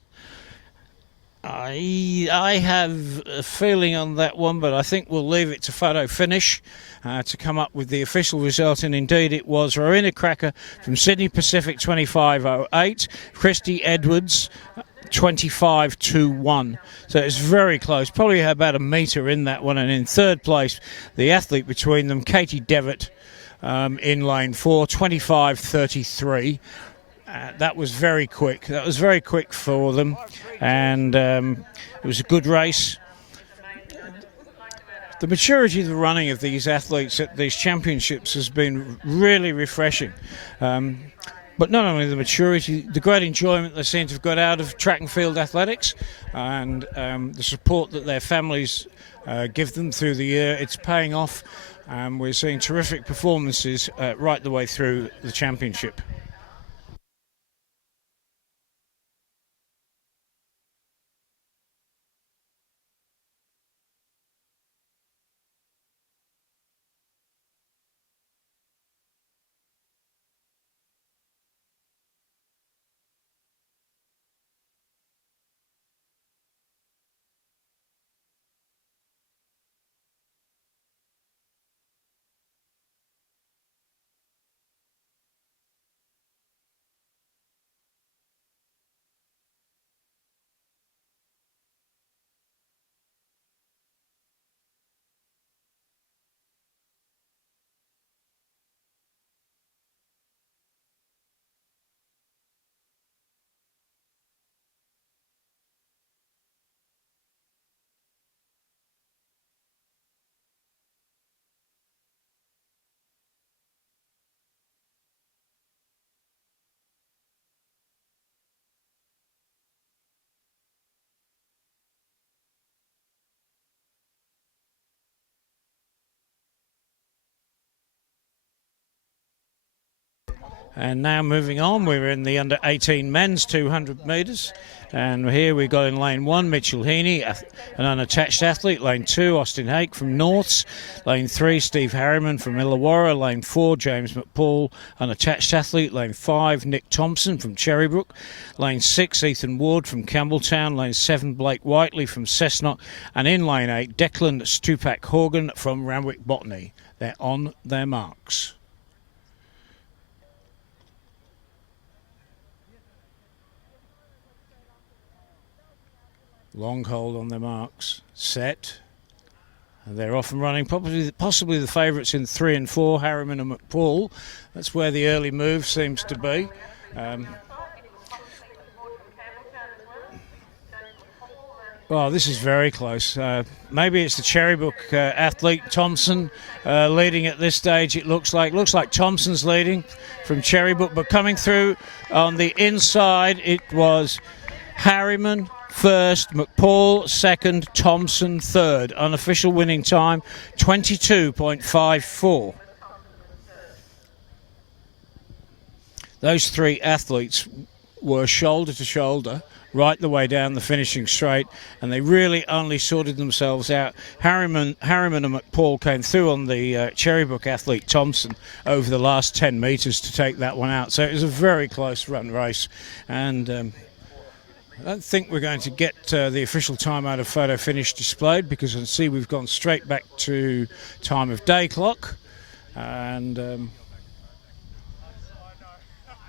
I have a feeling on that one, but I think we'll leave it to photo finish to come up with the official result. And indeed, it was Rowena Cracker from Sydney Pacific 25.08, Christy Edwards 25.21. So it's very close, probably about a metre in that one. And in third place, the athlete between them, Katie Devitt, in lane 4, 25.33. That was very quick. That was very quick for them, and it was a good race. The maturity of the running of these athletes at these championships has been really refreshing. But not only the maturity, the great enjoyment they seem to have got out of track and field athletics, and the support that their families give them through the year, it's paying off. We're seeing terrific performances right the way through the championship. And now moving on, we're in the under 18 men's 200 metres. And here we got in lane 1, Mitchell Heaney, an unattached athlete. Lane 2, Austin Hake from Norths. Lane 3, Steve Harriman from Illawarra. Lane 4, James McPaul, unattached athlete. Lane 5, Nick Thompson from Cherrybrook. Lane 6, Ethan Ward from Campbelltown. Lane 7, Blake Whiteley from Cessnock. And in lane 8, Declan Stupak Horgan from Randwick Botany. They're on their marks. Long hold on their marks, set, and they're off and running. Possibly the favourites in 3 and 4, Harriman and McPaul. That's where the early move seems to be. Oh, this is very close. Maybe it's the Cherrybrook athlete Thompson leading at this stage. It looks like Thompson's leading from Cherrybrook, but coming through on the inside, it was Harriman first, McPaul second, Thompson third. Unofficial winning time 22.54. Those three athletes were shoulder to shoulder right the way down the finishing straight, and they really only sorted themselves out. Harriman and McPaul came through on the Cherrybrook athlete Thompson over the last 10 metres to take that one out. So it was a very close run race, and I don't think we're going to get the official time out of photo finish displayed, because I see we've gone straight back to time of day clock, and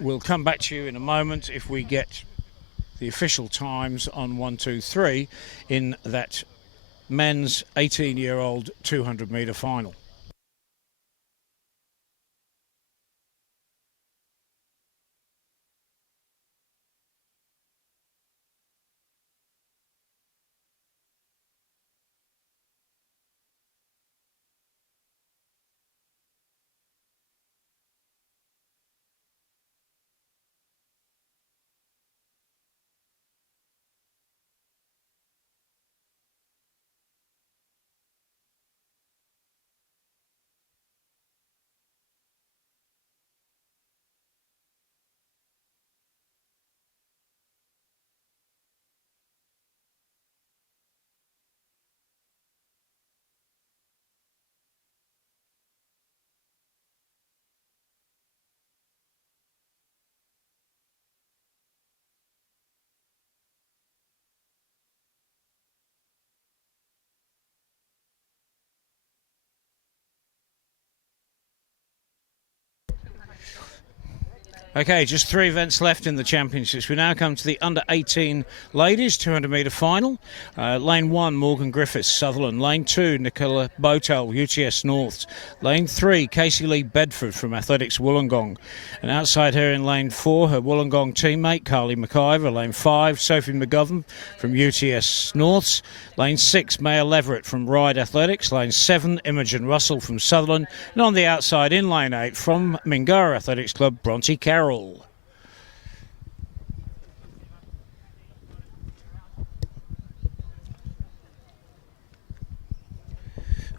we'll come back to you in a moment if we get the official times on 1, 2, 3 in that men's 18-year-old 200 metre final. Okay, just 3 events left in the championships. We now come to the under-18 ladies 200-metre final. Lane 1, Morgan Griffiths, Sutherland. Lane 2, Nicola Botel, UTS North. Lane 3, Casey Lee Bedford from Athletics Wollongong. And outside her in lane 4, her Wollongong teammate, Carly McIver. Lane 5, Sophie McGovern from UTS Norths. Lane 6, Maya Leverett from Ride Athletics. Lane 7, Imogen Russell from Sutherland. And on the outside in lane 8 from Mingara Athletics Club, Bronte Carroll.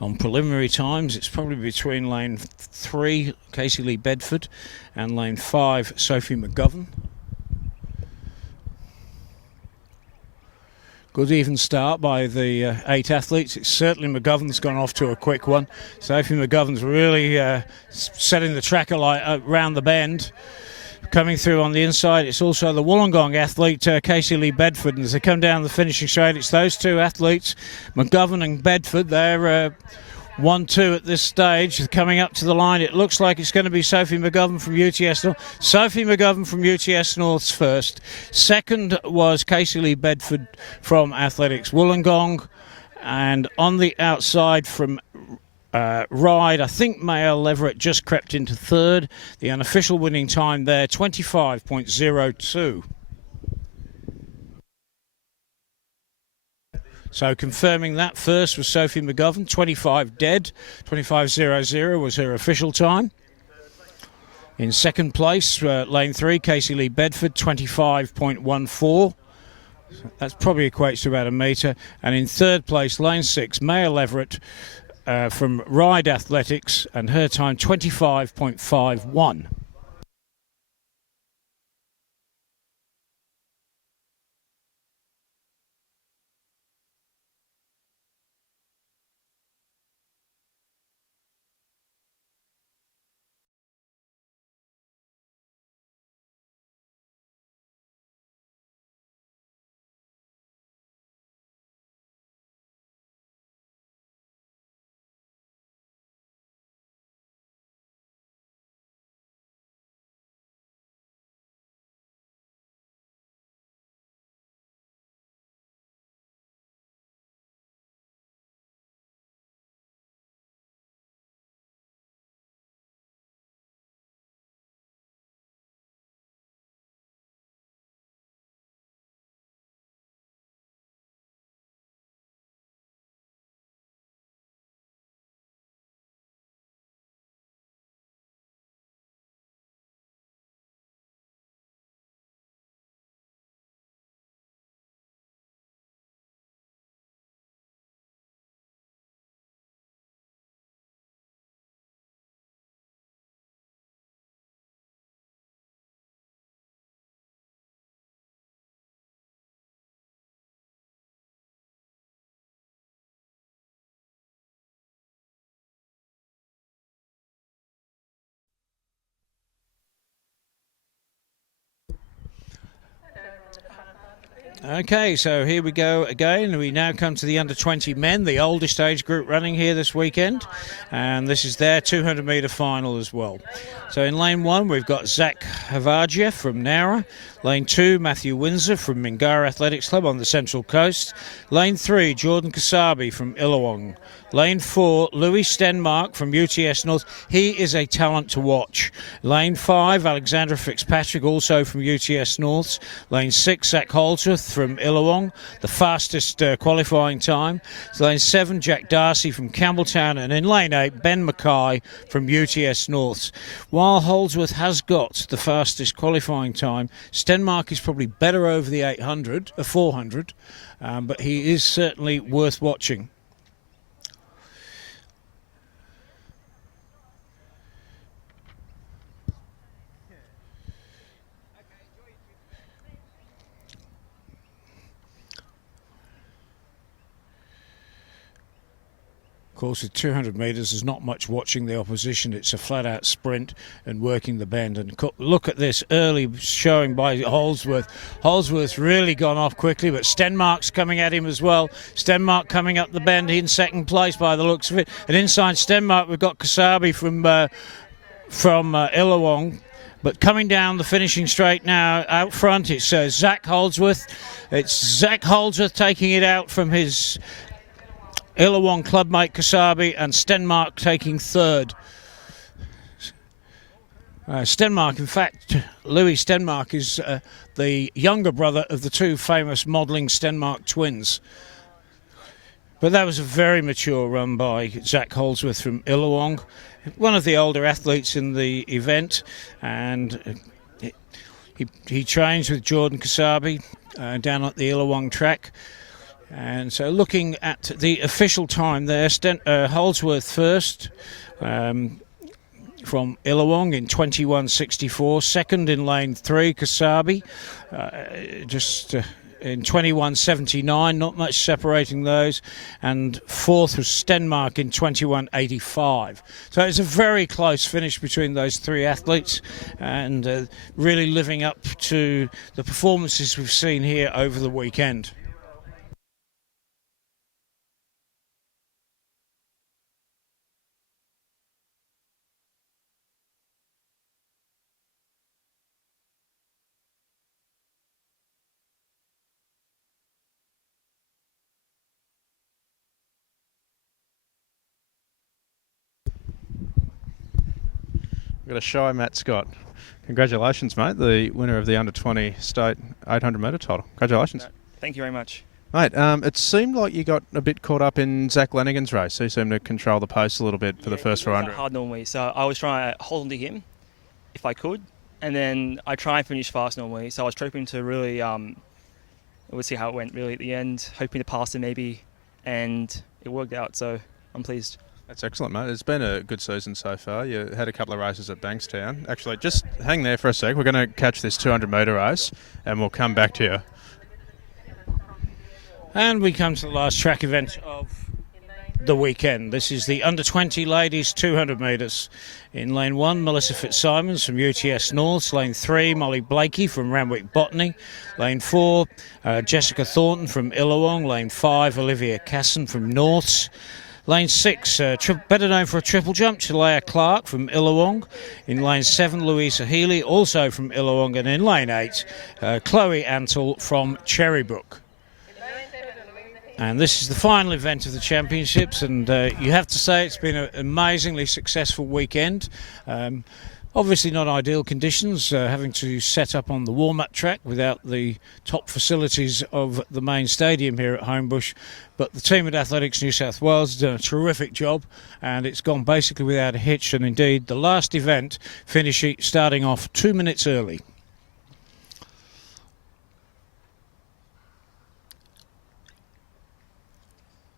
On preliminary times, it's probably between lane 3, Casey Lee Bedford, and lane 5, Sophie McGovern. Good even start by the 8 athletes. It's certainly McGovern's gone off to a quick one. Sophie McGovern's really setting the track around the bend. Coming through on the inside, it's also the Wollongong athlete, Casey Lee Bedford. And as they come down the finishing straight, it's those 2 athletes, McGovern and Bedford. They're 1-2 at this stage. Coming up to the line, it looks like it's going to be Sophie McGovern from UTS North. Sophie McGovern from UTS North's first. Second was Casey Lee Bedford from Athletics Wollongong. And on the outside from Ride, I think Maya Leverett just crept into third. The unofficial winning time there, 25.02. So confirming that first was Sophie McGovern, 25 dead, 25.00 was her official time. In second place, lane 3, Casey Lee Bedford, 25.14. That probably equates to about a metre. And in third place, lane 6, Maya Leverett, from Ride Athletics, and her time 25.51. Okay, so here we go again. We now come to the under-20 men, the oldest age group running here this weekend. And this is their 200-metre final as well. So in lane 1, we've got Zach Havardjev from Nowra. Lane 2, Matthew Windsor from Mingara Athletics Club on the Central Coast. Lane 3, Jordan Kasabi from Illawong. Lane 4, Louis Stenmark from UTS North. He is a talent to watch. Lane 5, Alexandra Fitzpatrick, also from UTS North. Lane 6, Zach Holdsworth from Illawong, the fastest qualifying time. Lane 7, Jack Darcy from Campbelltown. And in lane 8, Ben Mackay from UTS North. While Holdsworth has got the fastest qualifying time, Stenmark is probably better over the 400, but he is certainly worth watching. Of course, with 200 metres, there's not much watching the opposition. It's a flat-out sprint and working the bend. And look at this early showing by Holdsworth. Holdsworth's really gone off quickly, but Stenmark's coming at him as well. Stenmark coming up the bend in second place by the looks of it. And inside Stenmark, we've got Kasabi from Illawong. But coming down the finishing straight now, out front, it's Zach Holdsworth. It's Zach Holdsworth taking it out from his Illawong clubmate Kasabi, and Stenmark taking third. Stenmark, in fact, Louis Stenmark is the younger brother of the two famous modelling Stenmark twins. But that was a very mature run by Zach Holdsworth from Illawong, one of the older athletes in the event, and he trains with Jordan Kasabi down at the Illawong track. And so looking at the official time there, Holdsworth first from Illawong in 21.64. Second in lane 3, Kasabi, in 21.79, not much separating those. And fourth was Stenmark in 21.85. So it's a very close finish between those three athletes, and really living up to the performances we've seen here over the weekend. We've got a shy Matt Scott. Congratulations, mate, the winner of the under-20 state 800-metre title. Congratulations. Thank you very much. Mate, it seemed like you got a bit caught up in Zach Lanigan's race. He seemed to control the pace a little bit for the first 400. Hard normally, so I was trying to hold on to him if I could, and then I try and finish fast normally. So I was hoping to really, we'll see how it went really at the end, hoping to pass him maybe, and it worked out, so I'm pleased. That's excellent, mate. It's been a good season so far. You had a couple of races at Bankstown. Actually, just hang there for a sec. We're going to catch this 200-metre race, and we'll come back to you. And we come to the last track event of the weekend. This is the under-20 ladies 200 metres. In lane 1, Melissa Fitzsimons from UTS North. Lane 3, Molly Blakey from Randwick Botany. Lane 4, Jessica Thornton from Illawong. Lane 5, Olivia Casson from Norths. Lane 6, better known for a triple jump, Chalea Clark from Illawong. In lane 7, Louisa Healy, also from Illawong. And in lane 8, Chloe Antle from Cherrybrook. And this is the final event of the championships, and you have to say it's been an amazingly successful weekend. Obviously not ideal conditions, having to set up on the warm-up track without the top facilities of the main stadium here at Homebush. But the team at Athletics New South Wales has done a terrific job, and it's gone basically without a hitch. And indeed, the last event starting off 2 minutes early.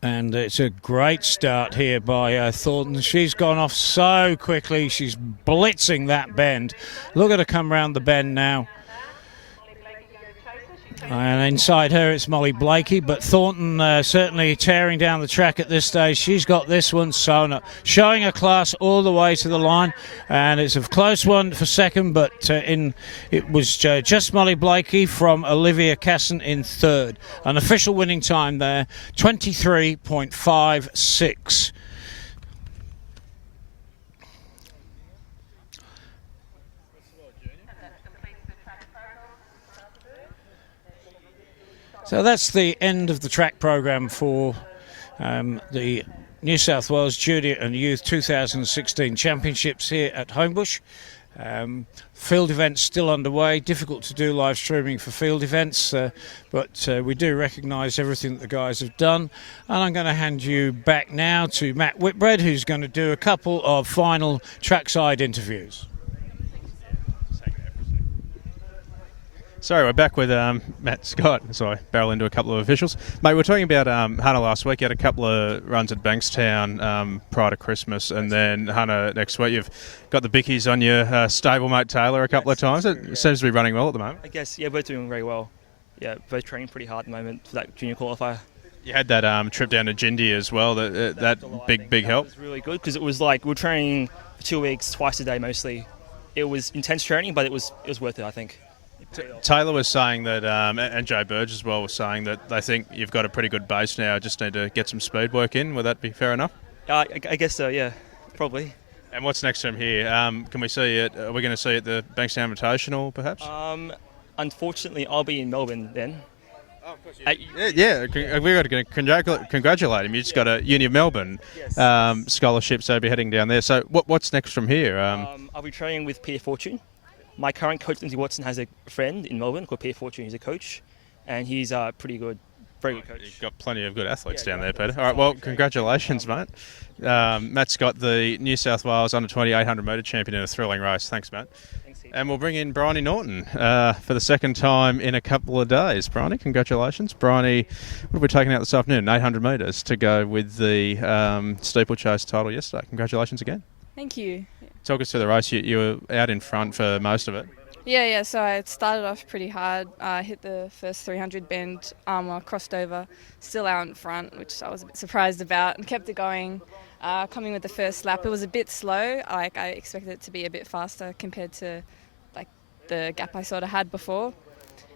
And it's a great start here by Thornton. She's gone off so quickly. She's blitzing that bend. Look at her come round the bend now. And inside her it's Molly Blakey, but Thornton certainly tearing down the track at this stage. She's got this one showing her class all the way to the line, and it's a close one for second, but it was just Molly Blakey from Olivia Casson in third. An official winning time there, 23.56. So that's the end of the track program for the New South Wales Junior and Youth 2016 Championships here at Homebush. Field events still underway. Difficult to do live streaming for field events, but we do recognise everything that the guys have done. And I'm going to hand you back now to Matt Whitbread, who's going to do a couple of final trackside interviews. Sorry, we're back with Matt Scott. Sorry, barrel into a couple of officials. Mate, we're talking about Hannah last week. You had a couple of runs at Bankstown prior to Christmas, and then Hannah next week. You've got the bickies on your stablemate Taylor a couple of times. It seems to be running well at the moment. I guess, yeah, we're doing very well. Yeah, both training pretty hard at the moment for that junior qualifier. You had that trip down to Jindy as well. That big help. It was really good because it was like we were training for 2 weeks, twice a day mostly. It was intense training, but it was worth it, I think. Taylor was saying that, and Joe Burge as well was saying that they think you've got a pretty good base now, just need to get some speed work in. Would that be fair enough? I guess so, yeah, probably. And what's next from here? Can we see it? Are we going to see it at the Bankstown Invitational, perhaps? Unfortunately, I'll be in Melbourne then. Oh, of course, we've got to congratulate him. You just got a Uni of Melbourne scholarship, so you'll be heading down there. So what's next from here? I'll be training with Peter Fortune. My current coach, Lindsay Watson, has a friend in Melbourne called Peter Fortune. He's a coach, and he's pretty good, very good coach. You've got plenty of good athletes down there, Peter. All right, well, congratulations, mate. Matt Scott, the New South Wales under-20 800 metre champion in a thrilling race. Thanks, Matt. And we'll bring in Bryony Norton for the second time in a couple of days. Bryony, congratulations. Bryony, what have we taken out this afternoon? 800 metres to go with the steeplechase title yesterday. Congratulations again. Thank you. Talk us through the race. You were out in front for most of it. Yeah, so I started off pretty hard. I hit the first 300 bend, crossed over, still out in front, which I was a bit surprised about, and kept it going. Coming with the first lap, it was a bit slow. I expected it to be a bit faster compared to the gap I sort of had before.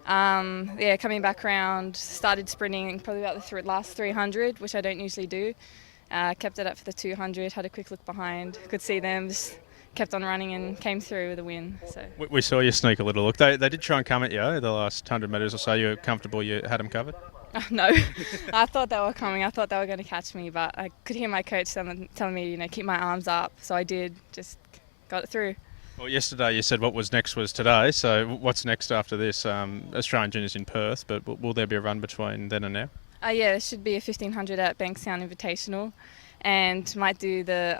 Coming back around, started sprinting probably about the last 300, which I don't usually do. Kept it up for the 200, had a quick look behind, could see them, just kept on running and came through with a win. So we saw you sneak a little look. They did try and come at you the last 100 metres or so. You were comfortable, you had them covered? No, I thought they were coming. I thought they were going to catch me, but I could hear my coach telling me, keep my arms up. So I did, just got it through. Well, yesterday you said what was next was today. So what's next after this? Australian Juniors in Perth, but will there be a run between then and now? There should be a 1500 at Bankstown Invitational, and might do the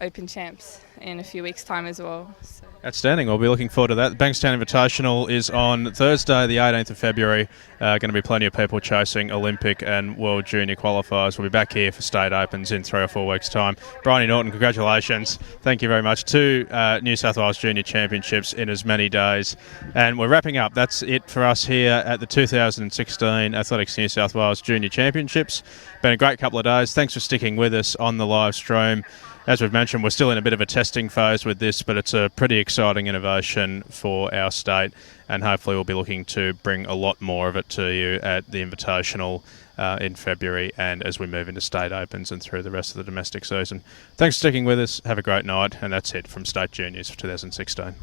Open Champs in a few weeks' time as well. So. Outstanding. We'll be looking forward to that. The Bankstown Invitational is on Thursday, the 18th of February. Going to be plenty of people chasing Olympic and World Junior qualifiers. We'll be back here for State Opens in 3 or 4 weeks' time. Bryony Norton, congratulations. Thank you very much. 2 New South Wales Junior Championships in as many days. And we're wrapping up. That's it for us here at the 2016 Athletics New South Wales Junior Championships. Been a great couple of days. Thanks for sticking with us on the live stream. As we've mentioned, we're still in a bit of a testing phase with this, but it's a pretty exciting innovation for our state, and hopefully we'll be looking to bring a lot more of it to you at the Invitational in February and as we move into State Opens and through the rest of the domestic season. Thanks for sticking with us. Have a great night, and that's it from State Juniors for 2016.